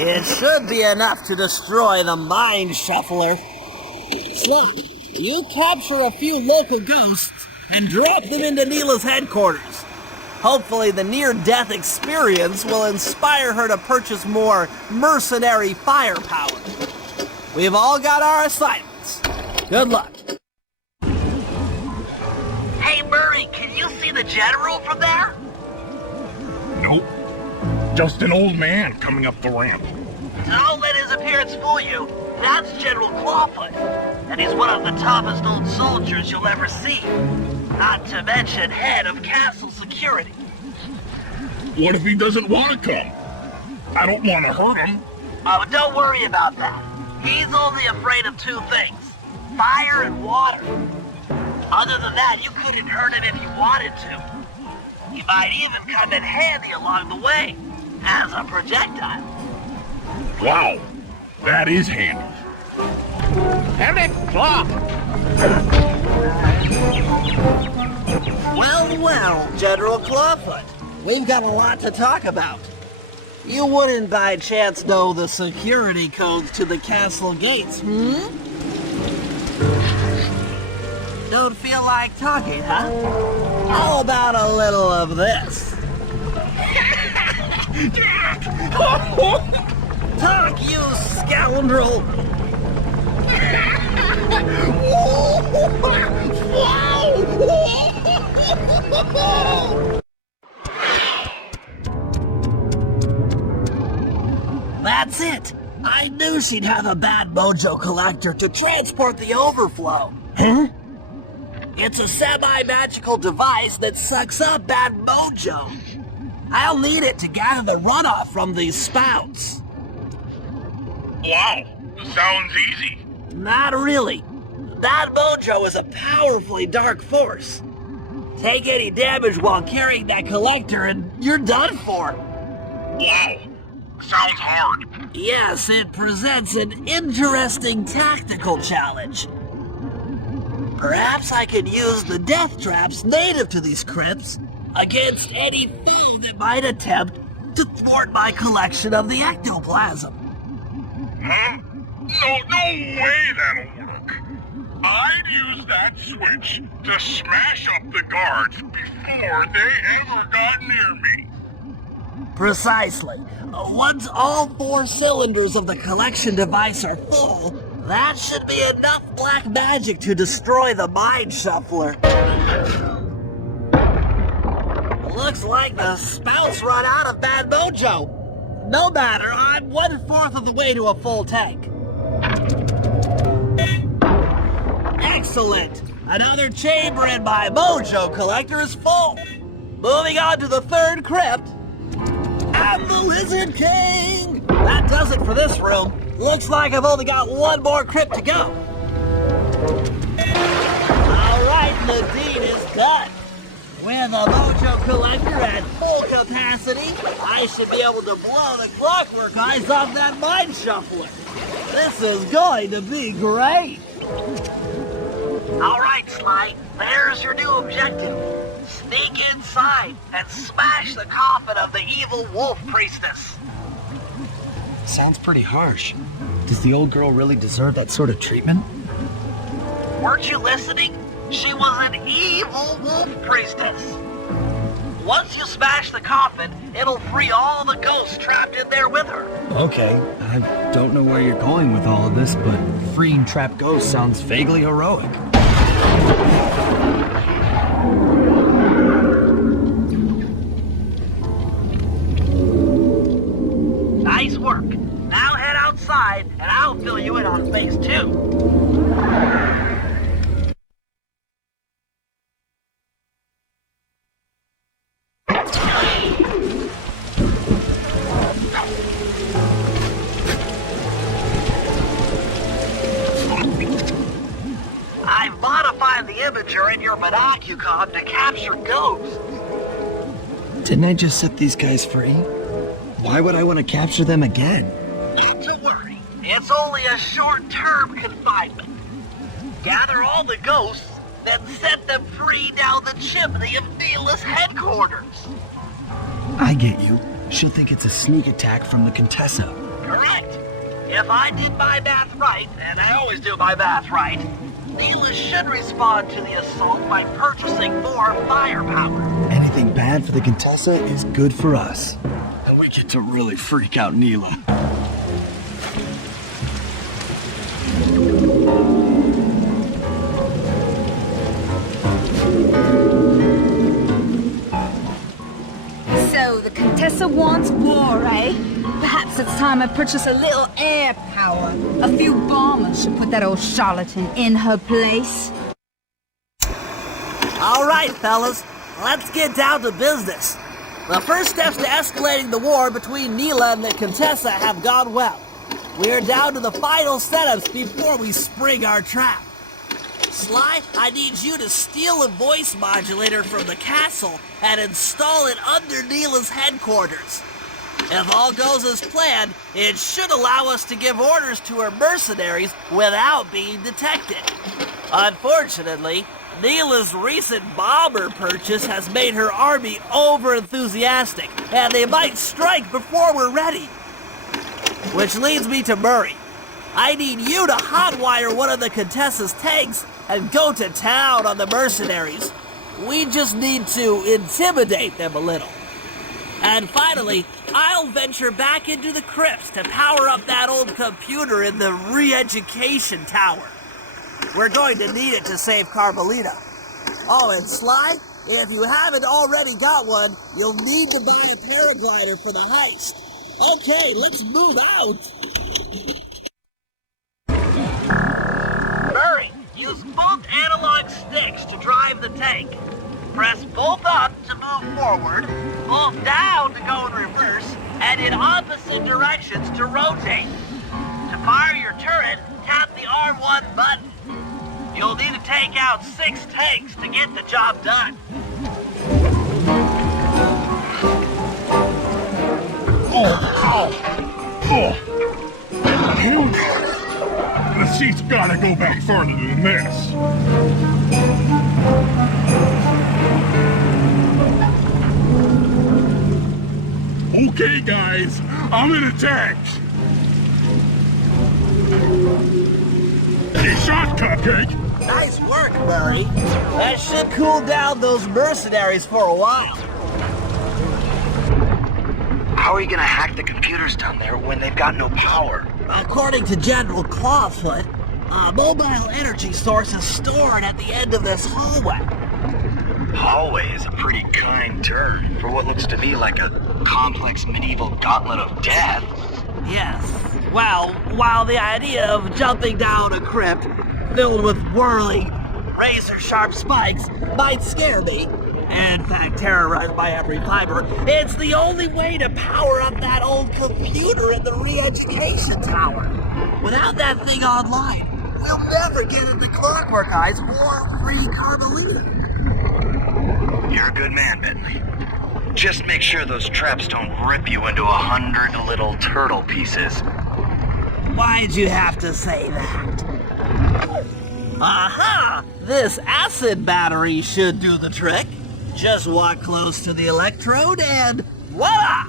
It should be enough to destroy the mind shuffler. Sly, you capture a few local ghosts and drop them into Neela's headquarters. Hopefully the near-death experience will inspire her to purchase more mercenary firepower. We've all got our assignments. Good luck. Hey, Murray, can you see the general from there? Nope. Just an old man coming up the ramp. Don't let his appearance fool you. That's General Clawfoot, and he's one of the toughest old soldiers you'll ever see. Not to mention head of castle security. What if he doesn't want to come? I don't want to hurt him. Oh, don't worry about that. He's only afraid of two things, fire and water. Other than that, you couldn't hurt him if you wanted to. He might even come in handy along the way, as a projectile. Wow, that is handy. Eric Clock! Well, General Clawfoot, we've got a lot to talk about. You wouldn't by chance know the security codes to the castle gates, Don't feel like talking, huh? How about a little of this? Talk, you scoundrel! That's it! I knew she'd have a bad mojo collector to transport the overflow. Huh? It's a semi-magical device that sucks up bad mojo. I'll need it to gather the runoff from these spouts. Wow, sounds easy. Not really. Bad mojo is a powerfully dark force. Take any damage while carrying that collector and you're done for. Wow, sounds hard. Yes, it presents an interesting tactical challenge. Perhaps I could use the death traps native to these crypts against any foe that might attempt to thwart my collection of the ectoplasm. Huh? No way that'll work. I'd use that switch to smash up the guards before they ever got near me. Precisely. Once all 4 cylinders of the collection device are full, that should be enough black magic to destroy the Mind Shuffler. Looks like the spouts run out of bad mojo. No matter, I'm 1/4 of the way to a full tank. Excellent! Another chamber in my mojo collector is full. Moving on to the 3rd crypt. I'm the Lizard King! That does it for this room. Looks like I've only got 1 more crypt to go. Alright, the deed is done. With a mojo collector at full capacity, I should be able to blow the clockwork eyes off that Mind Shuffler. This is going to be great. Alright, Sly, there's your new objective. Sneak inside and smash the coffin of the evil wolf priestess. Sounds pretty harsh. Does the old girl really deserve that sort of treatment? Weren't you listening? She was an evil wolf priestess. Once you smash the coffin, it'll free all the ghosts trapped in there with her. Okay, I don't know where you're going with all of this, but freeing trapped ghosts sounds vaguely heroic. Nice work. Now head outside, and I'll fill you in on phase 2. I've modified the imager in your monocucom to capture ghosts. Didn't I just set these guys free? Why would I want to capture them again? Not to worry. It's only a short-term confinement. Gather all the ghosts, then set them free down the chimney of Neela's headquarters. I get you. She'll think it's a sneak attack from the Contessa. Correct. If I did my math right, and I always do my math right, Neela should respond to the assault by purchasing more firepower. Anything bad for the Contessa is good for us. And we get to really freak out Neela. So the Contessa wants war, eh? Perhaps it's time I purchase a little air power. A few bombers should put that old charlatan in her place. All right, fellas, let's get down to business. The first steps to escalating the war between Neela and the Contessa have gone well. We're down to the final setups before we spring our trap. Sly, I need you to steal a voice modulator from the castle and install it under Neela's headquarters. If all goes as planned, it should allow us to give orders to her mercenaries without being detected. Unfortunately, Neela's recent bomber purchase has made her army over-enthusiastic, and they might strike before we're ready. Which leads me to Murray. I need you to hotwire one of the Contessa's tanks and go to town on the mercenaries. We just need to intimidate them a little. And finally, I'll venture back into the crypts to power up that old computer in the re-education tower. We're going to need it to save Carmelita. Oh, and Sly, if you haven't already got one, you'll need to buy a paraglider for the heist. Okay, let's move out. Murray, use both analog sticks to drive the tank. Press both up to move forward, both down to go in reverse, and in opposite directions to rotate. To fire your turret, tap the R1 button. You'll need to take out 6 tanks to get the job done. The seat's gotta go back farther than this. Okay, guys, I'm in attack. Hey, shot, Cupcake. Nice work, Murray. That should cool down those mercenaries for a while. How are you gonna hack the computers down there when they've got no power? According to General Clawfoot, a mobile energy source is stored at the end of this hallway. Hallway is a pretty kind term for what looks to be like a complex medieval gauntlet of death. Yes. Well, while the idea of jumping down a crypt filled with whirling, razor-sharp spikes might scare me, in fact terrorized by every fiber, it's the only way to power up that old computer in the re-education tower. Without that thing online, we'll never get into Clockwork Eyes or free Carmelita. You're a good man, Bentley. Just make sure those traps don't rip you into 100 little turtle pieces. Why'd you have to say that? Aha! This acid battery should do the trick. Just walk close to the electrode and voila!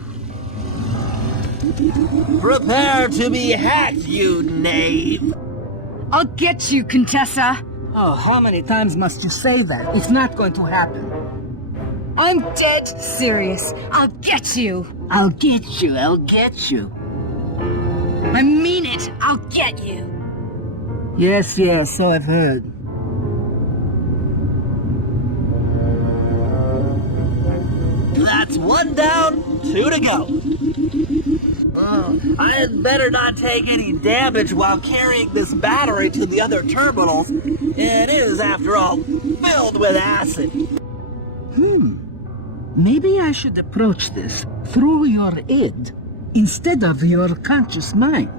Prepare to be hacked, you knave! I'll get you, Contessa. Oh, how many times must you say that? It's not going to happen. I'm dead serious. I'll get you. I'll get you, I'll get you. I mean it. I'll get you. Yes, so I've heard. That's 1 down, 2 to go. Oh, I had better not take any damage while carrying this battery to the other terminals. It is, after all, filled with acid. Maybe I should approach this through your id instead of your conscious mind.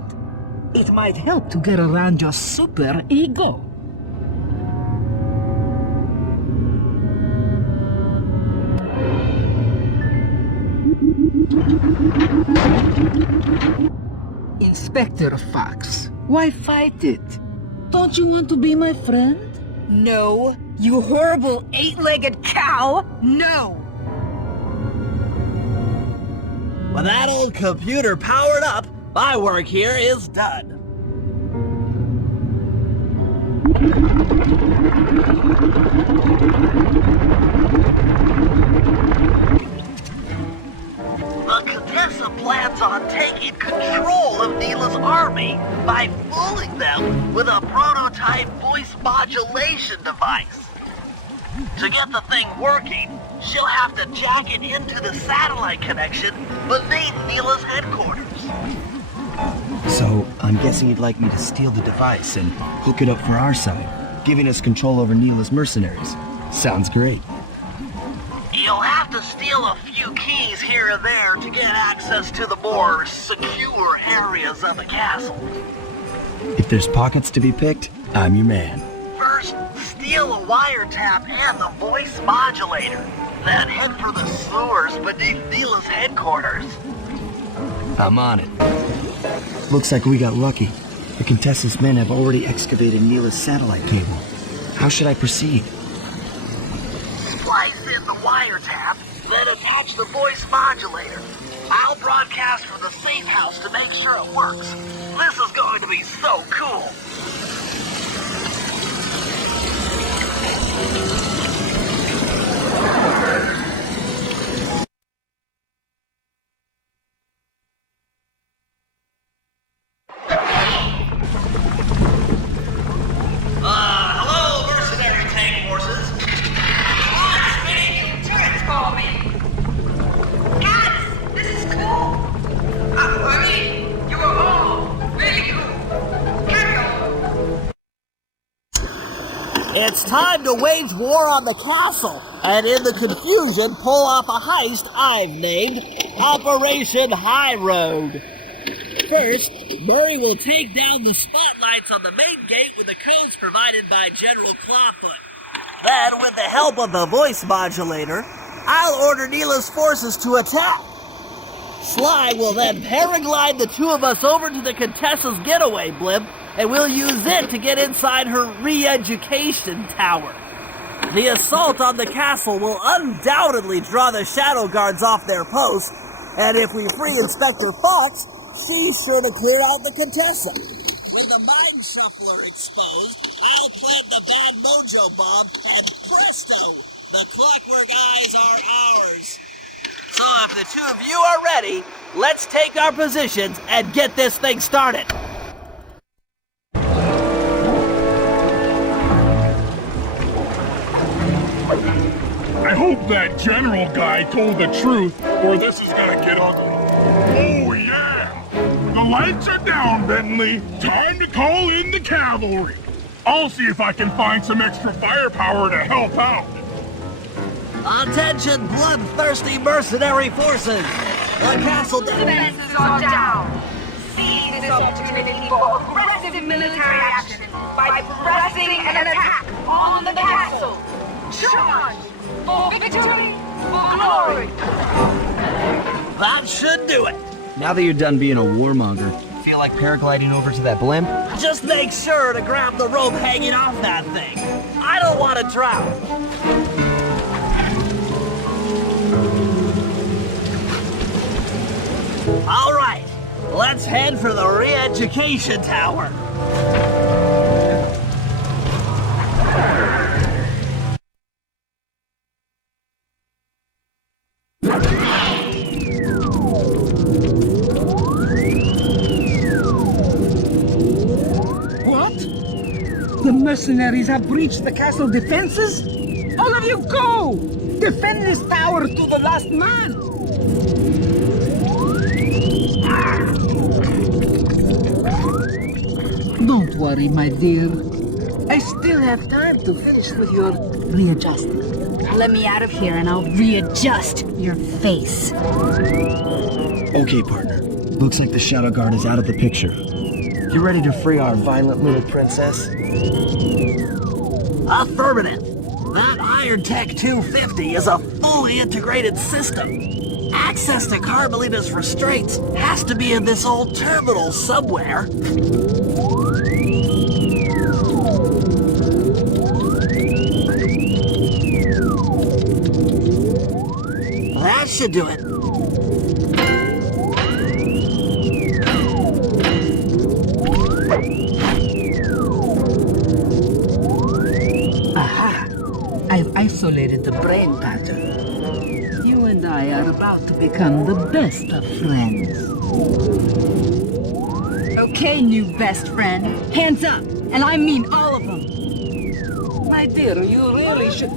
It might help to get around your super ego. Inspector Fox, why fight it? Don't you want to be my friend? No, you horrible 8-legged cow. No. With that old computer powered up, my work here is done. The Contessa plans on taking control of Neela's army by fooling them with a prototype voice modulation device. To get the thing working, she'll have to jack it into the satellite connection beneath Neela's headquarters. So, I'm guessing you'd like me to steal the device and hook it up for our side, giving us control over Neela's mercenaries. Sounds great. You'll have to steal a few keys here and there to get access to the more secure areas of the castle. If there's pockets to be picked, I'm your man. First, steal a wiretap and the voice modulator. Then head for the sewers beneath Neela's headquarters. I'm on it. Looks like we got lucky. The Contessa's men have already excavated Neela's satellite cable. How should I proceed? Splice in the wiretap, then attach the voice modulator. I'll broadcast from the safe house to make sure it works. This is going to be so cool. Hello, mercenary tank forces. Turrets call me. Guys, this is cool. It's time to wage war on the castle, and in the confusion, pull off a heist I've named Operation High Road. First, Murray will take down the spotlights on the main gate with the codes provided by General Clawfoot. Then, with the help of the voice modulator, I'll order Neela's forces to attack. Sly will then paraglide the two of us over to the Contessa's getaway blimp, and we'll use it to get inside her re-education tower. The assault on the castle will undoubtedly draw the Shadow Guards off their posts, and if we free Inspector Fox, she's sure to clear out the Contessa. With the Mind Shuffler exposed, I'll plant the bad mojo bomb, and presto, the Clockwork Eyes are ours. So if the two of you are ready, let's take our positions and get this thing started. I hope that general guy told the truth, or this is gonna get ugly. Oh yeah! The lights are down, Bentley. Time to call in the cavalry. I'll see if I can find some extra firepower to help out. Attention, bloodthirsty mercenary forces! The castle Defenses are down. Seize this opportunity for aggressive military action by pressing an attack on the castle. Charge! For victory! For glory! That should do it. Now that you're done being a warmonger, feel like paragliding over to that blimp? Just make sure to grab the rope hanging off that thing. I don't want to drown. All right, let's head for the re-education tower. What? The mercenaries have breached the castle defenses? All of you go! Defend this tower to the last man! Don't worry, my dear. I still have time to finish with your readjustment. Let me out of here and I'll readjust your face. Okay, partner. Looks like the Shadow Guard is out of the picture. You ready to free our violent little princess? Affirmative. That Iron Tech 250 is a fully integrated system. Access to Carmelita's restraints has to be in this old terminal somewhere. That should do it. Aha! I've isolated the brain pattern. You and I are about to become the best of friends. Okay, new best friend. Hands up, and I mean all of them. My dear, you really should...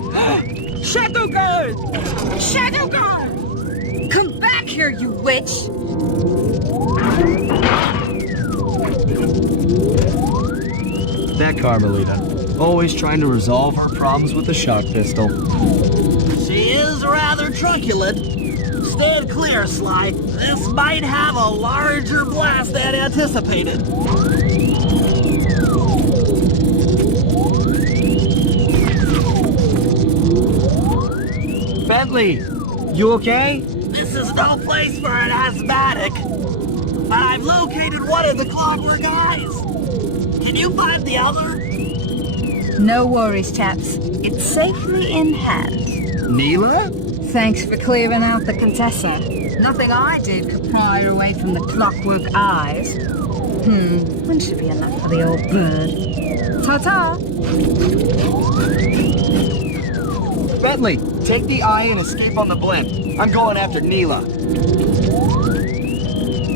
Shadow Guard! Shadow Guard! Come back here, you witch! That Carmelita. Always trying to resolve her problems with a shock pistol. She is rather truculent. Stand clear, Sly. This might have a larger blast than anticipated. Bentley, you okay? This is no place for an asthmatic. But I've located one of the Clockwork Eyes. Can you find the other? No worries, chaps. It's safely in hand. Neela? Thanks for clearing out the Contessa. Nothing I did could pry her away from the Clockwork Eyes. One should be enough for the old bird. Ta-ta! Bentley, take the eye and escape on the blimp. I'm going after Neela.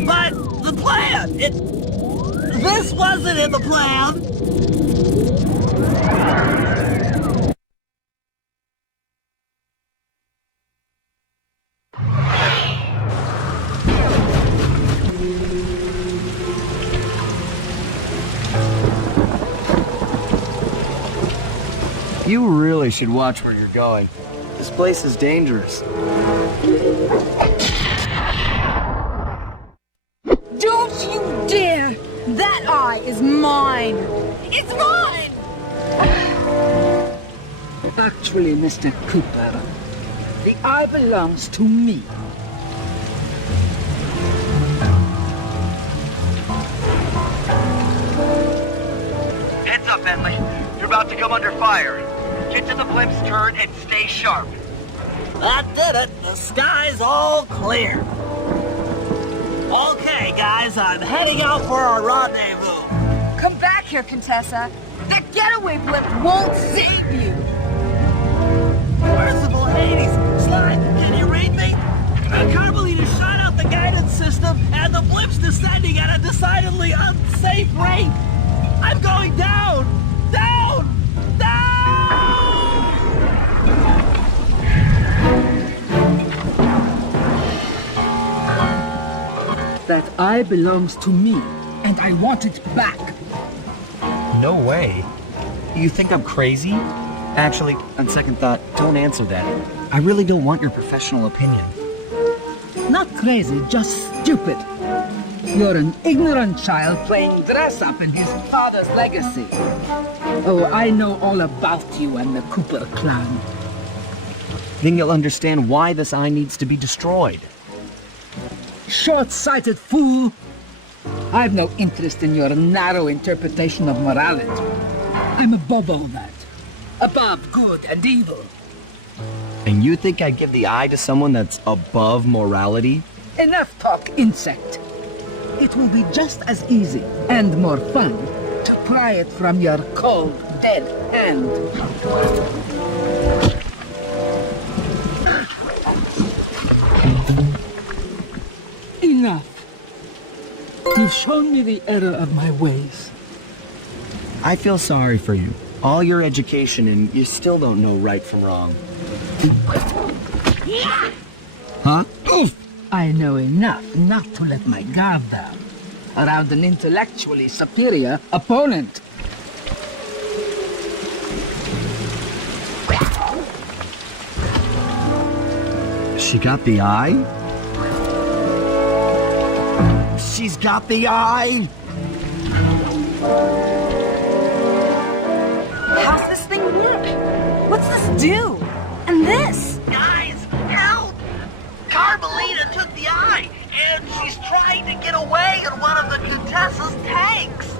But the plan! This wasn't in the plan! You really should watch where you're going. This place is dangerous. Don't you dare! That eye is mine! It's mine! Actually, Mr. Cooper, the eye belongs to me. Heads up, Bentley. You're about to come under fire. Get to the blimp's turret and stay sharp. I did it. The sky's all clear. Okay, guys, I'm heading out for our rendezvous. Come back here, Contessa. That getaway blimp won't save you! Merciful Hades! Sly, can you read me? Carmelita shot out the guidance system, and the blimp's descending at a decidedly unsafe rate. I'm going down! Down! Down! That eye belongs to me, and I want it back. No way. You think I'm crazy? Actually, on second thought, don't answer that. I really don't want your professional opinion. Not crazy, just stupid. You're an ignorant child playing dress-up in his father's legacy. Oh, I know all about you and the Cooper clan. Then you'll understand why this eye needs to be destroyed. Short-sighted fool! I've no interest in your narrow interpretation of morality. I'm above all that. Above good and evil. And you think I'd give the eye to someone that's above morality? Enough talk, insect. It will be just as easy and more fun to pry it from your cold, dead hand. Enough. You've shown me the error of my ways. I feel sorry for you. All your education and you still don't know right from wrong. Huh? Oof! I know enough not to let my guard down around an intellectually superior opponent. She got the eye? She's got the eye! How's this thing work? What's this do? And this? Guys, help! Carmelita took the eye, and she's trying to get away in one of the Contessa's tanks.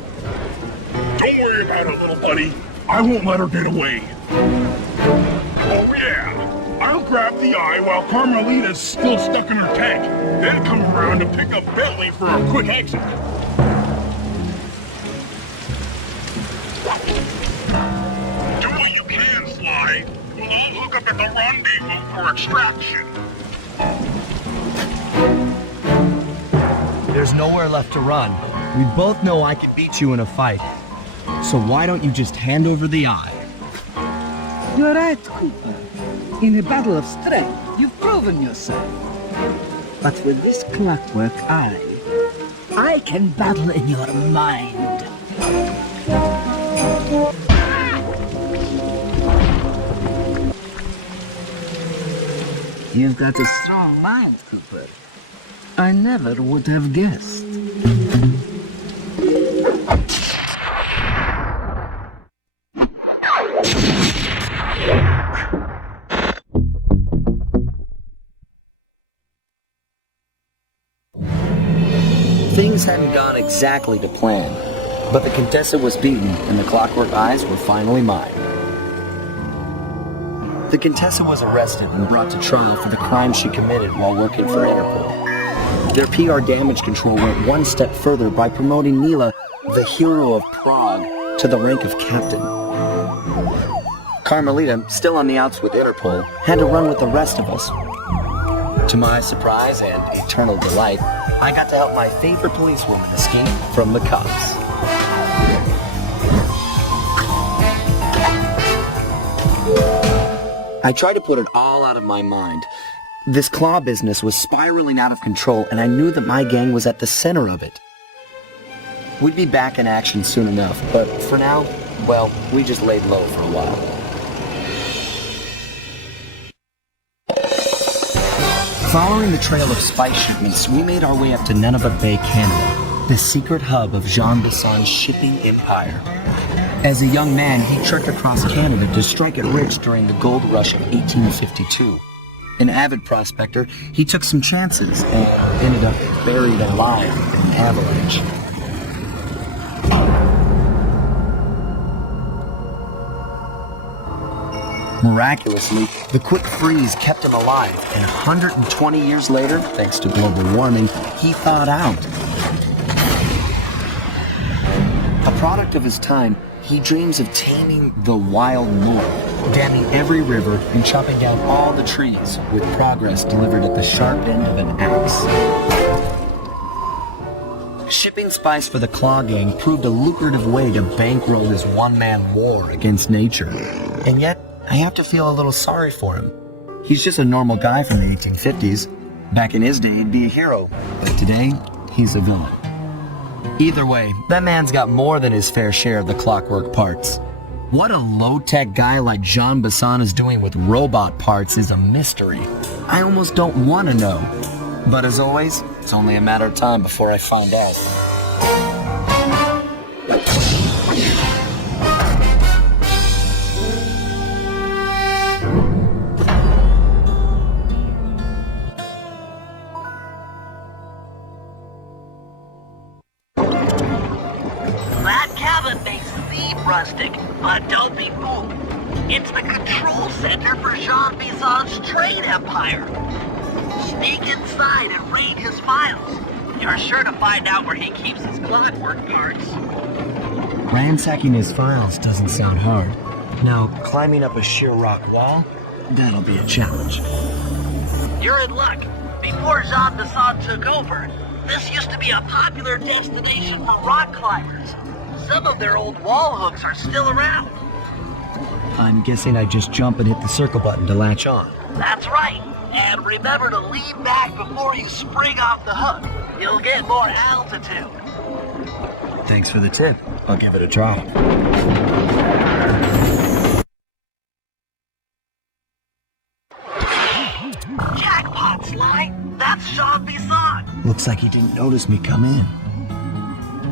Don't worry about it, little buddy. I won't let her get away. Oh, yeah. I'll grab the eye while Carmelita's still stuck in her tank, then come around to pick up Bentley for a quick exit. Do what you can, Sly. We'll all hook up at the rendezvous for extraction. There's nowhere left to run. We both know I can beat you in a fight. So why don't you just hand over the eye? You're right, Cooper. In a battle of strength, you've proven yourself. But with this clockwork eye, I can battle in your mind. You've got a strong mind, Cooper. I never would have guessed. Things hadn't gone exactly to plan, but the Contessa was beaten and the clockwork eyes were finally mine. The Contessa was arrested and brought to trial for the crime she committed while working for Interpol. Their PR damage control went one step further by promoting Neela, the hero of Prague, to the rank of captain. Carmelita, still on the outs with Interpol, had to run with the rest of us. To my surprise and eternal delight, I got to help my favorite policewoman escape from the cops. I tried to put it all out of my mind. This claw business was spiraling out of control, and I knew that my gang was at the center of it. We'd be back in action soon enough, but for now, well, we just laid low for a while. Following the trail of spice shipments, we made our way up to Nunavut Bay, Canada, the secret hub of Jean Bisson's shipping empire. As a young man, he trekked across Canada to strike it rich during the gold rush of 1852. An avid prospector, he took some chances and ended up buried alive in an avalanche. Miraculously, the quick freeze kept him alive, and 120 years later, thanks to global warming, he thawed out. A product of his time, he dreams of taming the wild north, damming every river and chopping down all the trees, with progress delivered at the sharp end of an axe. Shipping spice for the Claw Gang proved a lucrative way to bankroll his one-man war against nature. And yet, I have to feel a little sorry for him. He's just a normal guy from the 1850s. Back in his day, he'd be a hero, but today, he's a villain. Either way, that man's got more than his fair share of the clockwork parts. What a low-tech guy like Jean Bisson is doing with robot parts is a mystery. I almost don't want to know. But as always, it's only a matter of time before I find out. That cabin may seem rustic, but don't be fooled. It's the control center for Jean Bisson's trade empire. Sneak inside and read his files. You're sure to find out where he keeps his clockwork parts. Ransacking his files doesn't sound hard. Now, climbing up a sheer rock wall? That'll be a challenge. You're in luck. Before Jean Bisson took over, this used to be a popular destination for rock climbers. Some of their old wall hooks are still around. I'm guessing I just jump and hit the circle button to latch on. That's right. And remember to lean back before you spring off the hook. You'll get more altitude. Thanks for the tip. I'll give it a try. Jackpot, Sly. That's Jean Bisson. Looks like he didn't notice me come in.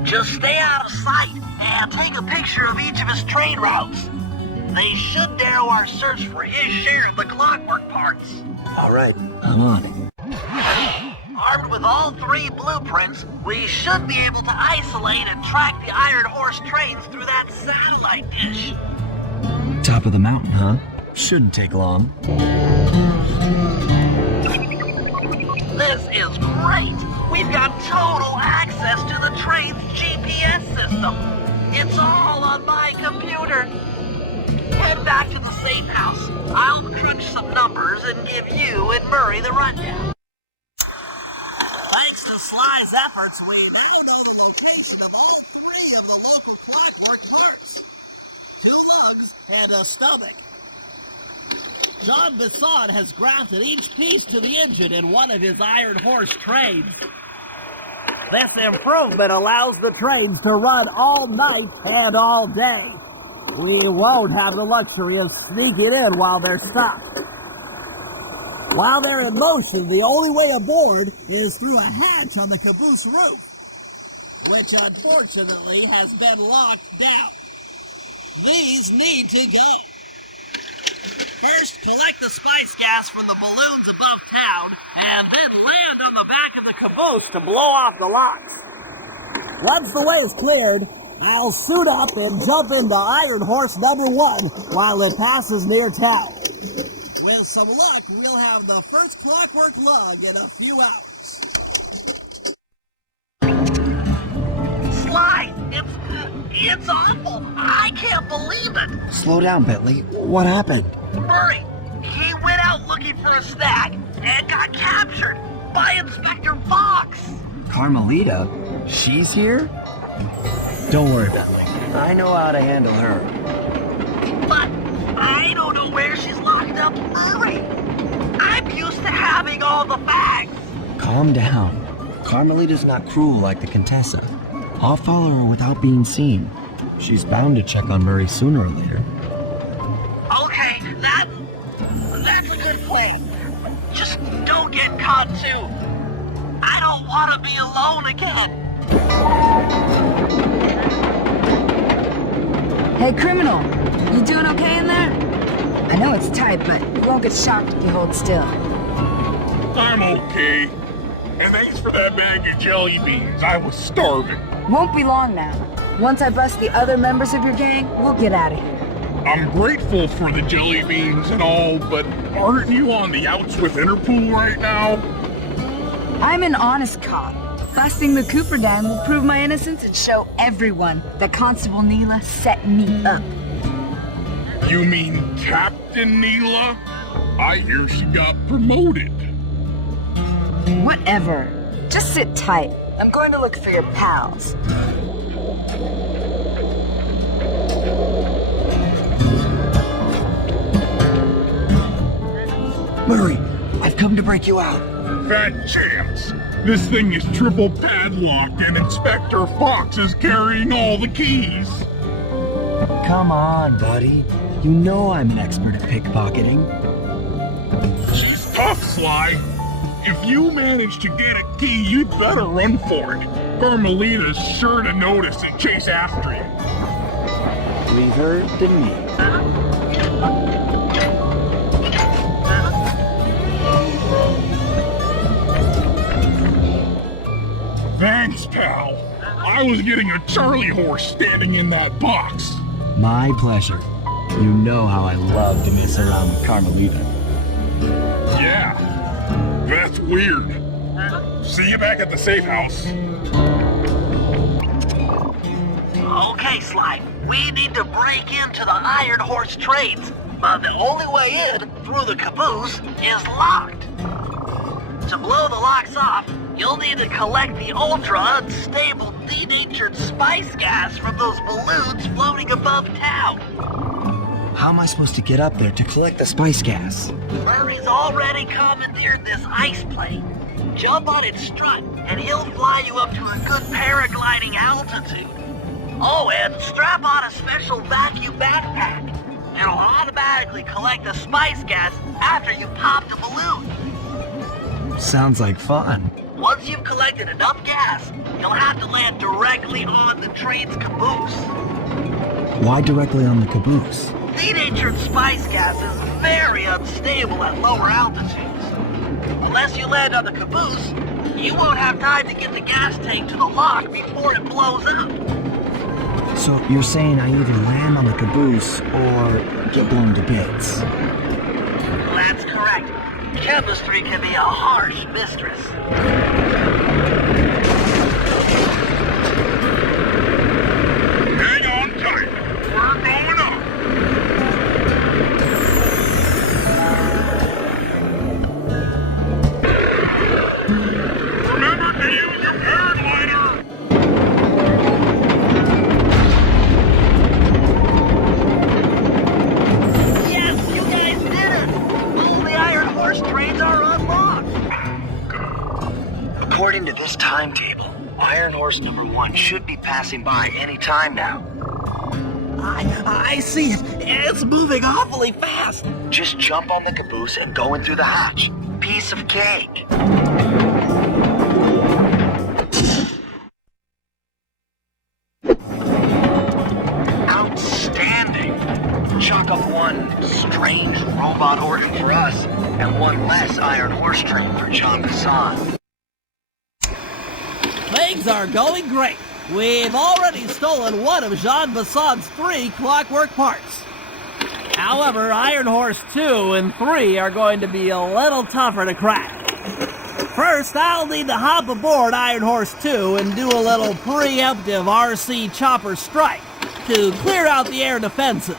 Just stay out of sight and take a picture of each of his trade routes. They should narrow our search for his share of the clockwork parts. All right, I'm on. Armed with all 3 blueprints, we should be able to isolate and track the Iron Horse trains through that satellite dish. Top of the mountain, huh? Shouldn't take long. This is great! We've got total access to the train's GPS system. It's all on my computer. Head back to the safe house. I'll crunch some numbers and give you and Murray the rundown. Thanks to Sly's efforts, we now know the location of all 3 of the local clockwork parts. 2 lugs and a stomach. Jean Bisson has grafted each piece to the engine in one of his Iron Horse trains. This improvement allows the trains to run all night and all day. We won't have the luxury of sneaking in while they're stopped. While they're in motion, the only way aboard is through a hatch on the caboose roof, which unfortunately has been locked down. These need to go. First, collect the spice gas from the balloons above town, and then land on the back of the caboose to blow off the locks. Once the way is cleared, I'll suit up and jump into Iron Horse number 1 while it passes near town. With some luck, we'll have the first clockwork lug in a few hours. Sly, it's awful. I can't believe it. Slow down, Bentley. What happened? Murray, he went out looking for a snack and got captured by Inspector Fox. Carmelita? She's here? Don't worry, Bentley. I know how to handle her. But I don't know where she's locked up, Murray. I'm used to having all the facts. Calm down. Carmelita's not cruel like the Contessa. I'll follow her without being seen. She's bound to check on Murray sooner or later. Okay, that's a good plan. Just don't get caught too. I don't want to be alone again. Hey, criminal, you doing okay in there? I know it's tight, but you won't get shocked if you hold still. I'm okay. And thanks for that bag of jelly beans. I was starving. Won't be long now. Once I bust the other members of your gang, we'll get out of here. I'm grateful for the jelly beans and all, but aren't you on the outs with Interpol right now? I'm an honest cop. Busting the Cooper Dam will prove my innocence and show everyone that Constable Neela set me up. You mean Captain Neela? I hear she got promoted. Whatever. Just sit tight. I'm going to look for your pals. Murray, I've come to break you out. Fat chance. This thing is triple padlocked and Inspector Fox is carrying all the keys. Come on, buddy. You know I'm an expert at pickpocketing. She's tough, Sly. If you manage to get a key, you'd better run for it. Carmelita's sure to notice and chase after you. Leave her to me. Thanks, pal. I was getting a Charlie horse standing in that box. My pleasure. You know how I love to mess around with Carmelita. Yeah, that's weird. See you back at the safe house. Okay, Sly. We need to break into the Iron Horse trades. But the only way in, through the caboose, is locked. To blow the locks off, you'll need to collect the ultra-unstable denatured spice gas from those balloons floating above town. How am I supposed to get up there to collect the spice gas? Murray's already commandeered this ice plane. Jump on its strut, and he'll fly you up to a good paragliding altitude. Oh, and strap on a special vacuum backpack. It'll automatically collect the spice gas after you pop the balloon. Sounds like fun. Once you've collected enough gas, you'll have to land directly on the train's caboose. Why directly on the caboose? Denatured spice gas is very unstable at lower altitudes. Unless you land on the caboose, you won't have time to get the gas tank to the lock before it blows up. So you're saying I either land on the caboose or get blown to bits? That's correct. Chemistry can be a harsh mistress. Hang on tight. We're going up. Remember to use your paraglider. Yes, you guys did it! All the Iron Horse trains are unlocked! According to this timetable, Iron Horse number 1 should be passing by any time now. I see it. It's moving awfully fast. Just jump on the caboose and go in through the hatch. Piece of cake. Outstanding. Chalk up one strange robot organ for us, and one less Iron Horse train for John Hassan. Things are going great. We've already stolen one of Jean Bassan's 3 clockwork parts. However, Iron Horse 2 and 3 are going to be a little tougher to crack. First, I'll need to hop aboard Iron Horse 2 and do a little preemptive RC chopper strike to clear out the air defenses.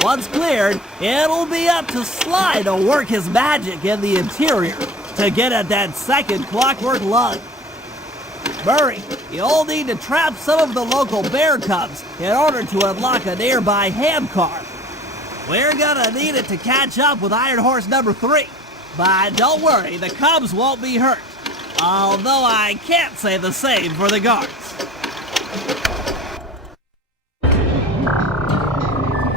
Once cleared, it'll be up to Sly to work his magic in the interior to get at that second clockwork lug. Murray, you'll need to trap some of the local bear cubs in order to unlock a nearby handcar. We're gonna need it to catch up with Iron Horse number 3. But don't worry, the cubs won't be hurt. Although I can't say the same for the guards.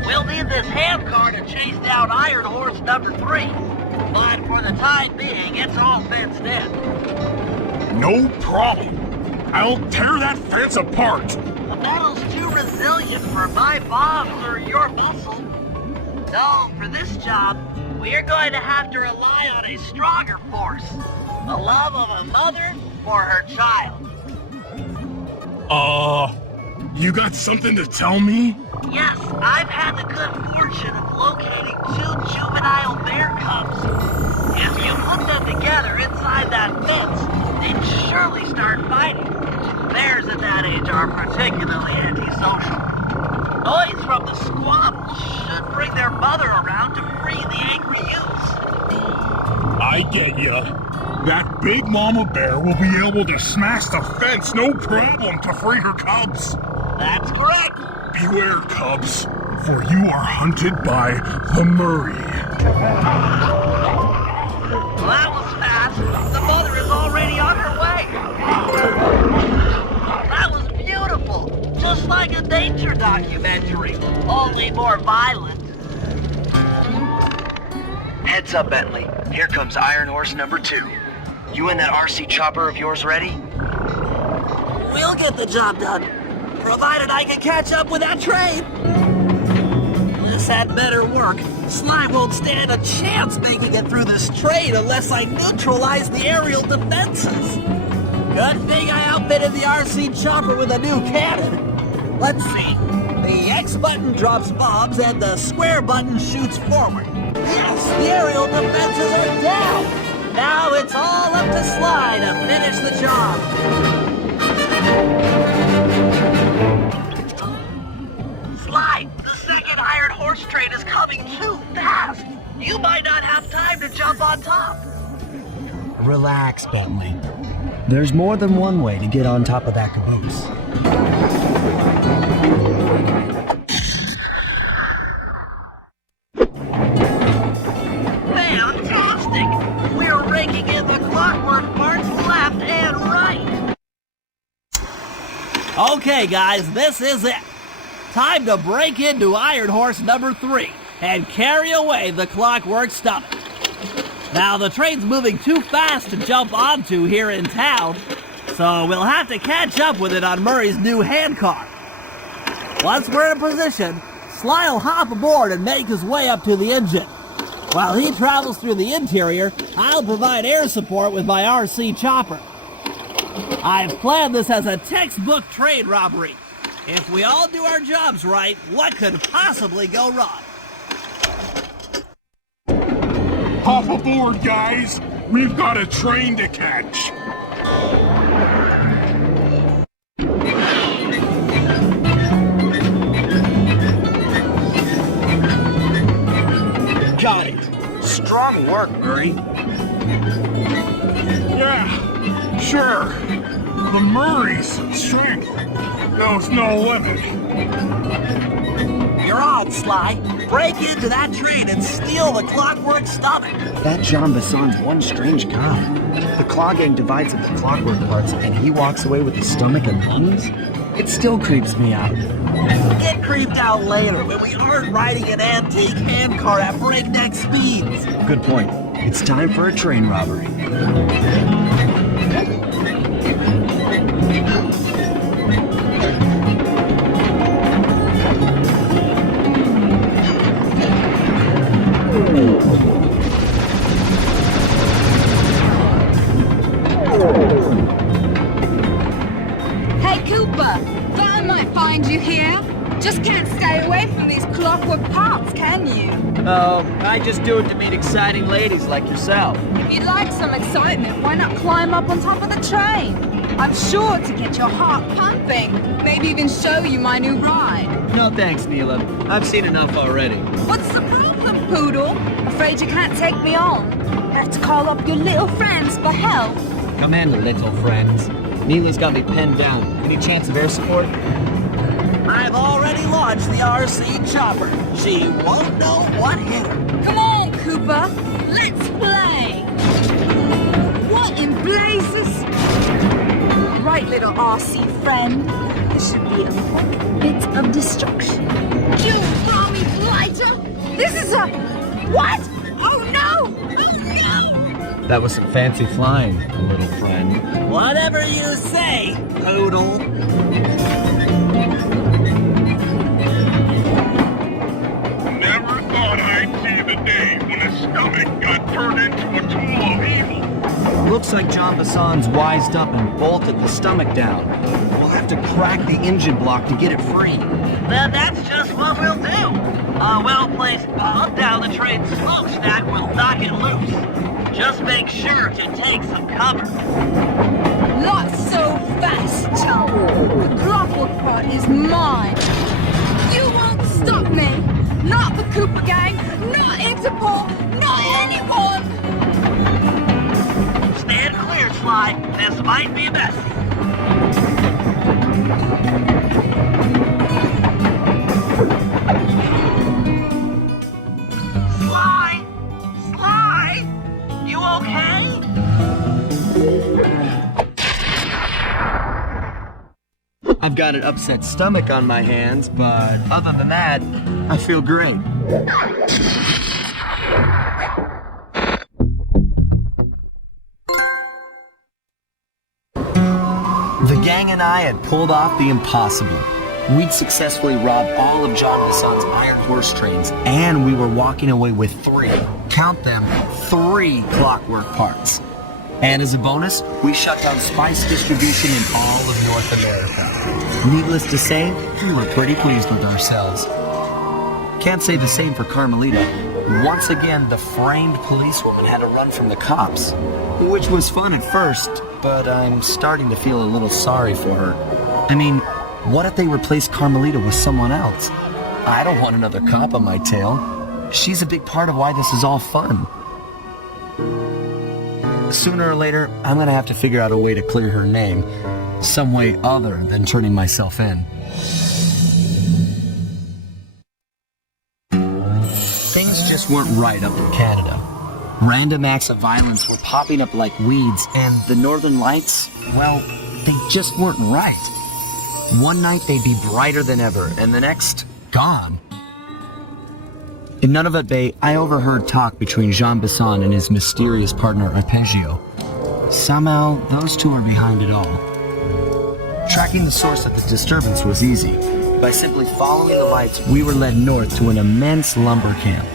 We'll need this handcar to chase down Iron Horse number 3. But for the time being, it's all fenced in. No problem. I'll tear that fence apart. The metal's too resilient for my bombs or your muscle. No, for this job, we're going to have to rely on a stronger force. The love of a mother for her child. You got something to tell me? Yes, I've had the good fortune of locating 2 juvenile bear cubs. If you put them together inside that fence, they'd surely start fighting. Bears at that age are particularly antisocial. Noise from the squabbles should bring their mother around to free the angry youths. I get ya. That big mama bear will be able to smash the fence no problem to free her cubs. That's correct. Beware, cubs, for you are hunted by the Murray. Well, that was fast. The mother is already on her way. That was beautiful. Just like a nature documentary, only more violent. Heads up, Bentley. Here comes Iron Horse number 2. You and that RC chopper of yours ready? We'll get the job done, provided I can catch up with that train. This had better work. Sly won't stand a chance making it through this train unless I neutralize the aerial defenses. Good thing I outfitted the RC chopper with a new cannon. Let's see. The X button drops bombs and the square button shoots forward. Yes, the aerial defenses are down. Now it's all up to Sly to finish the job. Sly, the second Iron Horse train is coming too fast. You might not have time to jump on top. Relax, Bentley. There's more than one way to get on top of that caboose. Fantastic! We're raking in the clockwork parts left and right. Okay, guys, this is it. Time to break into Iron Horse number 3 and carry away the clockwork stomach. Now, the train's moving too fast to jump onto here in town, so we'll have to catch up with it on Murray's new handcar. Once we're in position, Sly'll hop aboard and make his way up to the engine. While he travels through the interior, I'll provide air support with my RC chopper. I've planned this as a textbook train robbery. If we all do our jobs right, what could possibly go wrong? Hop aboard, guys. We've got a train to catch. Got it. Strong work, Murray. Yeah, sure. The Murray's strength knows no limit. You're on, Sly. Break into that train and steal the clockwork stomach. That Jean Besson's one strange guy. The Claw Gang divides up the clockwork parts and he walks away with the stomach and lungs? It still creeps me out. Get creeped out later when we aren't riding an antique handcar at breakneck speeds. Good point. It's time for a train robbery. Hey, Cooper! Thought I might find you here. Just can't stay away from these clockwork parts, can you? Oh, I just do it to meet exciting ladies like yourself. If you'd like some excitement, why not climb up on top of the train? I'm sure to get your heart pumping. Maybe even show you my new ride. No thanks, Neela. I've seen enough already. What's the problem, Poodle? Afraid you can't take me on? Have to call up your little friends for help. Come in, little friends. Neela's got me pinned down. Any chance of air support? I've already launched the RC chopper. She won't know what hit her. Come on, Cooper. Let's play. What in blazes? Right, little RC friend. This should be a bit of destruction. You balmy blighter! This is a... What? Oh no! That was some fancy flying, little friend. Whatever you say, Poodle. Never thought I'd see the day when a stomach got turned into a tool of evil. Looks like John Bassan's wised up and bolted the stomach down. We'll have to crack the engine block to get it free. Then that's just what we'll do. A well-placed bomb down the train's smokestack will knock it loose. Just make sure to take some cover. Not so fast, chum. The clockwork part is mine. You won't stop me. Not the Cooper Gang, not Interpol, not anyone. Stand clear, Sly. This might be messy. Sly! Sly! You okay? I've got an upset stomach on my hands, but other than that, I feel great. The gang and I had pulled off the impossible. We'd successfully robbed all of John Bassan's iron horse trains, and we were walking away with 3, count them, 3 clockwork parts. And as a bonus, we shut down spice distribution in all of North America. Needless to say, we were pretty pleased with ourselves. Can't say the same for Carmelita. Once again, the framed policewoman had to run from the cops, which was fun at first, but I'm starting to feel a little sorry for her. I mean, what if they replace Carmelita with someone else? I don't want another cop on my tail. She's a big part of why this is all fun. Sooner or later, I'm gonna have to figure out a way to clear her name. Some way other than turning myself in. Things just weren't right up in Canada. Random acts of violence were popping up like weeds, and the Northern Lights, well, they just weren't right. One night they'd be brighter than ever, and the next, gone. In Nunavut Bay, I overheard talk between Jean Bassan and his mysterious partner Arpeggio. Somehow, those two are behind it all. Tracking the source of the disturbance was easy. By simply following the lights, we were led north to an immense lumber camp.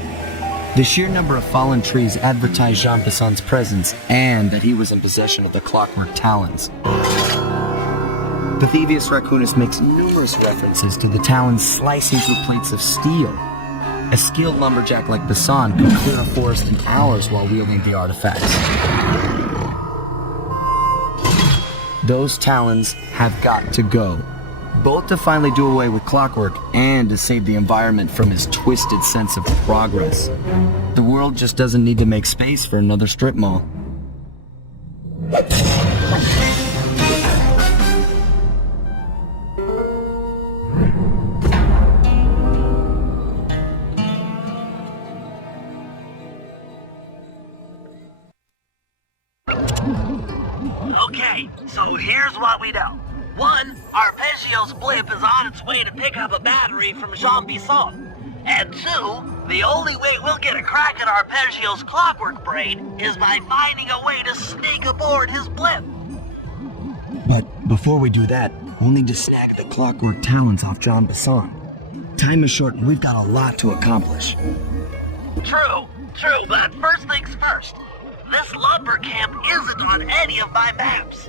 The sheer number of fallen trees advertised Jean Bassan's presence and that he was in possession of the clockwork talons. The Thieves Raccoonist makes numerous references to the talons slicing through plates of steel. A skilled lumberjack like Bassan could clear a forest in hours while wielding the artifacts. Those talons have got to go, both to finally do away with clockwork and to save the environment from his twisted sense of progress. The world just doesn't need to make space for another strip mall. Okay, so here's what we know. 1, Arpeggio's blimp is on its way to pick up a battery from Jean Bassan. And 2, the only way we'll get a crack at Arpeggio's clockwork brain is by finding a way to sneak aboard his blimp. But before we do that, we'll need to snag the clockwork talons off John Bassan. Time is short and we've got a lot to accomplish. True, but first things first. This lumber camp isn't on any of my maps.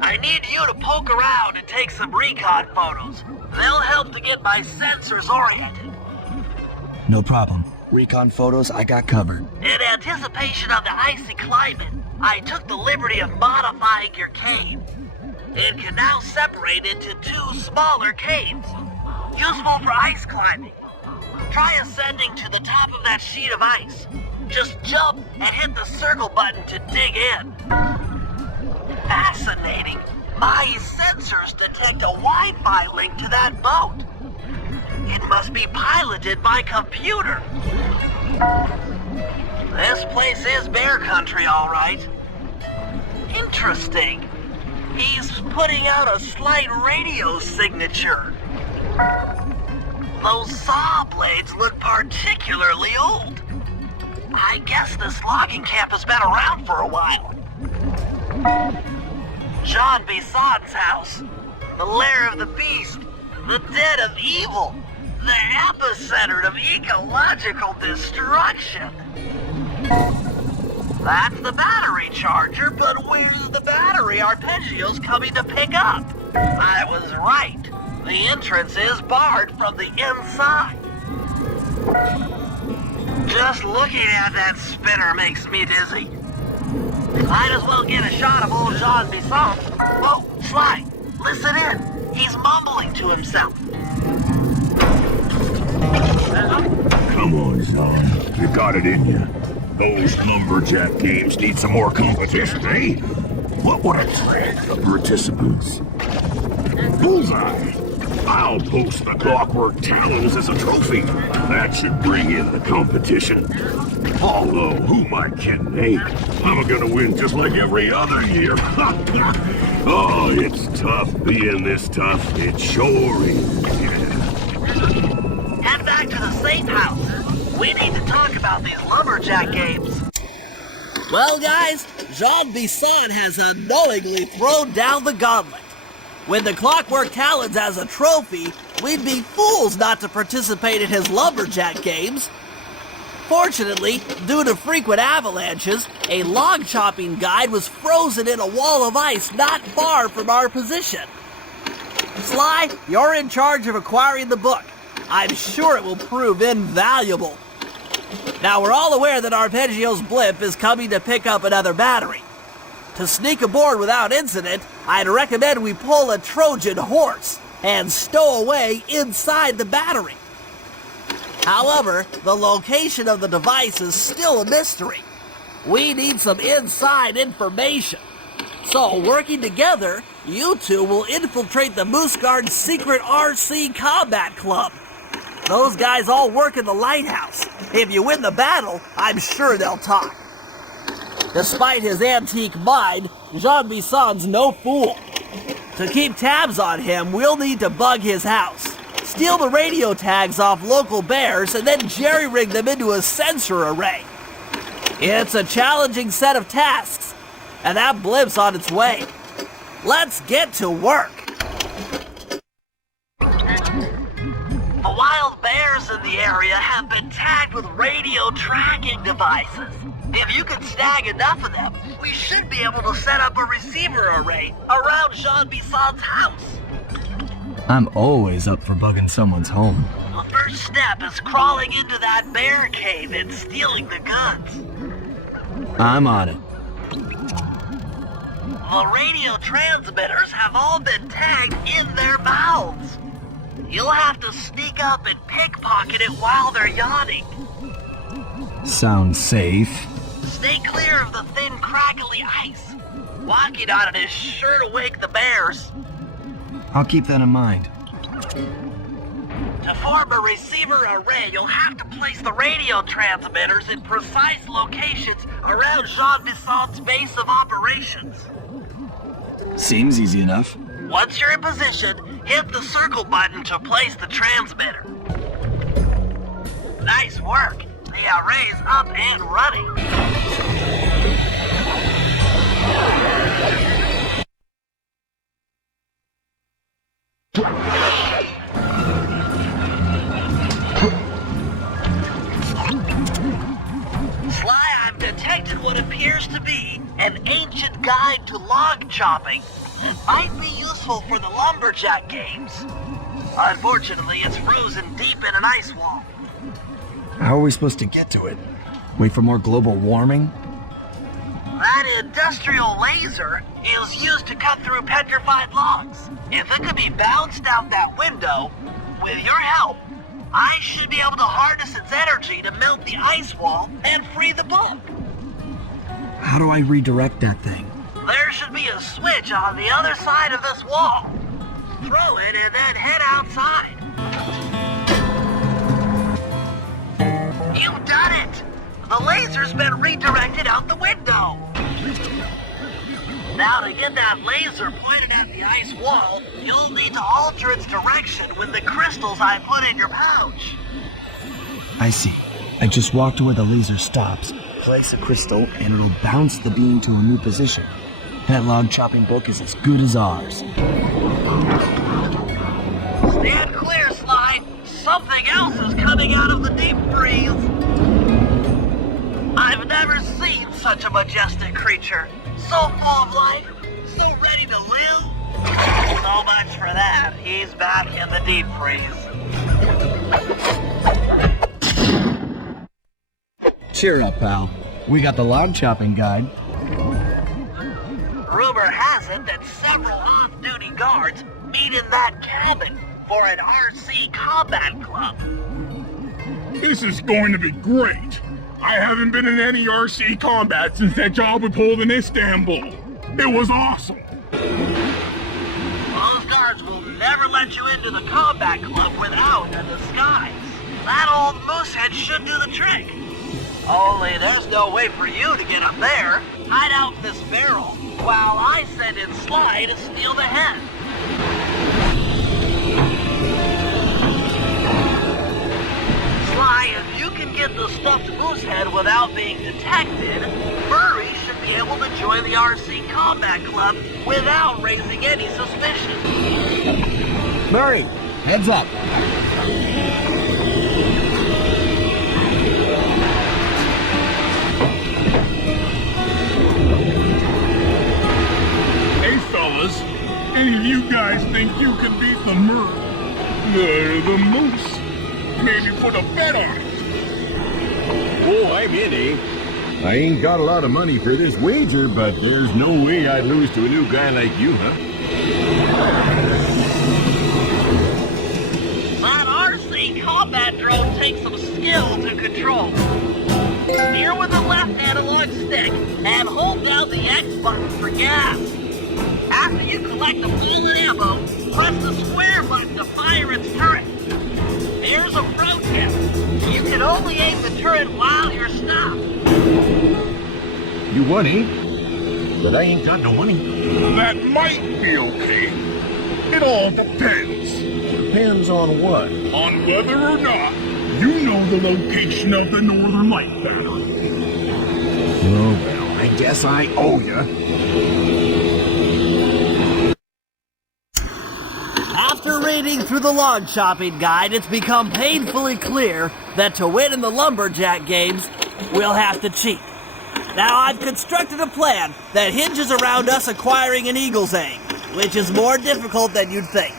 I need you to poke around and take some recon photos. They'll help to get my sensors oriented. No problem. Recon photos, I got covered. In anticipation of the icy climate, I took the liberty of modifying your cave. It can now separate into 2 smaller caves, useful for ice climbing. Try ascending to the top of that sheet of ice. Just jump and hit the circle button to dig in. Fascinating. My sensors detect a Wi-Fi link to that boat. It must be piloted by computer. This place is bear country, all right. Interesting. He's putting out a slight radio signature. Those saw blades look particularly old. I guess this logging camp has been around for a while. Jean Bison's house. The lair of the beast. The den of evil. The epicenter of ecological destruction. That's the battery charger, but where's the battery Arpeggio's coming to pick up? I was right. The entrance is barred from the inside. Just looking at that spinner makes me dizzy. Might as well get a shot of old Jean Bison. Whoa, Sly, listen in. He's mumbling to himself. Come on, Jean. You got it in you. Those lumberjack games need some more competition, eh? What would attract the participants? Bullseye! I'll post the clockwork talons as a trophy. That should bring in the competition. Although, who am I kidding, eh? I'm gonna win just like every other year. Oh, it's tough being this tough. It sure is, yeah. Head back to the safe house. We need to talk about these lumberjack games. Well, guys, Jean Bison has unknowingly thrown down the gauntlet. With the clockwork talons as a trophy, we'd be fools not to participate in his lumberjack games. Fortunately, due to frequent avalanches, a log chopping guide was frozen in a wall of ice not far from our position. Sly, you're in charge of acquiring the book. I'm sure it will prove invaluable. Now, we're all aware that Arpeggio's blimp is coming to pick up another battery. To sneak aboard without incident, I'd recommend we pull a Trojan horse and stow away inside the battery. However, the location of the device is still a mystery. We need some inside information. So, working together, you two will infiltrate the Moose Guard's secret RC combat club. Those guys all work in the lighthouse. If you win the battle, I'm sure they'll talk. Despite his antique mind, Jean Bison's no fool. To keep tabs on him, we'll need to bug his house, steal the radio tags off local bears, and then jerry-rig them into a sensor array. It's a challenging set of tasks, and that blimp's on its way. Let's get to work. The wild bears in the area have been tagged with radio tracking devices. If you can snag enough of them, we should be able to set up a receiver array around Jean Bison's house. I'm always up for bugging someone's home. The first step is crawling into that bear cave and stealing the guns. I'm on it. The radio transmitters have all been tagged in their mouths. You'll have to sneak up and pickpocket it while they're yawning. Sounds safe. Stay clear of the thin, crackly ice. Walking on it is sure to wake the bears. I'll keep that in mind. To form a receiver array, you'll have to place the radio transmitters in precise locations around Jean Bison's base of operations. Seems easy enough. Once you're in position, hit the circle button to place the transmitter. Nice work. The array's up and running. Sly, I've detected what appears to be an ancient guide to log chopping. It might be useful for the lumberjack games. Unfortunately, it's frozen deep in an ice wall. How are we supposed to get to it? Wait for more global warming? That industrial laser is used to cut through petrified logs. If it could be bounced out that window, with your help, I should be able to harness its energy to melt the ice wall and free the book. How do I redirect that thing? There should be a switch on the other side of this wall. Throw it and then head outside. You've done it! The laser's been redirected out the window. Now to get that laser pointed at the ice wall, you'll need to alter its direction with the crystals I put in your pouch. I see. I just walk to where the laser stops, place a crystal, and it'll bounce the beam to a new position. That log chopping book is as good as ours. Stand clear, Sly. Something else is coming out of the deep freeze. I've never seen such a majestic creature. So full of life, so ready to live. So much for that. He's back in the deep freeze. Cheer up, pal. We got the log chopping guide. Rumor has it that several off-duty guards meet in that cabin for an RC combat club. This is going to be great. I haven't been in any RC combat since that job we pulled in Istanbul. It was awesome. Those guards will never let you into the combat club without a disguise. That old moosehead should do the trick. Only there's no way for you to get up there. Hide out in this barrel while I send in Sly to steal the head. Sly, if you can get the stuffed moose head without being detected, Murray should be able to join the RC Combat Club without raising any suspicion. Murray, heads up. Hey, fellas, any of you guys think you can beat the the moose? Maybe put a bet on it. Oh, I'm in, eh? I ain't got a lot of money for this wager, but there's no way I'd lose to a new guy like you, huh? That RC combat drone takes some skill to control. Steer with the left analog stick and hold down the X button for gas. After you collect the bullet ammo, press the square button to fire its turret. Here's a pro tip. You can only aim the turret while you're stopped. You won, eh? But I ain't got no money. That might be okay. It all depends. Depends on what? On whether or not you know the location of the Northern Light Battery. Oh, well, I guess I owe you. After reading through the log chopping guide, it's become painfully clear that to win in the lumberjack games, we'll have to cheat. Now, I've constructed a plan that hinges around us acquiring an eagle's egg, which is more difficult than you'd think.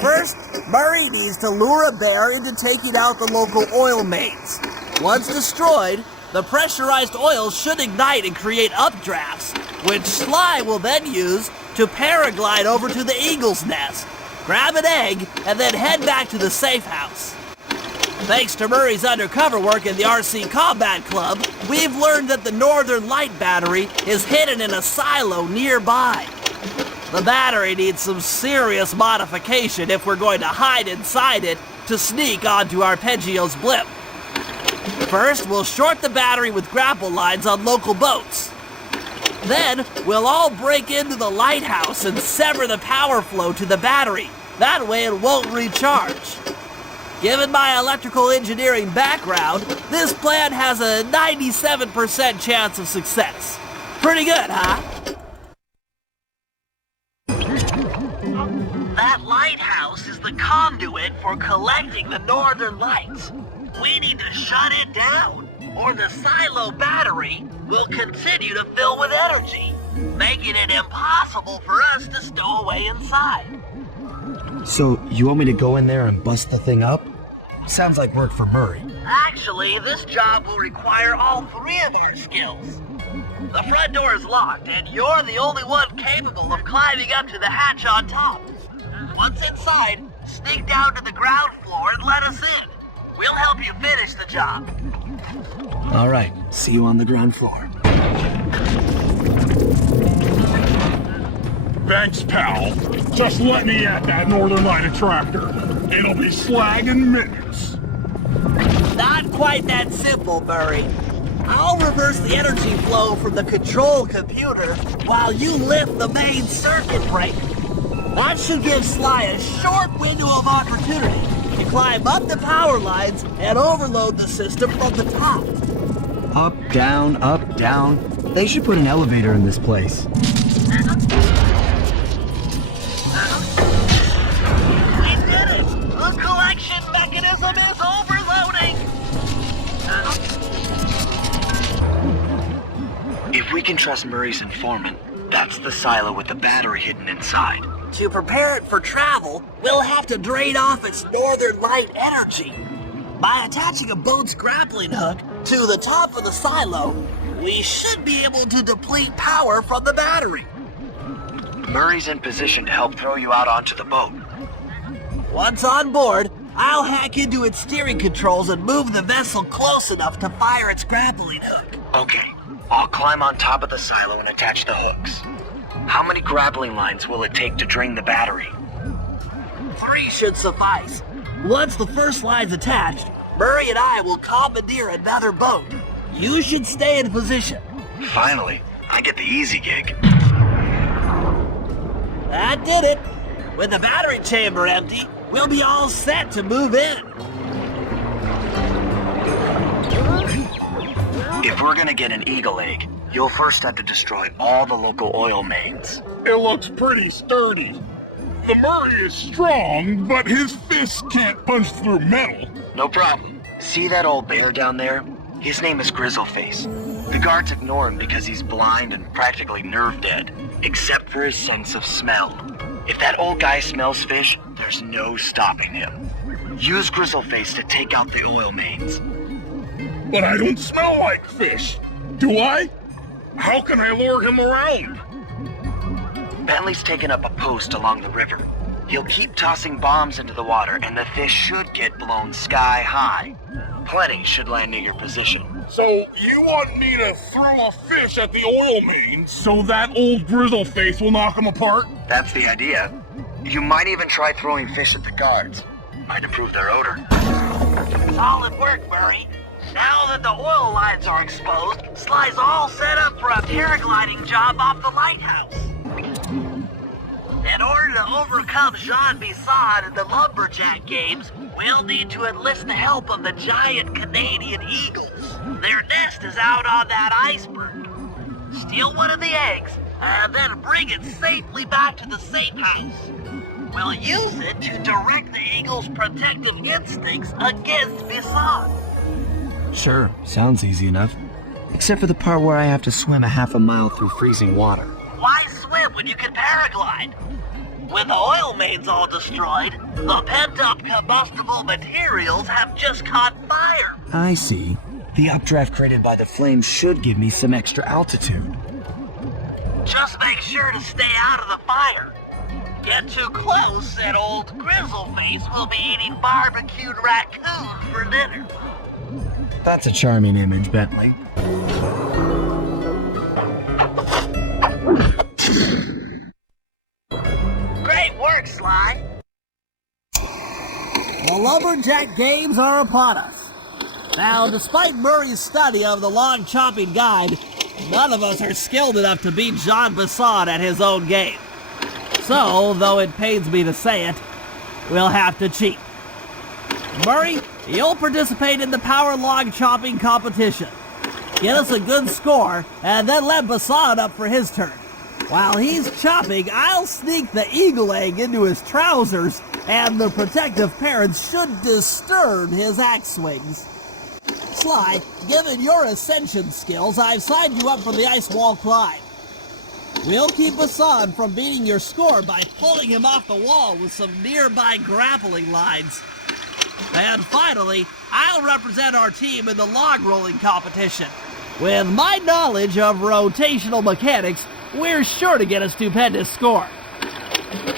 First, Murray needs to lure a bear into taking out the local oil mains. Once destroyed, the pressurized oil should ignite and create updrafts, which Sly will then use to paraglide over to the eagle's nest, grab an egg, and then head back to the safe house. Thanks to Murray's undercover work in the RC Combat Club, we've learned that the Northern Light Battery is hidden in a silo nearby. The battery needs some serious modification if we're going to hide inside it to sneak onto Arpeggio's blimp. First, we'll short the battery with grapple lines on local boats. Then, we'll all break into the lighthouse and sever the power flow to the battery. That way it won't recharge. Given my electrical engineering background, this plan has a 97% chance of success. Pretty good, huh? That lighthouse is the conduit for collecting the northern lights. We need to shut it down, or the silo battery will continue to fill with energy, making it impossible for us to stow away inside. So, you want me to go in there and bust the thing up? Sounds like work for Murray. Actually, this job will require all three of our skills. The front door is locked, and you're the only one capable of climbing up to the hatch on top. Once inside, sneak down to the ground floor and let us in. We'll help you finish the job. All right, see you on the ground floor. Thanks, pal. Just let me at that Northern Light attractor. It'll be slag in minutes. Not quite that simple, Murray. I'll reverse the energy flow from the control computer while you lift the main circuit breaker. That should give Sly a short window of opportunity You climb up the power lines and overload the system from the top. Up, down, up, down. They should put an elevator in this place. We did it! The collection mechanism is overloading! If we can trust Murray's informant, that's the silo with the battery hidden inside. To prepare it for travel, we'll have to drain off its northern light energy. By attaching a boat's grappling hook to the top of the silo, we should be able to deplete power from the battery. Murray's in position to help throw you out onto the boat. Once on board, I'll hack into its steering controls and move the vessel close enough to fire its grappling hook. Okay, I'll climb on top of the silo and attach the hooks. How many grappling lines will it take to drain the battery? 3 should suffice. Once the first line's attached, Murray and I will commandeer another boat. You should stay in position. Finally, I get the easy gig. That did it. With the battery chamber empty, we'll be all set to move in. If we're gonna get an eagle egg, you'll first have to destroy all the local oil mains. It looks pretty sturdy. The Murray is strong, but his fists can't punch through metal. No problem. See that old bear down there? His name is Grizzleface. The guards ignore him because he's blind and practically nerve dead, except for his sense of smell. If that old guy smells fish, there's no stopping him. Use Grizzleface to take out the oil mains. But I don't smell like fish. Do I? How can I lure him around? Bentley's taken up a post along the river. He'll keep tossing bombs into the water, and the fish should get blown sky high. Plenty should land near your position. So you want me to throw a fish at the oil main so that old Grizzleface will knock him apart? That's the idea. You might even try throwing fish at the guards. Might improve their odor. Solid work, Murray. Now that the oil lines are exposed, Sly's all set up for a paragliding job off the lighthouse. In order to overcome Jean Bisson and the Lumberjack games, we'll need to enlist the help of the giant Canadian eagles. Their nest is out on that iceberg. Steal one of the eggs, and then bring it safely back to the safe house. We'll use it to direct the eagle's protective instincts against Bisson. Sure, sounds easy enough. Except for the part where I have to swim a half a mile through freezing water. Why swim when you can paraglide? With the oil mains all destroyed, the pent-up combustible materials have just caught fire. I see. The updraft created by the flames should give me some extra altitude. Just make sure to stay out of the fire. Get too close and old Grizzleface will be eating barbecued raccoon for dinner. That's a charming image, Bentley. Great work, Sly. The Lumberjack games are upon us. Now, despite Murray's study of the log chopping guide, none of us are skilled enough to beat Jean Bisson at his own game. So, though it pains me to say it, we'll have to cheat. Murray, you'll participate in the power log chopping competition. Get us a good score, and then let Bisson up for his turn. While he's chopping, I'll sneak the eagle egg into his trousers, and the protective parents should disturb his axe swings. Sly, given your ascension skills, I've signed you up for the ice wall climb. We'll keep Bisson from beating your score by pulling him off the wall with some nearby grappling lines. And finally, I'll represent our team in the log rolling competition. With my knowledge of rotational mechanics, we're sure to get a stupendous score.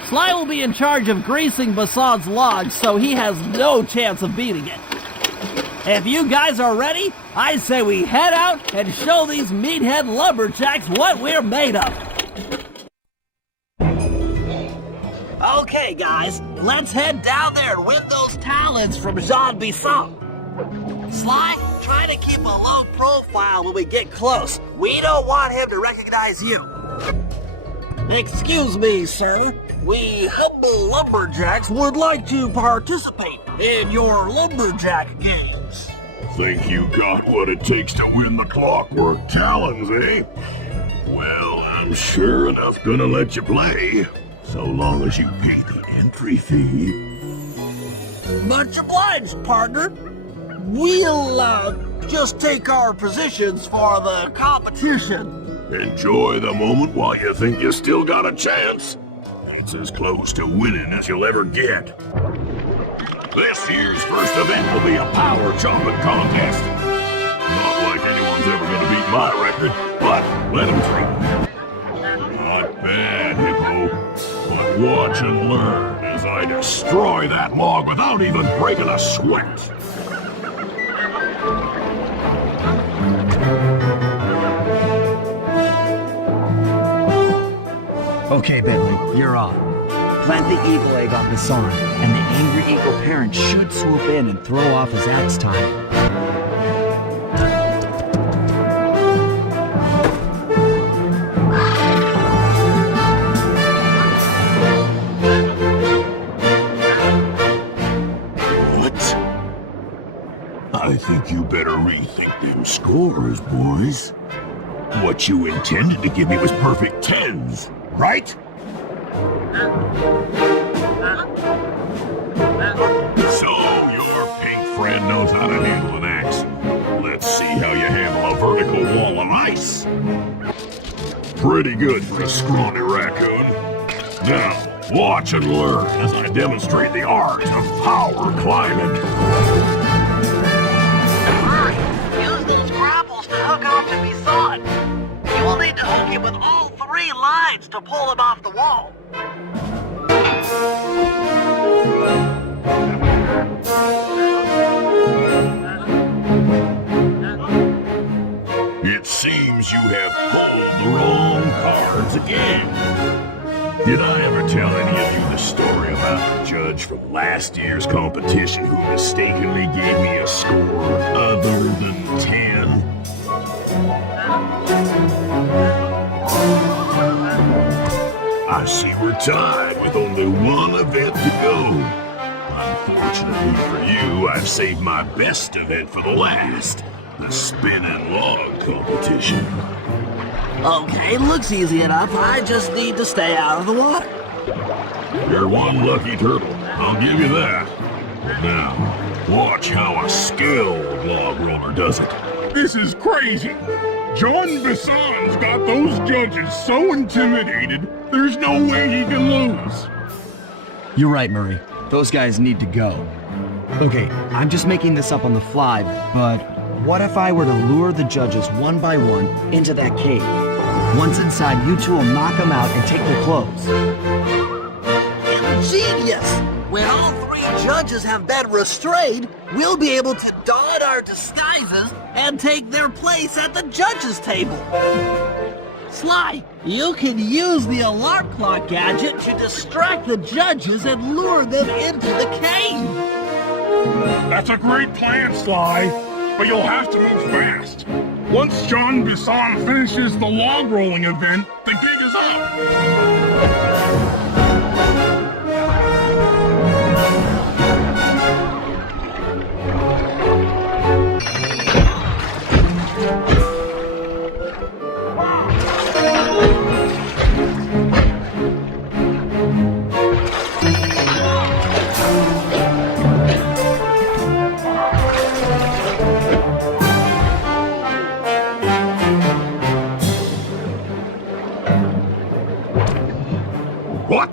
Sly will be in charge of greasing Bisson's logs, so he has no chance of beating it. If you guys are ready, I say we head out and show these meathead lumberjacks what we're made of. Okay, guys, let's head down there and win those talents from Jean Bisson. Sly, try to keep a low profile when we get close. We don't want him to recognize you. Excuse me, sir. We humble lumberjacks would like to participate in your lumberjack games. Think you got what it takes to win the Clockwork Talons, eh? Well, I'm sure enough gonna let you play, so long as you pay the entry fee. Much obliged, partner. We'll, just take our positions for the competition. Enjoy the moment while you think you still got a chance. It's as close to winning as you'll ever get. This year's first event will be a power chomping contest. Not like anyone's ever gonna beat my record, but let them try. Not bad, Hippo. But watch and learn as I destroy that log without even breaking a sweat. Okay, Bentley, you're on. Plant the eagle egg on Hassan, and the angry eagle parent should swoop in and throw off his axe time. What? I think you better rethink them scores, boys. What you intended to give me was perfect tens, right? So your pink friend knows how to handle an axe. Let's see how you handle a vertical wall of ice. Pretty good for a scrawny raccoon. Now, watch and learn as I demonstrate the art of power climbing. Use these grapples to hook onto me son. You will need to hook him with all 3 lines to pull him off the wall. It seems you have pulled the wrong cards again. Did I ever tell any of you the story about the judge from last year's competition who mistakenly gave me a score other than 10? I see we're tied with only one event to go. Unfortunately for you, I've saved my best event for the last, the spinning log competition. Okay, looks easy enough. I just need to stay out of the water. You're one lucky turtle, I'll give you that. Now, watch how a skilled log roller does it. This is crazy. John Bison's got those judges so intimidated, there's no way he can lose. You're right, Murray. Those guys need to go. Okay, I'm just making this up on the fly, but what if I were to lure the judges one by one into that cave? Once inside, you two will knock them out and take their clothes. Ingenious! When all 3 judges have been restrained, we'll be able to don our disguises and take their place at the judges' table. Sly, you can use the alarm clock gadget to distract the judges and lure them into the cave. That's a great plan, Sly, but you'll have to move fast. Once John Bison finishes the log rolling event, the gig is up. What?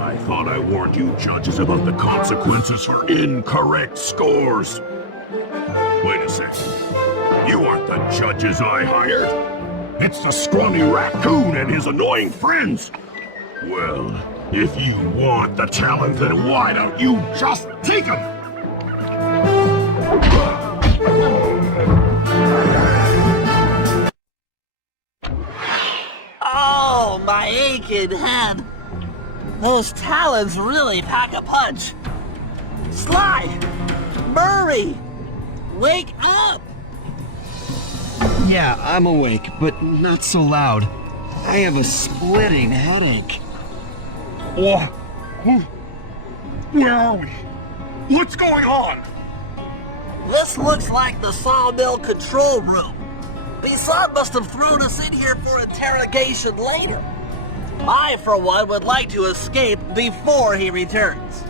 I thought I warned you judges about the consequences for incorrect scores. Wait a second. You aren't the judges I hired. It's the scrawny raccoon and his annoying friends. Well, if you want the talent, then why don't you just take them? Oh, my aching head. Those talons really pack a punch. Sly! Murray! Wake up! Yeah, I'm awake, but not so loud. I have a splitting headache. Oh, where are we? What's going on? This looks like the sawmill control room. Bisson must have thrown us in here for interrogation later. I, for one, would like to escape before he returns.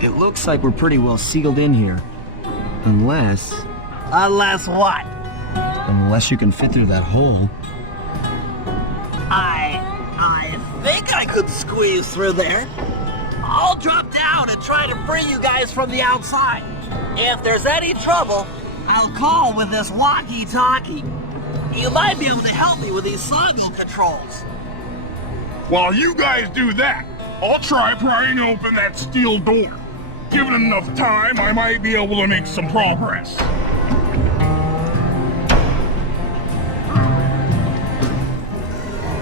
It looks like we're pretty well sealed in here. Unless Unless what? you can fit through that hole. I think I could squeeze through there. I'll drop down and try to free you guys from the outside. If there's any trouble, I'll call with this walkie-talkie. You might be able to help me with these sawmill controls. While you guys do that, I'll try prying open that steel door. Given enough time, I might be able to make some progress.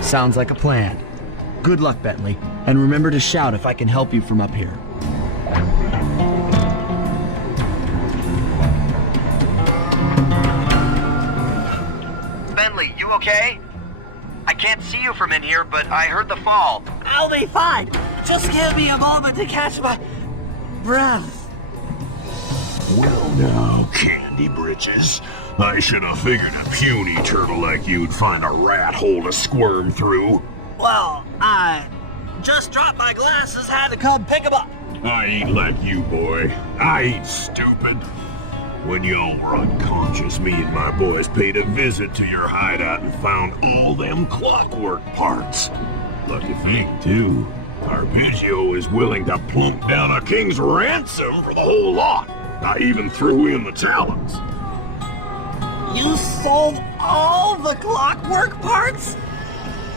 Sounds like a plan. Good luck, Bentley. And remember to shout if I can help you from up here. Bentley, you okay? I can't see you from in here, but I heard the fall. I'll be fine. Just give me a moment to catch my breath. Well now, Candy Britches. I should have figured a puny turtle like you'd find a rat hole to squirm through. Well, I just dropped my glasses, had to come pick them up. I ain't like you, boy. I ain't stupid. When y'all were unconscious, me and my boys paid a visit to your hideout and found all them clockwork parts. Lucky thing, too. Arpeggio is willing to plunk down a king's ransom for the whole lot. I even threw in the talons. You sold all the clockwork parts?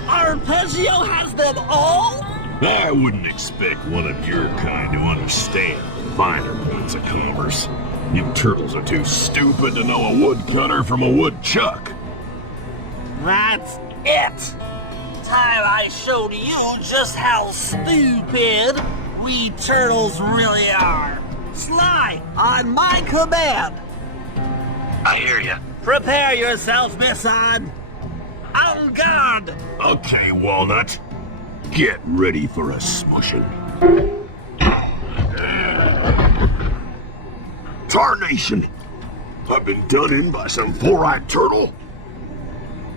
Arpeggio has them all? I wouldn't expect one of your kind to understand the finer points of commerce. You turtles are too stupid to know a woodcutter from a woodchuck. That's it. Time I showed you just how stupid we turtles really are. Sly, on my command. I hear you. Prepare yourself, Bisson. En garde. Okay, Walnut. Get ready for a smushing. Tarnation! I've been done in by some four-eyed turtle.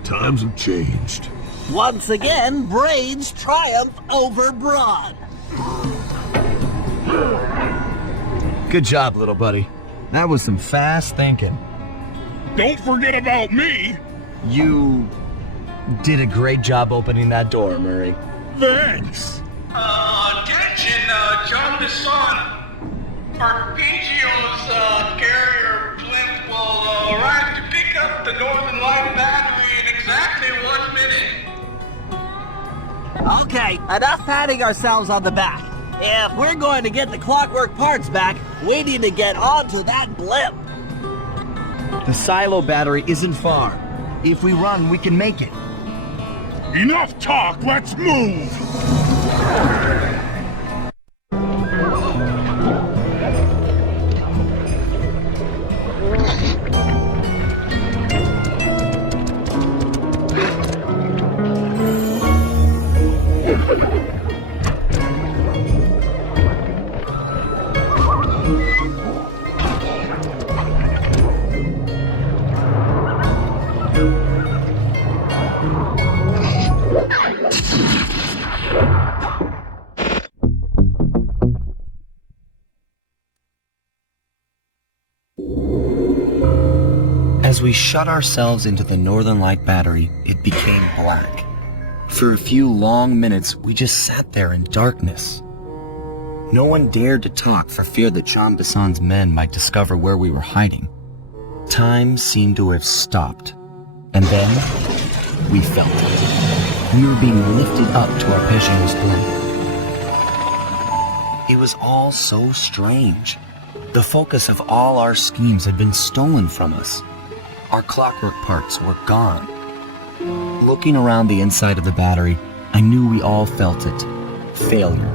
Times have changed. Once again, brains triumph over brawn. Good job, little buddy. That was some fast thinking. Don't forget about me! You did a great job opening that door, Murray. Thanks! Attention, John Bisson. Arpeggio's carrier blimp will arrive to pick up the Northern Light battery in exactly 1 minute. Okay, enough patting ourselves on the back. If we're going to get the clockwork parts back, we need to get onto that blimp. The silo battery isn't far. If we run, we can make it. Enough talk, let's move! As we shut ourselves into the Northern Light battery, it became black. For a few long minutes, we just sat there in darkness. No one dared to talk for fear that Jean Bisson's men might discover where we were hiding. Time seemed to have stopped. And then, we felt it. We were being lifted up to Arpeggio's blimp. It was all so strange. The focus of all our schemes had been stolen from us. Our clockwork parts were gone. Looking around the inside of the battery, I knew we all felt it. Failure.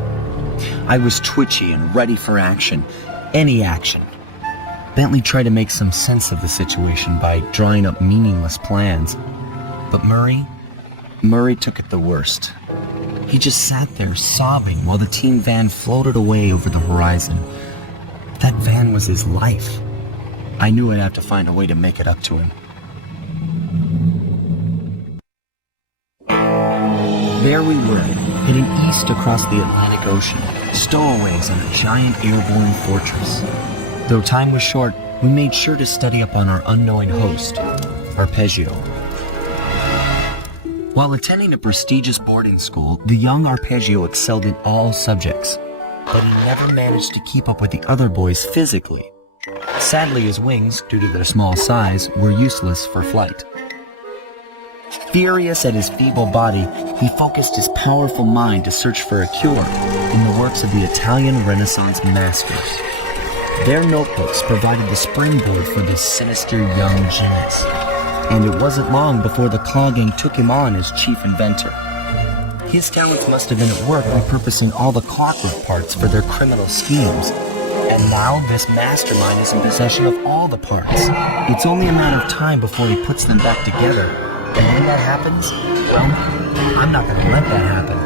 I was twitchy and ready for action. Any action. Bentley tried to make some sense of the situation by drawing up meaningless plans. But Murray, Murray took it the worst. He just sat there sobbing while the team van floated away over the horizon. That van was his life. I knew I'd have to find a way to make it up to him. There we were, heading east across the Atlantic Ocean, stowaways on a giant airborne fortress. Though time was short, we made sure to study up on our unknowing host, Arpeggio. While attending a prestigious boarding school, the young Arpeggio excelled in all subjects, but he never managed to keep up with the other boys physically. Sadly, his wings, due to their small size, were useless for flight. Furious at his feeble body, he focused his powerful mind to search for a cure in the works of the Italian Renaissance masters. Their notebooks provided the springboard for this sinister young genius, and it wasn't long before the Claw Gang took him on as chief inventor. His talents must have been at work repurposing all the clockwork parts for their criminal schemes. And now this mastermind is in possession of all the parts. It's only a matter of time before he puts them back together. And when that happens, well, I'm not going to let that happen.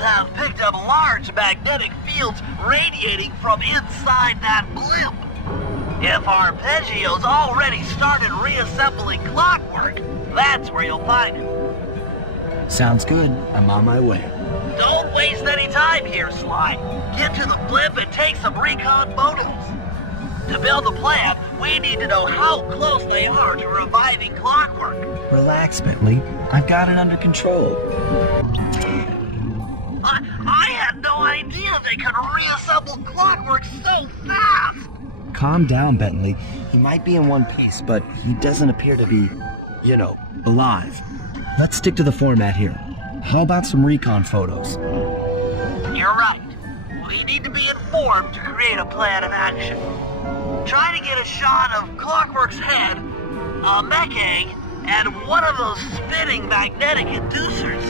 Have picked up large magnetic fields radiating from inside that blimp. If Arpeggio's already started reassembling clockwork, that's where you'll find him. Sounds good. I'm on my way. Don't waste any time here, Sly. Get to the blimp and take some recon photos. To build a plan, we need to know how close they are to reviving clockwork. Relax, Bentley. I've got it under control. I had no idea they could reassemble clockwork so fast! Calm down, Bentley. He might be in one piece, but he doesn't appear to be, alive. Let's stick to the format here. How about some recon photos? You're right. We need to be informed to create a plan of action. Try to get a shot of Clockwork's head, a mech egg, and one of those spinning magnetic inducers.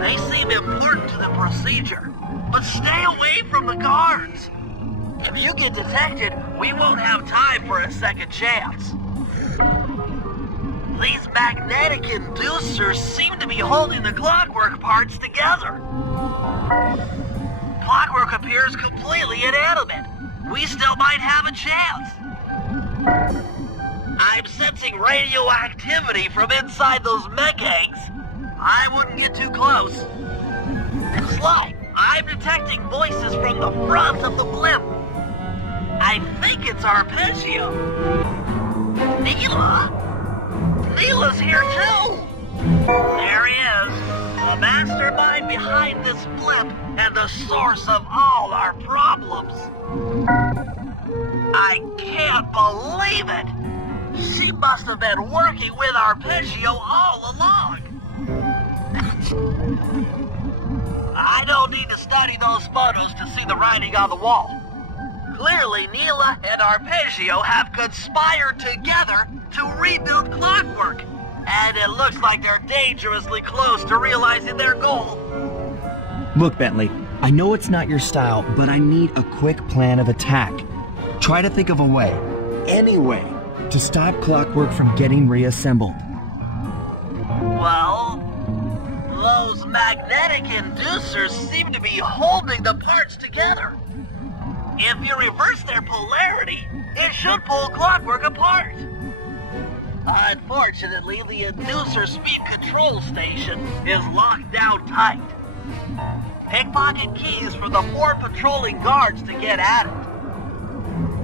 They seem important to the procedure, but stay away from the guards. If you get detected, we won't have time for a second chance. These magnetic inducers seem to be holding the clockwork parts together. Clockwork appears completely inanimate. We still might have a chance. I'm sensing radioactivity from inside those mech eggs. I wouldn't get too close. Sly, I'm detecting voices from the front of the blimp. I think it's Arpeggio. Neela? Neela's here too. There he is, the mastermind behind this blimp and the source of all our problems. I can't believe it. She must have been working with Arpeggio all along. I don't need to study those photos to see the writing on the wall. Clearly, Neela and Arpeggio have conspired together to reboot Clockwork, and it looks like they're dangerously close to realizing their goal. Look, Bentley, I know it's not your style, but I need a quick plan of attack. Try to think of a way, any way, to stop Clockwork from getting reassembled. Well, those magnetic inducers seem to be holding the parts together. If you reverse their polarity, it should pull Clockwork apart. Unfortunately, the inducer speed control station is locked down tight. Pickpocket keys for the 4 patrolling guards to get at it.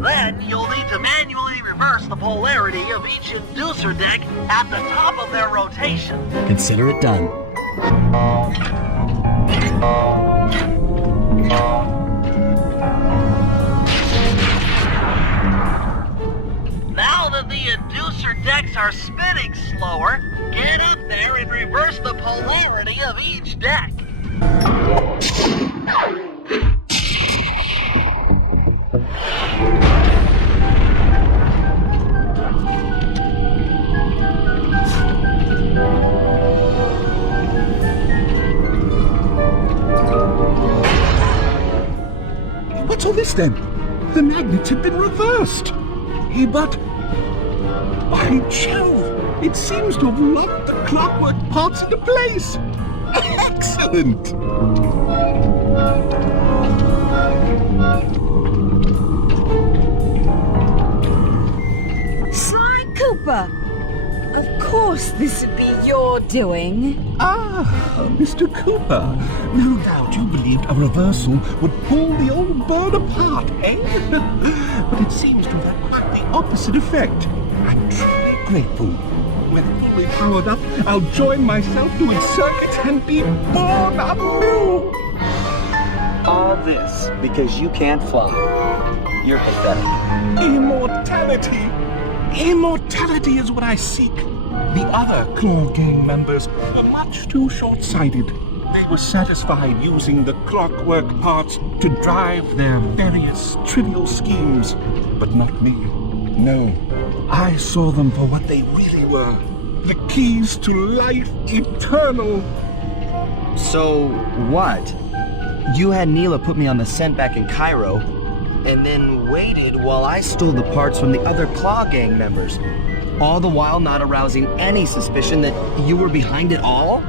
Then you'll need to manually reverse the polarity of each inducer deck at the top of their rotation. Consider it done. Now that the inducer decks are spinning slower, get up there and reverse the polarity of each deck. case then. The magnets had been reversed. But by Jove, it seems to have locked the clockwork parts into place. Excellent! Sly Cooper! Of course this would be your doing. Ah, Mr. Cooper. No doubt you believed a reversal would pull the old bird apart, eh? But it seems to have had quite the opposite effect. I'm truly grateful. When fully powered up, I'll join myself to its circuits and be born anew. All this because you can't fly. You're pathetic. Immortality! Immortality is what I seek. The other Claw Gang members were much too short-sighted. They were satisfied using the clockwork parts to drive their various trivial schemes. But not me. No, I saw them for what they really were. The keys to life eternal. So, what? You had Neela put me on the scent back in Cairo, and then waited while I stole the parts from the other Claw Gang members, all the while not arousing any suspicion that you were behind it all?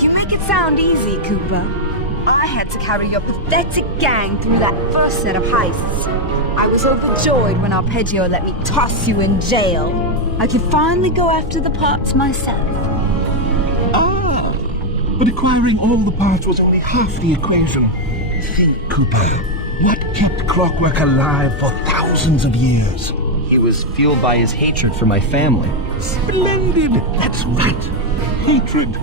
You make it sound easy, Cooper. I had to carry your pathetic gang through that first set of heists. I was overjoyed when Arpeggio let me toss you in jail. I could finally go after the parts myself. Ah, but acquiring all the parts was only half the equation. Think, Cooper. What kept clockwork alive for thousands of years? He was fueled by his hatred for my family. Splendid! That's right. Hatred.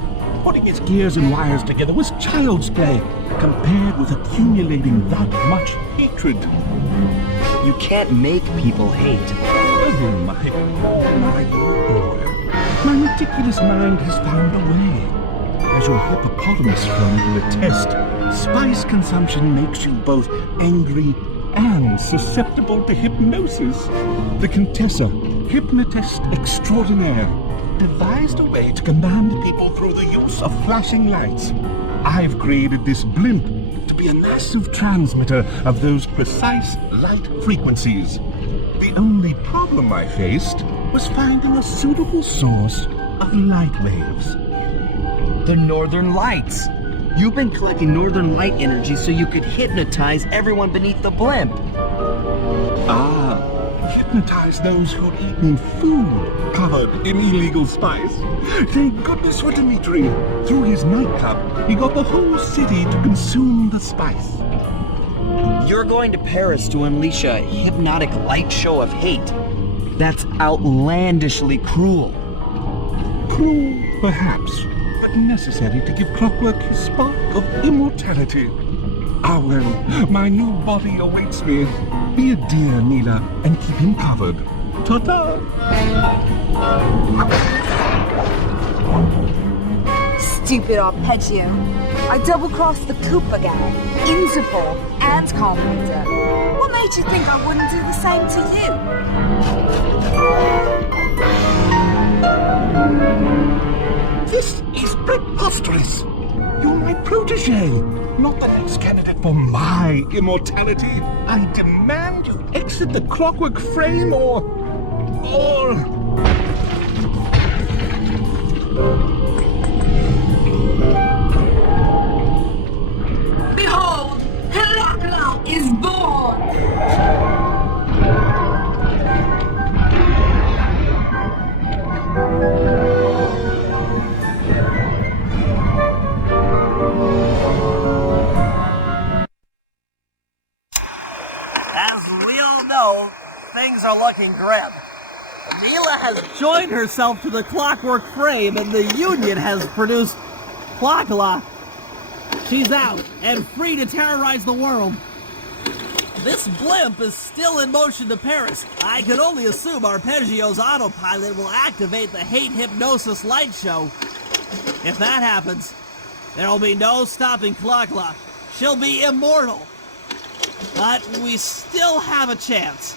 Putting its gears and wires together was child's play, compared with accumulating that much hatred. You can't make people hate. Oh my boy. My meticulous mind has found a way. As your hippopotamus friend will attest, spice consumption makes you both angry and susceptible to hypnosis. The Contessa, hypnotist extraordinaire, devised a way to command people through the use of flashing lights. I've created this blimp to be a massive transmitter of those precise light frequencies. The only problem I faced was finding a suitable source of light waves. The Northern Lights. You've been collecting Northern Light energy so you could hypnotize everyone beneath the blimp. Ah, hypnotize those who'd eaten food covered in illegal spice. Thank goodness for Dimitri. Through his nightclub, he got the whole city to consume the spice. You're going to Paris to unleash a hypnotic light show of hate. That's outlandishly cruel. Cruel, perhaps, but necessary to give clockwork his spark of immortality. Ah well, my new body awaits me. Be a dear, Neela, and keep him covered. Ta-ta! Stupid Arpeggio. I double-crossed the Cooper gang, Interpol, and Carpenter. What made you think I wouldn't do the same to you? This is preposterous! You're my protege, not the next candidate for my immortality. I demand you exit the clockwork frame or... Behold, Heracla is born! As we all know, things are looking grim. Neela has joined herself to the clockwork frame, and the Union has produced Clockla. She's out and free to terrorize the world. This blimp is still in motion to Paris. I can only assume Arpeggio's autopilot will activate the hate hypnosis light show. If that happens, there'll be no stopping Clockla. She'll be immortal. But we still have a chance.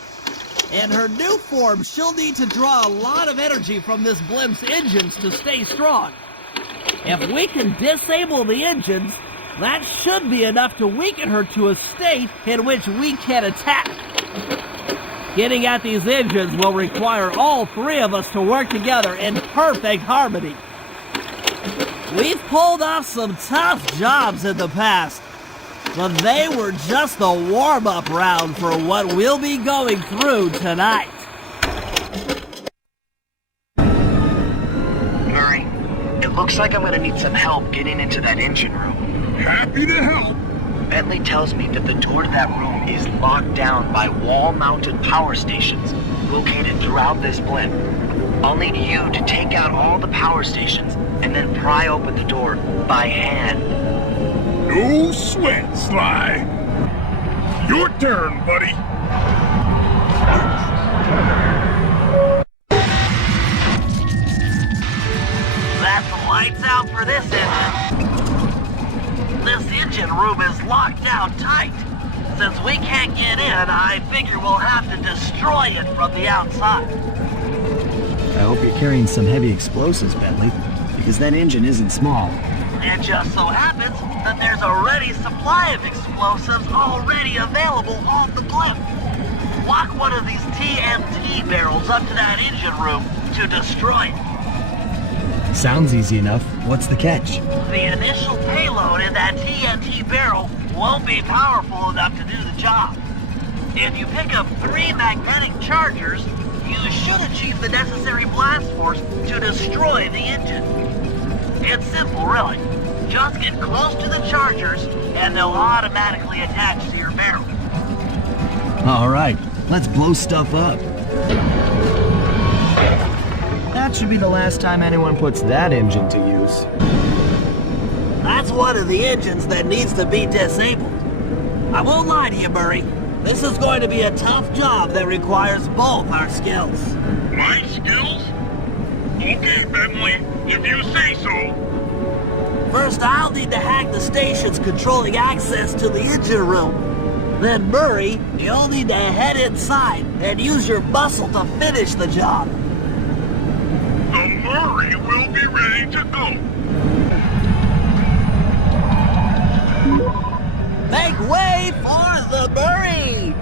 In her new form, she'll need to draw a lot of energy from this blimp's engines to stay strong. If we can disable the engines, That should be enough to weaken her to a state in which we can attack. Getting at these engines will require all three of us to work together in perfect harmony. We've pulled off some tough jobs in the past, but they were just the warm-up round for what we'll be going through tonight. Murray, it looks like I'm gonna need some help getting into that engine room. Happy to help. Bentley tells me that the door to that room is locked down by wall-mounted power stations located throughout this blimp. I'll need you to take out all the power stations and then pry open the door by hand. No sweat, Sly. Your turn, buddy. That's the lights out for this engine. This engine room is locked down tight. Since we can't get in, I figure we'll have to destroy it from the outside. I hope you're carrying some heavy explosives, Bentley, because that engine isn't small. It just so happens that there's a ready supply of explosives already available on the blimp. Walk one of these TNT barrels up to that engine room to destroy it. Sounds easy enough. What's the catch? The initial payload in that TNT barrel won't be powerful enough to do the job. If you pick up 3 magnetic chargers, you should achieve the necessary blast force to destroy the engine. It's simple, really. Just get close to the chargers, and they'll automatically attach to your barrel. All right, let's blow stuff up. That should be the last time anyone puts that engine to use. That's one of the engines that needs to be disabled. I won't lie to you, Murray. This is going to be a tough job that requires both our skills. My skills? Okay, Bentley, if you say so. First, I'll need to hack the stations controlling access to the engine room. Then, Murray, you'll need to head inside and use your muscle to finish the job. The Murray will be ready to go. Make way for the Murray!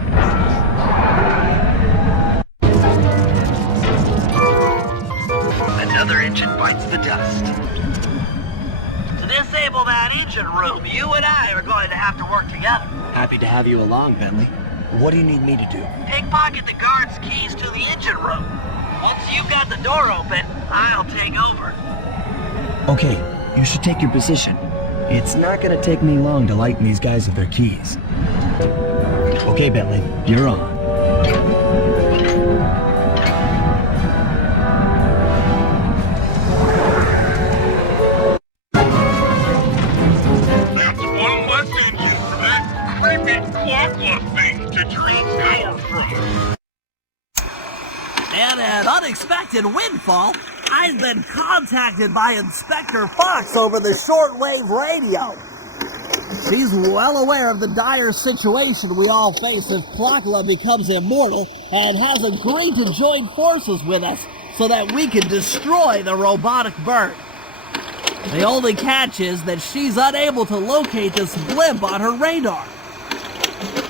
Another engine bites the dust. To disable that engine room, you and I are going to have to work together. Happy to have you along, Bentley. What do you need me to do? Pickpocket the guard's keys to the engine room. Once you've got the door open, I'll take over. Okay, you should take your position. It's not gonna take me long to lighten these guys of their keys. Okay, Bentley, you're on. That's one less engine for that creepy clock thing to draw power from. And an unexpected windfall, I've been contacted by Inspector Fox over the shortwave radio. She's well aware of the dire situation we all face if Clockla becomes immortal and has agreed to join forces with us so that we can destroy the robotic bird. The only catch is that she's unable to locate this blimp on her radar.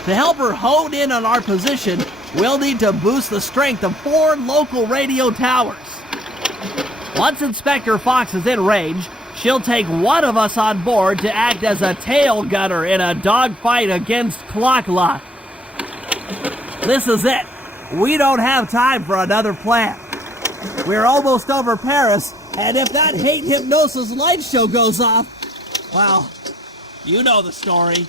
To help her hone in on our position, we'll need to boost the strength of 4 local radio towers. Once Inspector Fox is in range, she'll take one of us on board to act as a tail gunner in a dogfight against Clockla. This is it. We don't have time for another plan. We're almost over Paris, and if that hate hypnosis light show goes off, well, you know the story.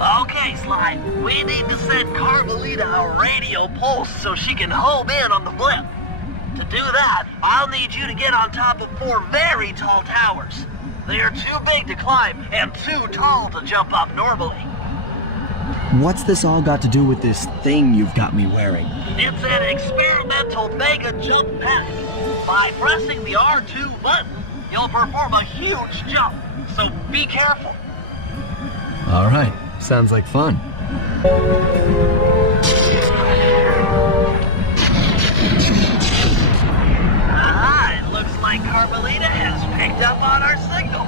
Okay, Sly, we need to send Carmelita a radio pulse so she can home in on the blimp. To do that, I'll need you to get on top of 4 very tall towers. They are too big to climb and too tall to jump up normally. What's this all got to do with this thing you've got me wearing? It's an experimental mega jump pack. By pressing the R2 button, you'll perform a huge jump, so be careful. All right, sounds like fun. It looks like Carmelita has picked up on our signal.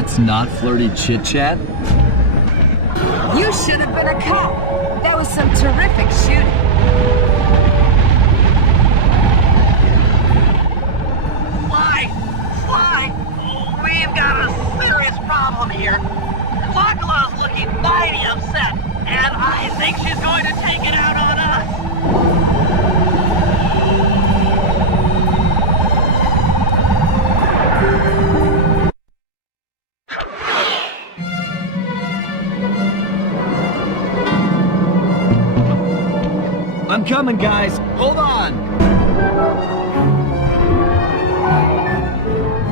That's not flirty chit-chat? You should have been a cop. That was some terrific shooting. Fly! We've got a serious problem here. Lockla's looking mighty upset, and I think she's going to take it out on us. I'm coming, guys. Hold on.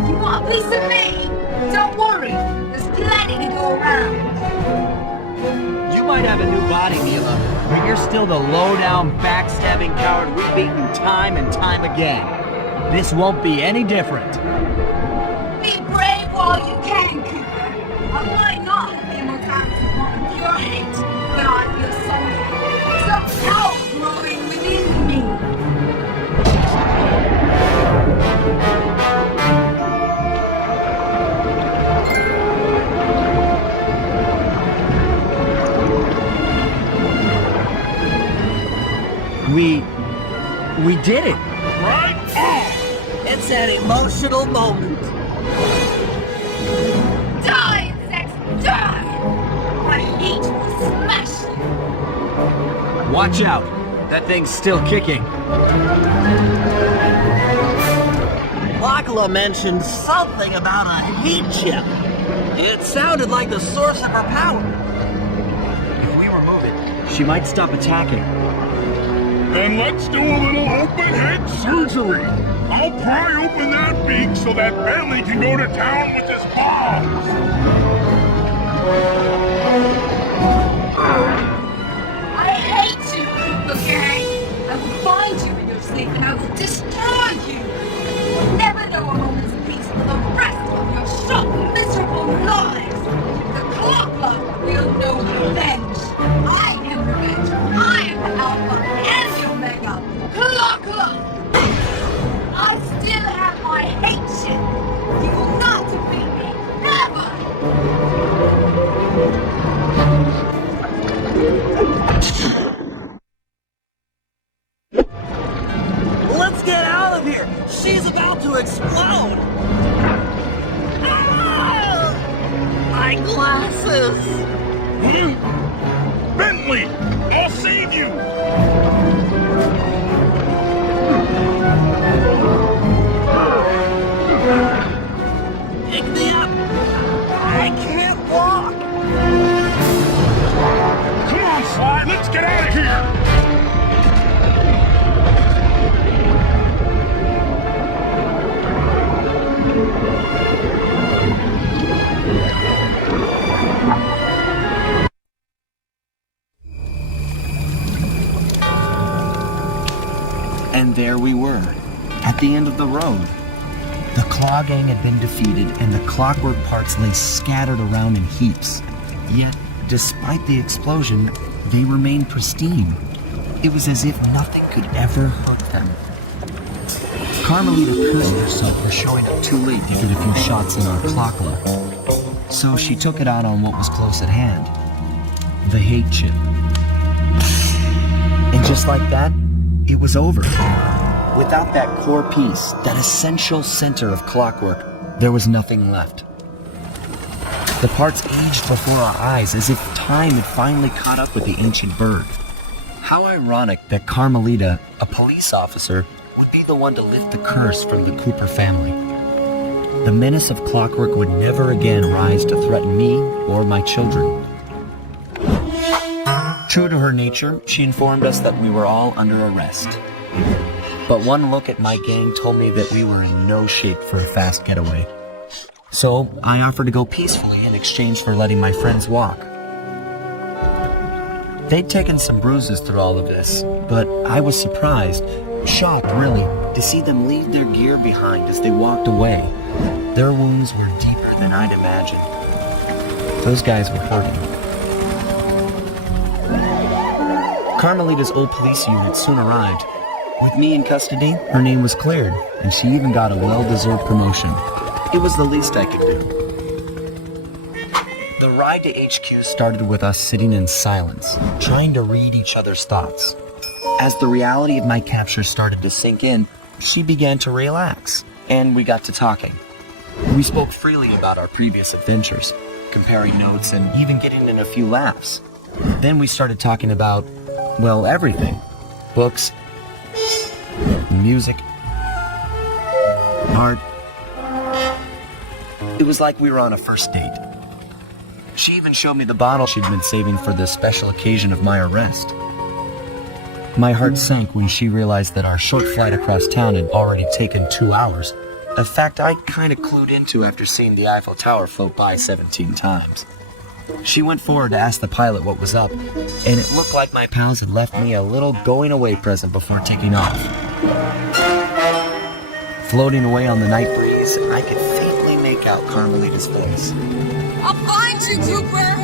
You want this of me? Don't worry. There's plenty to go around. You might have a new body, Mila, but you're still the low-down, backstabbing coward we've beaten time and time again. This won't be any different. Be brave while you can, Cooper. I might not have immortality of pure hate, but I feel something. Some power growing within me. We did it. Right on! It's an emotional moment. Die, insects, die! My hate will smash you. Watch out. That thing's still kicking. Lachla mentioned something about a heat chip. It sounded like the source of her power. If we remove it, she might stop attacking. Then let's do a little open head surgery. I'll pry open that beak so that Bentley can go to town with his balls. I hate you, Cooper gang. I will find you in your sleep and I will destroy you. You will never know a moment's peace for the rest of your short, miserable lives. The clock will know revenge. I am revenge. I am the Alpha and the Omega. Clock! I still have my hate shit. You will not defeat me. Let's get out of here! She's about to explode! Ah! My glasses! Bentley, I'll save you. Pick me up! I can't walk! Come on, Sly, let's get out of here. And there we were, at the end of the road. The Claw Gang had been defeated, and the clockwork parts lay scattered around in heaps. Yet, despite the explosion, they remained pristine. It was as if nothing could ever hurt them. Carmelita cursed herself for showing up too late to get a few shots in our clockwork. So she took it out on what was close at hand, the hate chip. And just like that, it was over. Without that core piece, that essential center of clockwork, there was nothing left. The parts aged before our eyes as if time had finally caught up with the ancient bird. How ironic that Carmelita, a police officer, would be the one to lift the curse from the Cooper family. The menace of clockwork would never again rise to threaten me or my children. True to her nature, she informed us that we were all under arrest. But one look at my gang told me that we were in no shape for a fast getaway. So I offered to go peacefully in exchange for letting my friends walk. They'd taken some bruises through all of this, but I was surprised, shocked really, to see them leave their gear behind as they walked away. Their wounds were deeper than I'd imagined. Those guys were hurting. Carmelita's old police unit soon arrived. With me in custody, her name was cleared, and she even got a well-deserved promotion. It was the least I could do. The ride to HQ started with us sitting in silence, trying to read each other's thoughts. As the reality of my capture started to sink in, she began to relax, and we got to talking. We spoke freely about our previous adventures, comparing notes and even getting in a few laughs. Then we started talking about, well, everything. Books, music, art. It was like we were on a first date. She even showed me the bottle she'd been saving for the special occasion of my arrest. My heart sank when she realized that our short flight across town had already taken 2 hours, a fact I kind of clued into after seeing the Eiffel Tower float by 17 times. She went forward to ask the pilot what was up, and it looked like my pals had left me a little going-away present before taking off. Floating away on the night breeze, I could faintly make out Carmelita's face. I'll find you, Cooper!